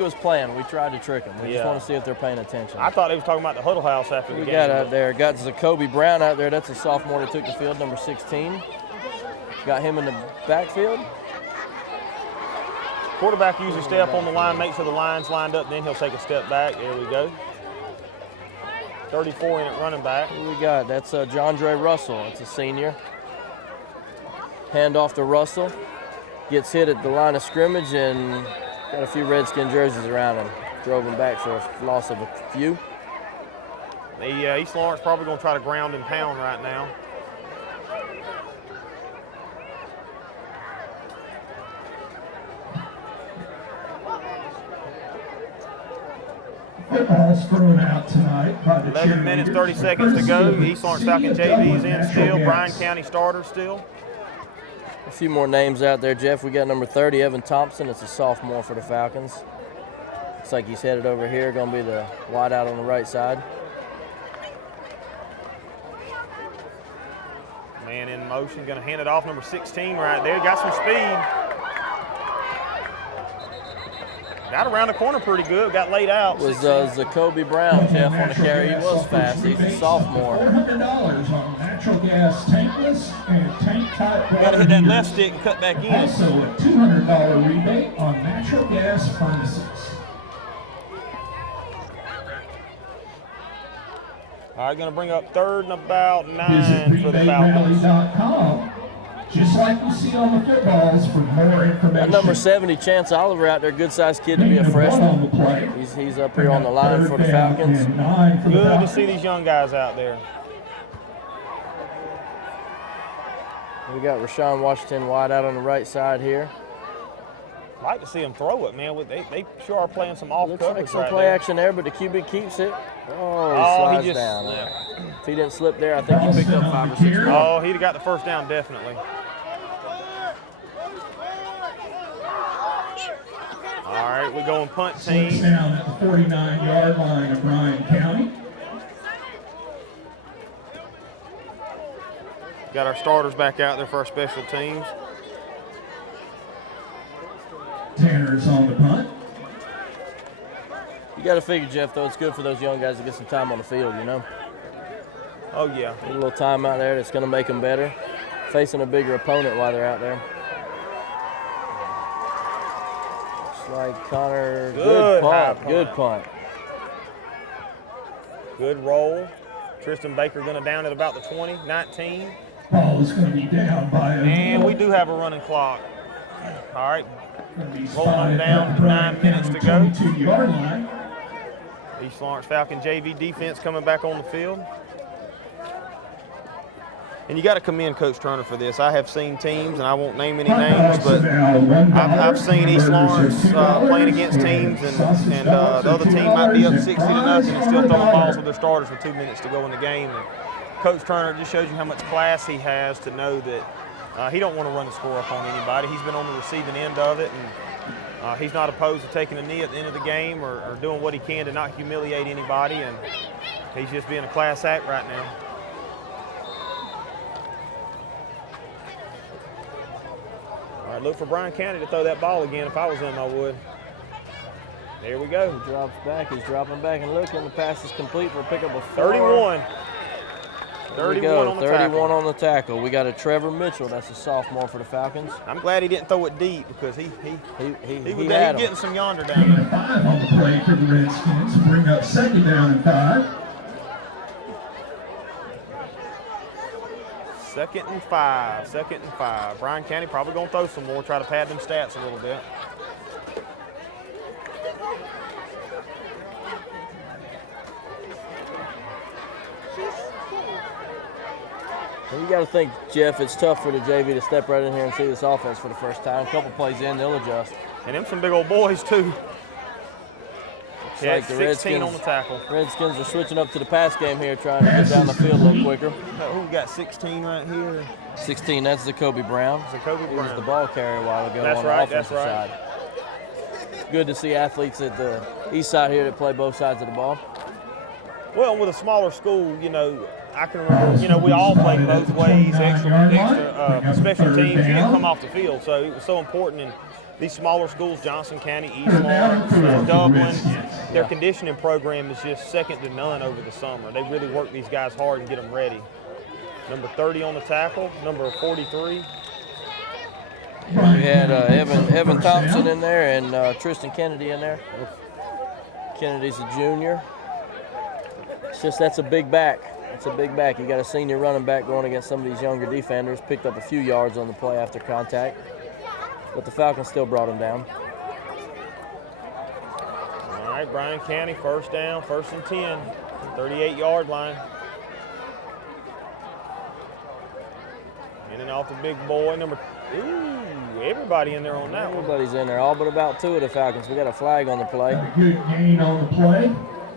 it was planned. We tried to trick them. We just want to see if they're paying attention. I thought they was talking about the huddle house after the game. We got out there. Got Zacoby Brown out there. That's a sophomore that took the field, number 16. Got him in the backfield. Quarterback usually stay up on the line, make sure the line's lined up, then he'll take a step back. There we go. 34 in at running back. Who we got? That's Jondre Russell. It's a senior. Hand off to Russell. Gets hit at the line of scrimmage and got a few Redskin jerseys around him. Drove him back for a loss of a few. The East Lawrence probably going to try to ground and pound right now. Football's thrown out tonight by the 11 minutes, 30 seconds to go. East Lawrence Falcons JV's in still. Bryan County starters still. A few more names out there, Jeff. We got number 30, Evan Thompson. It's a sophomore for the Falcons. Looks like he's headed over here. Going to be the wideout on the right side. Man in motion. Going to hand it off, number 16 right there. Got some speed. Got around the corner pretty good. Got laid out. Was Zacoby Brown, Jeff, on the carry. He was fast. He's a sophomore. $400 on natural gas tankless and tank type. Got to hit that left stick and cut back in. Also a $200 rebate on natural gas furnaces. All right, going to bring up third and about 9 for the Falcons. Just like you see on the footballs for more information. That number 70, Chance Oliver out there, good-sized kid to be a freshman. He's up here on the line for the Falcons. Good to see these young guys out there. We got Rashawn Washington wide out on the right side here. Like to see them throw it, man. They sure are playing some off coverage Like some right play there. action there, but the QB keeps it. Oh, he slides down. If he didn't slip there, I think he picked up 5 or 6. Oh, he'd have got the first down, definitely. All right, we're going punt team. First down at the 49-yard line of Bryan County. Got our starters back out there for our special teams. Tanner's on the punt. You got to figure, Jeff, though, it's good for those young guys to get some time on the field, you know? Oh, yeah. A little time out there that's going to make them better. Facing a bigger opponent while they're out there. Looks like Connor, good punt, good punt. Good roll. Tristan Baker going to down at about the 20, 19. Ball is going to be down by a And we do have a running clock. All right, rolling down to 9 minutes to go. 22-yard line. East Lawrence Falcon JV defense coming back on the field. And you got to commend Coach Turner for this. I have seen teams, and I won't name any names, but I've seen East Lawrence playing against teams, and the other team might be up 60 to nothing and still throwing balls with their starters with 2 minutes to go in the game. And Coach Turner just shows you how much class he has to know that he don't want to run the score up on anybody. He's been on the receiving end of it, and he's not opposed to taking a knee at the end of the game or doing what he can to not humiliate anybody, and he's just being a class act right now. All right, look for Bryan County to throw that ball again. If I was him, I would. There we go. He drops back. He's dropping back and looking. The pass is complete for a pickup of 4. 31. 31 on the tackle. 31 on the tackle. We got a Trevor Mitchell. That's a sophomore for the Falcons. I'm glad he didn't throw it deep because he was getting some yonder down there. 5 on the play for the Redskins. Bring up 2nd down and 5. 2nd and 5. 2nd and 5. Bryan County probably going to throw some more, try to pad them stats a little bit. Well, you got to think, Jeff, it's tough for the JV to step right in here and see this offense for the first time. A couple plays in, they'll adjust. And them some big old boys, too. Like the 16 on the tackle. Redskins are switching up to the pass game here, trying to get down the field a little quicker. Who got 16 right here? 16, that's Zacoby Brown. Zacoby Brown. He was the ball carrier a while ago that's on right, the offensive side. Good to see athletes at the east side here that play both sides of the ball. Well, with a smaller school, you know, I can remember, you know, we all played both ways, extra special teams. You didn't come off the field, so it was so important in these smaller schools, Johnson County, East Lawrence, Dublin. Their conditioning program is just second to none over the summer. They really work these guys hard and get them ready. Number 30 on the tackle, number 43. We had Evan Thompson in there and Tristan Kennedy in there. Kennedy's a junior. It's just that's a big back. It's a big back. You got a senior running back going against some of these younger defenders. Picked up a few yards on the play after contact, but the Falcons still brought him down. All right, Bryan County, first down, 1st and 10, 38-yard line. In and off the big boy, everybody in there on that one. Everybody's in there, all but about 2 of the Falcons. We got a flag on the play. Good gain on the play.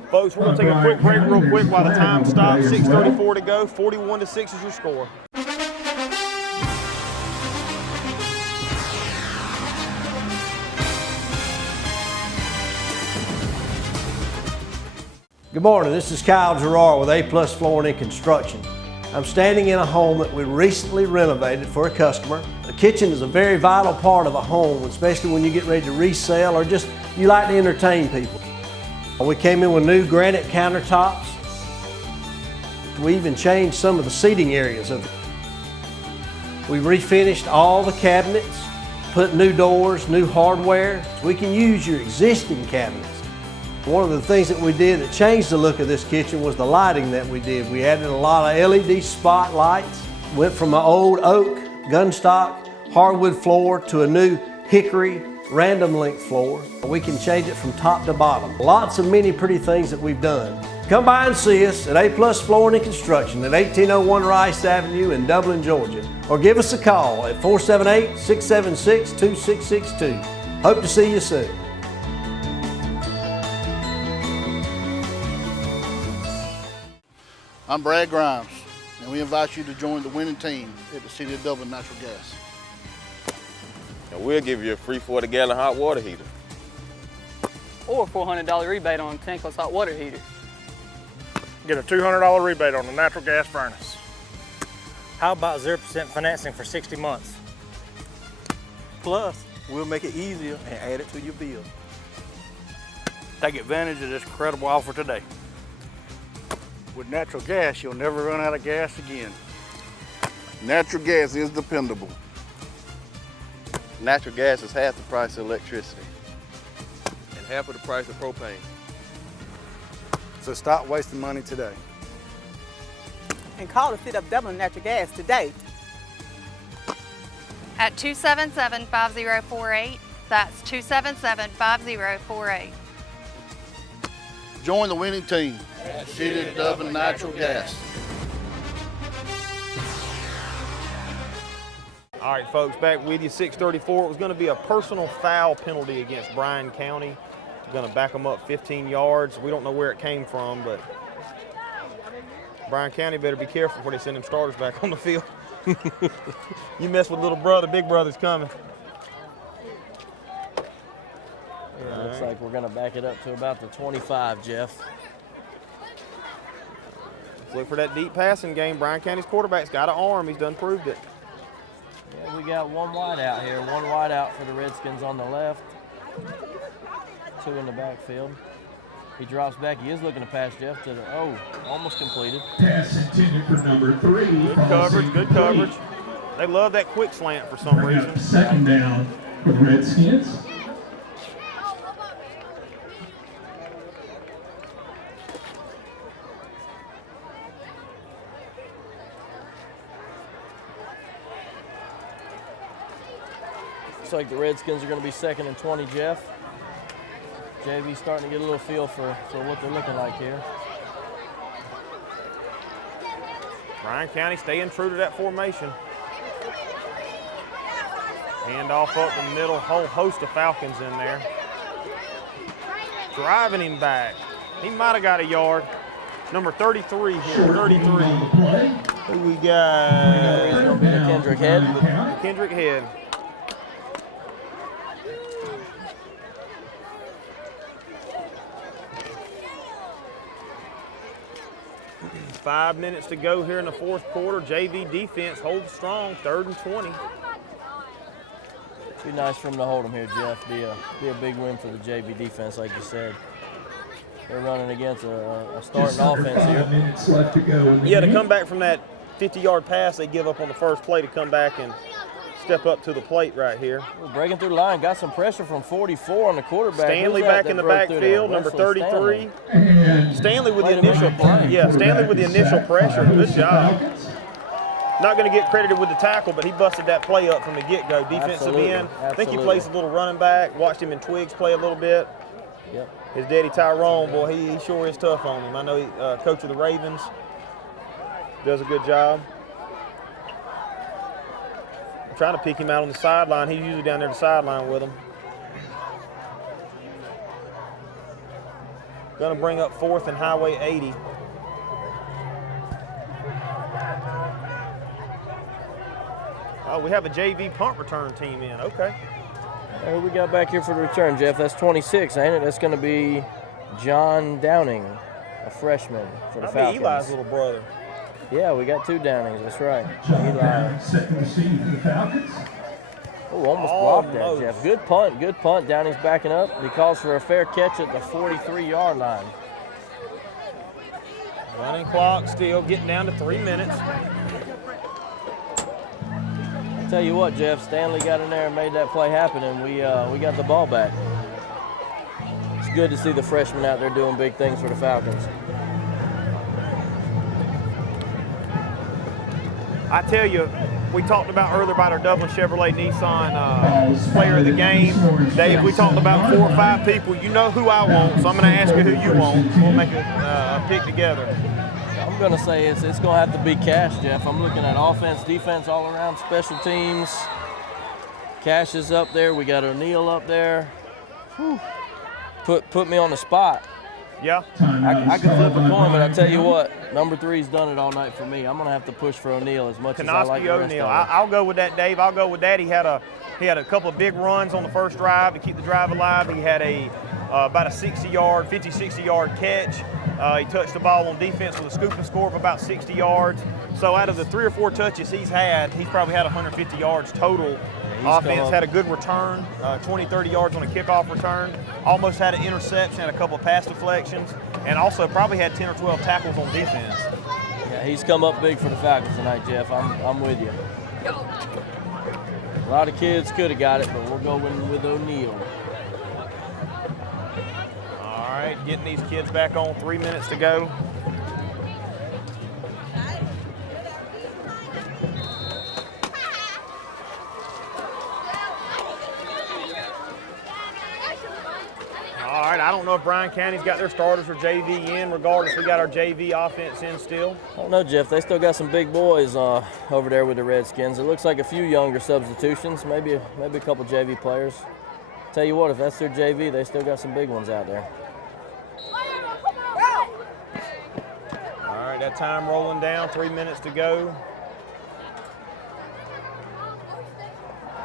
Folks, we're going to take a quick break real quick while the time stops. 6:34 to go. 41-6 is your score. Good morning, this is Kyle Gerard with A+ Flooring and Construction. I'm standing in a home that we recently renovated for a customer. The kitchen is a very vital part of a home, especially when you get ready to resell or just you like to entertain people. We came in with new granite countertops. We even changed some of the seating areas of it. We refinished all the cabinets, put new doors, new hardware. We can use your existing cabinets. One of the things that we did that changed the look of this kitchen was the lighting that we did. We added a lot of LED spotlights, went from an old oak, gunstock, hardwood floor to a new hickory, random length floor. We can change it from top to bottom. Lots of many pretty things that we've done. Come by and see us at A+ Flooring and Construction at 1801 Rice Avenue in Dublin, Georgia, or give us a call at 478-676-2662. Hope to see you soon. I'm Brad Grimes, and we invite you to join the winning team at the City of Dublin Natural Gas. And we'll give you a free 40-gallon hot water heater. Or a $400 rebate on a tankless hot water heater. Get a $200 rebate on the natural gas furnace. How about 0% financing for 60 months? Plus, we'll make it easier and add it to your bill. Take advantage of this incredible offer today. With natural gas, you'll never run out of gas again. Natural gas is dependable. Natural gas is half the price of electricity and half of the price of propane. So stop wasting money today. And call the City of Dublin Natural Gas today. At 277-5048. That's 277-5048. Join the winning team at City of Dublin Natural Gas. All right, folks, back with you, 6:34. It was going to be a personal foul penalty against Bryan County. We're going to back them up 15 yards. We don't know where it came from, but Bryan County better be careful before they send them starters back on the field. You mess with little brother, big brother's coming. Yeah, looks like we're going to back it up to about the 25, Jeff. Let's look for that deep passing game. Bryan County's quarterback's got an arm. He's done proved it. Yeah, we got one wide out here. One wide out for the Redskins on the left. 2 in the backfield. He drops back. He is looking to pass Jeff to the, almost completed. Pass intended for number 3. Good coverage, good coverage. They love that quick slant for some reason. Second down for the Redskins. Looks like the Redskins are going to be 2nd and 20, Jeff. JV's starting to get a little feel for what they're looking like here. Bryan County staying true to that formation. Hand off up the middle, whole host of Falcons in there. Driving him back. He might have got a yard. Number 33 here, 33. Who we got? Kendrick Head. Kendrick Head. 5 minutes to go here in the fourth quarter. JV defense holds strong, 3rd and 20. Be nice for them to hold them here, Jeff. Be a big win for the JV defense, like you said. They're running against a starting offense here. 5 minutes left to go. Yeah, to come back from that 50-yard pass they give up on the first play, to come back and step up to the plate right here. We're breaking through the line. Got some pressure from 44 on the quarterback. Stanley back in the backfield, number 33. Stanley with the initial Stanley with the initial pressure. Good job. Not going to get credited with the tackle, but he busted that play up from the get-go. Defensive end. I think he plays a little running back. Watched him in Twiggs play a little bit. Yep. His daddy Tyrone, boy, he sure is tough on him. I know he, coach of the Ravens, does a good job. I'm trying to pick him out on the sideline. He's usually down there the sideline with him. Going to bring up 4th and Highway 80. Oh, we have a JV punt return team in. Okay. Who we got back here for the return, Jeff? That's 26, ain't it? That's going to be John Downing, a freshman for the Falcons. Eli's little brother. Yeah, we got 2 Downings. That's right. John Downing, second receiver for the Falcons. Oh, almost blocked that, Jeff. Good punt, good punt. Downing's backing up. He calls for a fair catch at the 43-yard line. Running clock still getting down to 3 minutes. Tell you what, Jeff, Stanley got in there and made that play happen, and we got the ball back. It's good to see the freshmen out there doing big things for the Falcons. I tell you, we talked about earlier about our Dublin Chevrolet Nissan player of the game. Dave, we talked about 4 or 5 people. You know who I want, so I'm going to ask you who you want. We'll make a pick together. I'm going to say it's going to have to be Cash, Jeff. I'm looking at offense, defense, all around, special teams. Cash is up there. We got O'Neal up there. Whew. Put me on the spot. Yeah. I could flip a coin, but I tell you what, number 3's done it all night for me. I'm going to have to push for O'Neal as much as I like the rest of them. I'll go with that, Dave. I'll go with that. He had a couple of big runs on the first drive to keep the drive alive. He had about a 60-yard, 50, 60-yard catch. He touched the ball on defense with a scoop and score of about 60 yards. So out of the 3 or 4 touches he's probably had 150 yards total. Offense had a good return, 20, 30 yards on a kickoff return. Almost had an interception, had a couple of pass deflections, and also probably had 10 or 12 tackles on defense. Yeah, he's come up big for the Falcons tonight, Jeff. I'm with you. A lot of kids could have got it, but we'll go with O'Neal. All right, getting these kids back on, 3 minutes to go. All right, I don't know if Bryan County's got their starters or JV in. Regardless, we got our JV offense in still. I don't know, Jeff. They still got some big boys over there with the Redskins. It looks like a few younger substitutions, maybe a couple JV players. Tell you what, if that's their JV, they still got some big ones out there. All right, that time rolling down, 3 minutes to go.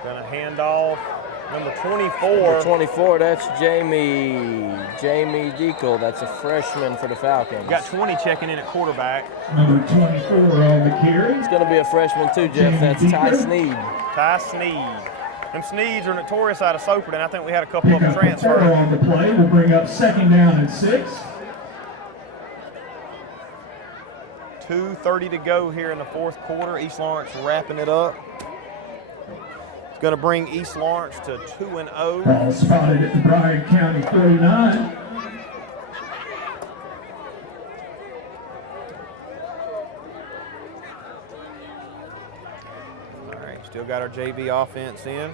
Gonna hand off number 24. Number 24, that's Jamie Deacle. That's a freshman for the Falcons. Got 20 checking in at quarterback. Number 24 on the carry. It's gonna be a freshman too, Jeff. That's Ty Sneed. Ty Sneed. Them Sneeds are notorious out of Soperton. I think we had a couple of them transfer. On the play, we'll bring up 2nd down and 6. 2:30 to go here in the fourth quarter. East Lawrence wrapping it up. It's going to bring East Lawrence to 2-0. Ball spotted at the Bryan County 49. All right, still got our JV offense in.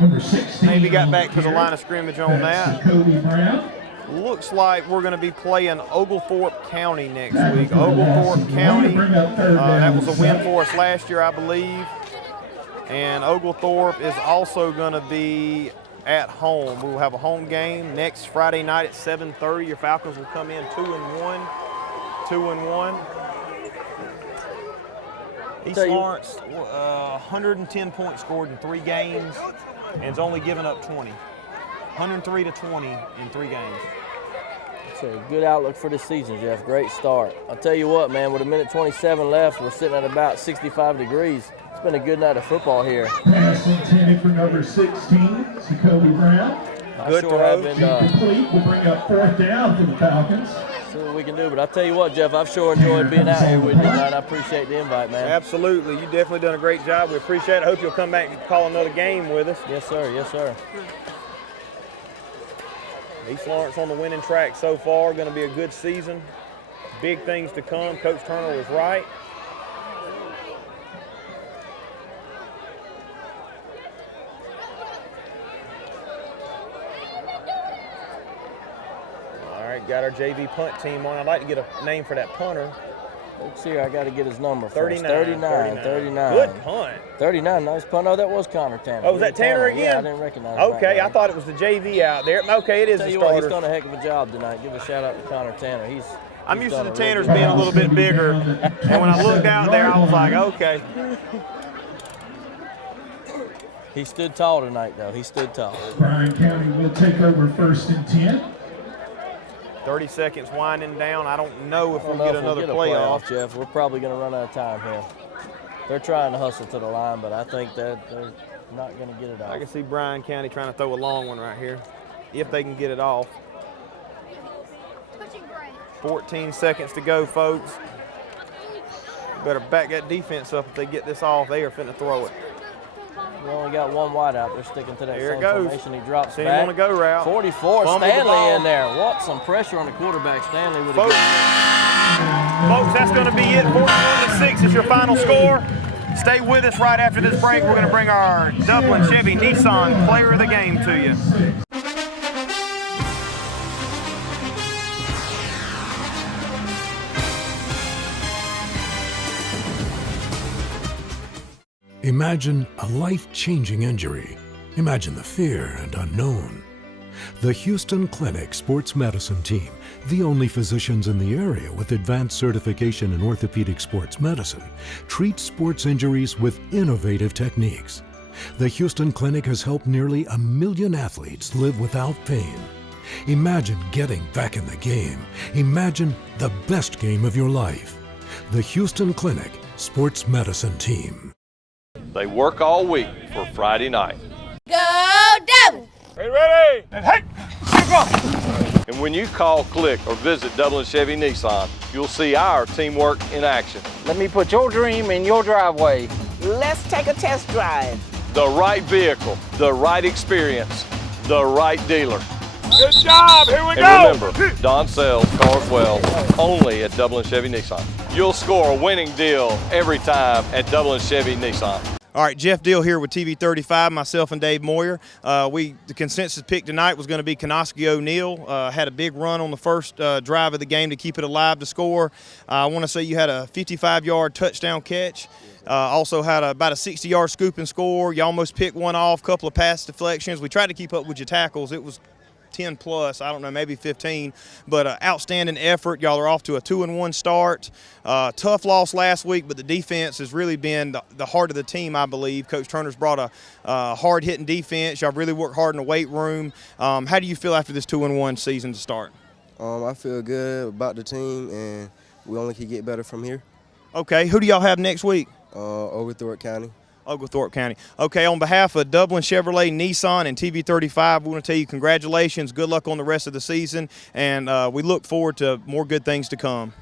Number 16. Maybe got back to the line of scrimmage on that. Looks like we're going to be playing Oglethorpe County next week. Oglethorpe County, that was a win for us last year, I believe. And Oglethorpe is also going to be at home. We will have a home game next Friday night at 7:30. Your Falcons will come in 2-1. 2-1. East Lawrence, 110 points scored in 3 games. and has only given up 20. 103 to 20 in 3 games. It's a good outlook for this season, Jeff. Great start. I'll tell you what, man, with 1:27 left, we're sitting at about 65 degrees. It's been a good night of football here. Pass intended for number 16, Jacoby Brown. Good throw. Complete will bring up 4th down for the Falcons. See what we can do, but I'll tell you what, Jeff, I've sure enjoyed being out here with you tonight. I appreciate the invite, man. Absolutely. You definitely done a great job. We appreciate it. I hope you'll come back and call another game with us. Yes, sir. Yes, sir. East Lawrence on the winning track so far. Going to be a good season. Big things to come. Coach Turner was right. All right, got our JV punt team on. I'd like to get a name for that punter. Let's see here. I got to get his number first. 39. 39. Good punt. 39. Nice punt. Oh, that was Connor Tanner. Oh, was that Tanner again? Yeah, I didn't recognize him. Okay, I thought it was the JV out there. Okay, it is the Tell you starter. what, he's done a heck of a job tonight. Give a shout out to Connor Tanner. I'm used to the Tanners being a little bit bigger, and when I looked out there, I was like, okay. He stood tall tonight, though. He stood tall. Bryan County will take over 1st and 10. 30 seconds winding down. I don't know if we'll get another playoff. Jeff. We're probably going to run out of time here. They're trying to hustle to the line, but I think that they're not going to get it off. I can see Bryan County trying to throw a long one right here, if they can get it off. 14 seconds to go, folks. Better back that defense up if they get this off. They are finna throw it. We only got one wide out. They're sticking to that There same it goes. formation. He drops See back. him on the go route. 44, Fumbled the Stanley ball. in there. What some pressure on the quarterback. Stanley with Folks, that's going to be it. 41-6 is your final score. Stay with us right after this break. We're going to bring our Dublin Chevy Nissan Player of the Game to you. Imagine a life-changing injury. Imagine the fear and unknown. The Houston Clinic Sports Medicine Team, the only physicians in the area with advanced certification in orthopedic sports medicine, treats sports injuries with innovative techniques. The Houston Clinic has helped nearly 1 million athletes live without pain. Imagine getting back in the game. Imagine the best game of your life. The Houston Clinic Sports Medicine Team. They work all week for Friday night. Go Devils! Ready? And hey! And when you call, click, or visit Dublin Chevy Nissan, you'll see our teamwork in action. Let me put your dream in your driveway. Let's take a test drive. The right vehicle, the right experience, the right dealer. Good job, here we go! And remember, Don sells cars well, only at Dublin Chevy Nissan. You'll score a winning deal every time at Dublin Chevy Nissan. All right, Jeff Deal here with TV 35, myself and Dave Moyer. The consensus pick tonight was going to be Kanoski O'Neill. Had a big run on the first drive of the game to keep it alive to score. I want to say you had a 55-yard touchdown catch. Also had about a 60-yard scoop and score. You almost picked one off, couple of pass deflections. We tried to keep up with your tackles. It was 10 plus, I don't know, maybe 15, but outstanding effort. Y'all are off to a 2-1 start. Tough loss last week, but the defense has really been the heart of the team, I believe. Coach Turner's brought a hard-hitting defense. Y'all really worked hard in the weight room. How do you feel after this 2-1 season to start? I feel good about the team, and we only can get better from here. Okay, who do y'all have next week? Oglethorpe County. Oglethorpe County. Okay, on behalf of Dublin Chevrolet, Nissan, and TV 35, we want to tell you congratulations, good luck on the rest of the season, and we look forward to more good things to come.